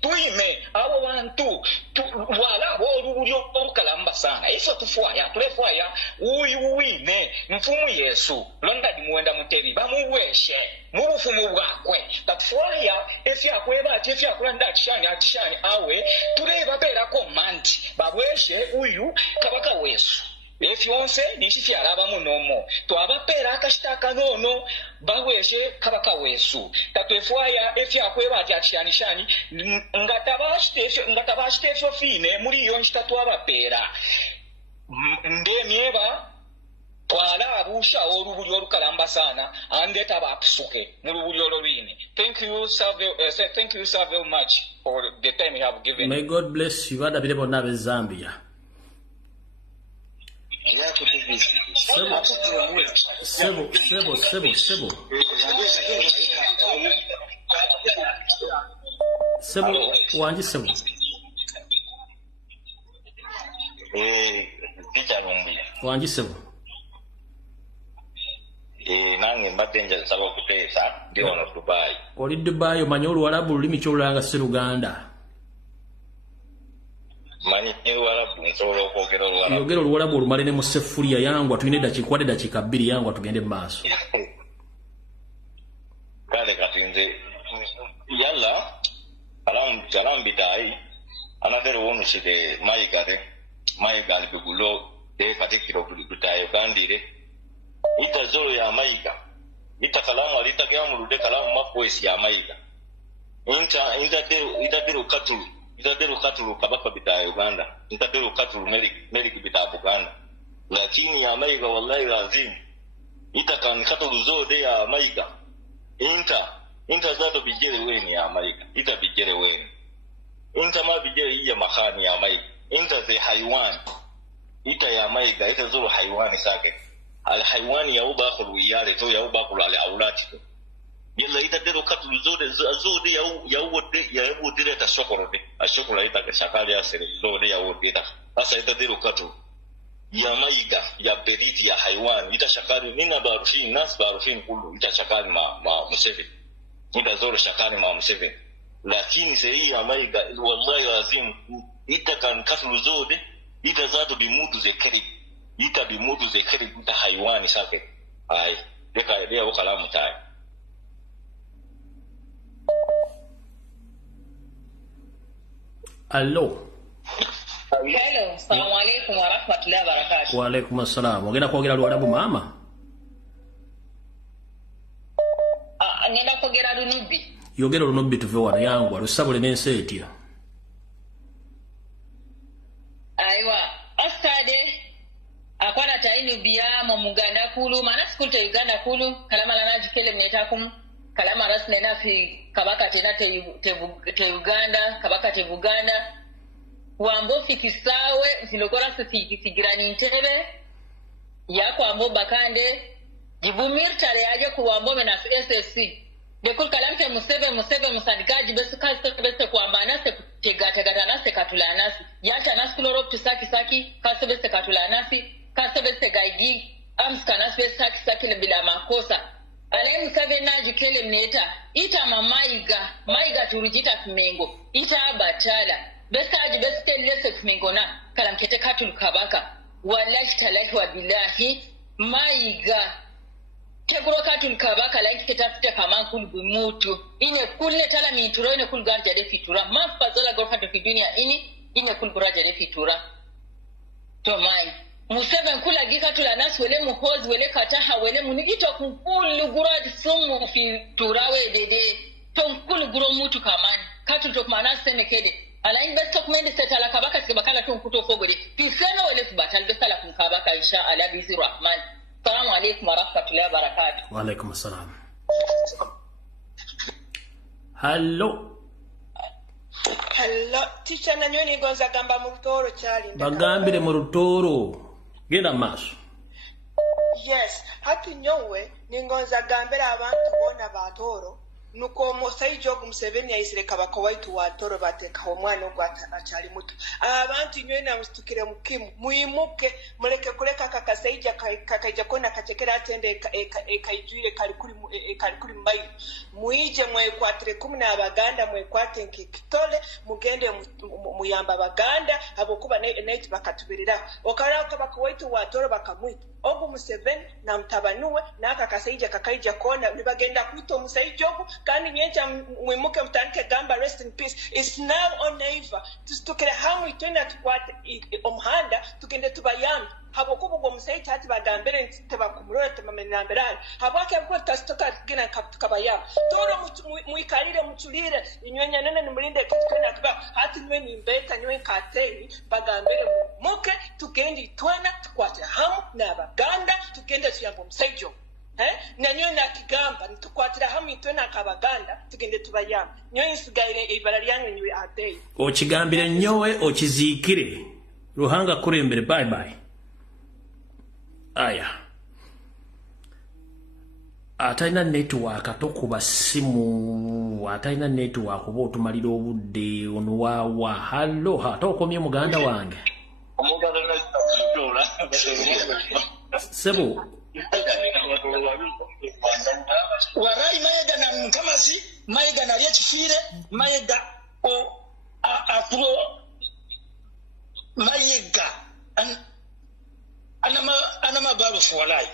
tuyime abo bantu wala olubulyo obukalamba sana eso tufuaya tulefuaya uyu wine mfumu Yesu Ronald Muwenda Mutebi bamuweshe mu bufumu bwakwe tatufuaya efyakweba ati efyakulanda atishani awe tuleba berako manti babweshe uyu kabaka wesu efyonse nishifyala abamunomo twabapera akashitaka nono baweshe kabaka wesu tatwefuaya efyakweba ati atishani ngatabashitefyo fine muri iyo nshitatu abapera ndemyeba twala abusha olubuli olukalamba sana andeta bakusuke mu lubuli olwine. Thank you sir very much for the time you have given. May God bless you. Bada bilebo nabe Zambia. Sebo wanji sebo. Teacher Rumbuye. Wanji sebo. Nange mbadde njagala okuteesa ndi wano Dubai. Oli Dubai omanyi Oluwalabu lulimi ky'olulanga si Luganda. manyi Luwarabu nsobola okwogera Oluwarabu. Yogera Oluwarabu olumale ne mu seffuliya yangwa tulina dakika 2 yangwa tugende mu maaso. Kale kati nze yalla kalam bitai anadere wonu shide mayiga bigulo de patikiro bitayo gandire ita zoro ya mayiga ita kalamu alita gamulude kalamu makwesi ya mayiga ita dero katulu kabaka bitayo Uganda ita dero katulu melik bitayo Uganda lakini ya mayiga wallahi lazim ita kan katulu zode ya mayiga Inta zato bijere weni ya Amerika. Ita bijere weni. Inta ma bijere iya mahani ya Amerika. Inta ze haiwan. Ita ya Amerika. Ita zuru haiwani sake. Al haiwani ya uba akulu iyale. To ya uba akulu ale aulati. Yela ita dero katu zode ya ubu dire ta shokorode. Ashokula ita kashakali ya sere. Zode ya ubu ita. Asa ita dero katu. Ya Amerika. Ya beriti ya haiwan. Ita shakari. Nina barufin. Nas barufin kulu. Ita shakari ma Museveni. Ita zoro shakani ma Museveni. Lakini sahi ya Mayiga wallahi lazim ita kan katulu zode ita zato bimutu zekeri ita ita haiwani sake ai deka wakalamu tai. Hello, assalamu alaikum wa rahmatullahi wa barakatuh. Wa alaikum assalam. Ogenda kwogera Luwarabu mama? Ngenda kwogera Lunubbi. Yogera Lunubbi tuve wano yangwa lusabule n'ensi etya. Aiwa, astade akwana taini biya mu Muganda kulu mana school te Uganda kulu kalama lana jikele mnetakum kalama rasne na fi kabaka tena te Uganda kabaka te Buganda wambo fikisawe zilokora sigirani ntebe yako ambo bakande jibumirtare aje kuwambo na SSC dekul kalamte musebe musandikaji bese kwamba nase tegata nase katulanasi yacha naskulorop tusaki kasebe katulanasi kasebe gaigi amskanasi saki bila makosa alaini kabe naji kele mneta ita maiga turujita kimengo ita abatala bese lese kimengo na kalamkete katul kabaka wallahi talahi wa billahi maiga keburo katul kabaka like ketafute kama kulbu mutu ine kulle tala mituro ine kulgar jade fitura mafazola gorfa do fidunia ine kulbura jade fitura to mai Museveni kula gika tula nas wele muhozi wele kataha wele munigito kukulu gurad sumu fiturawe dede to kulu guro mutu kamani katul to mana sene kede ala in besto kumende setala kabaka sikabakala to kuto fogode piseno wele fubatal besala kumkabaka insha Allah bizi rahman. Assalamu alaikum wa rahmatullahi wa barakatuh. Wa alaikum assalam. Hello. Teacher nanyoni gonza gamba mu Rutoro chali. Bagambire mu Rutoro. Genda maso. Yes, hati nyowe ningonza gambira abantu bona batoro nuko Musaijo Museveni yaisire kabako waitu watoro bateka omwana ogwata achali muto abantu nyowe namustukire mukimu muimuke muleke kuleka kakasaija kakaija kona kachekera atende ekaijwire kali kuri mbayi muije mwekwatire 10 abaganda mwekwate nkitole mugende muyamba abaganda abokuba net bakatubirira okara kabako waitu watoro bakamwita ogu Museveni na mtabanuwe na kakasaija kakaija kona nibagenda kwito Musaijo kandi nyecha mwimuke mtanke gamba rest in peace. It's now on Naiva tustukire hamu itwena tukwate omhanda tukende tubayamba habo kubugo Musaija hati bagambere nteba kumurora temamenamberana habake abwo tastoka gina kabayamba toro muikalire mutulire inywenya nene nimulinde kitwena tuba hati nywe nimbeta nywe kateni bagambere muke tugendi twena tukwate hamu na abaganda tugende tuyamba Musaijo na nyo na kigamba nitukwatira hamwe itwena kabaganda tugende tubayamba nyo insigaire ibara lyanyu nywe adei okigambire nyowe okizikire ruhanga kurembere bye bye aya ataina network atokuba simu ataina network obo otumalira obudde onuwawa hallo hatokomye muganda wange omuganda nakitola sebo warai maega na mkamasi maega na liya chifire maega o apuro Mayiga anama balu fuwalai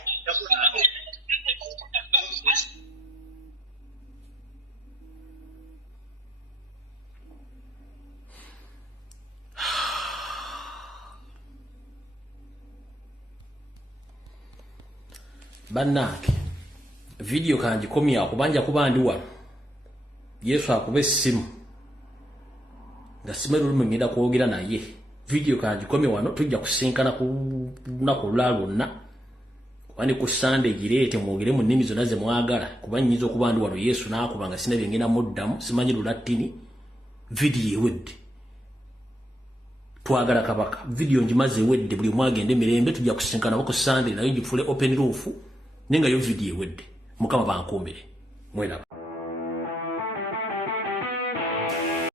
Bannange video kangikomya okubanja kubandi wano Yesu akube simu nga simeru lumengeda kwogera naye video kangikomya wano tujja kusinkana ku lunaku lwalwonna kubandi ku Sunday girete mwogere mu nnimi zonna ze mwagala kuba nyizo kubandi wano Yesu nakubanga sina byengena muddamu simanyi lulatini video ewedde twagala kabaka video njimaze ewedde buli mwagende mirembe tujja kusinkana ku Sunday nayo gifule open roof nenga yo video ewedde mukama bankumbire mwelaba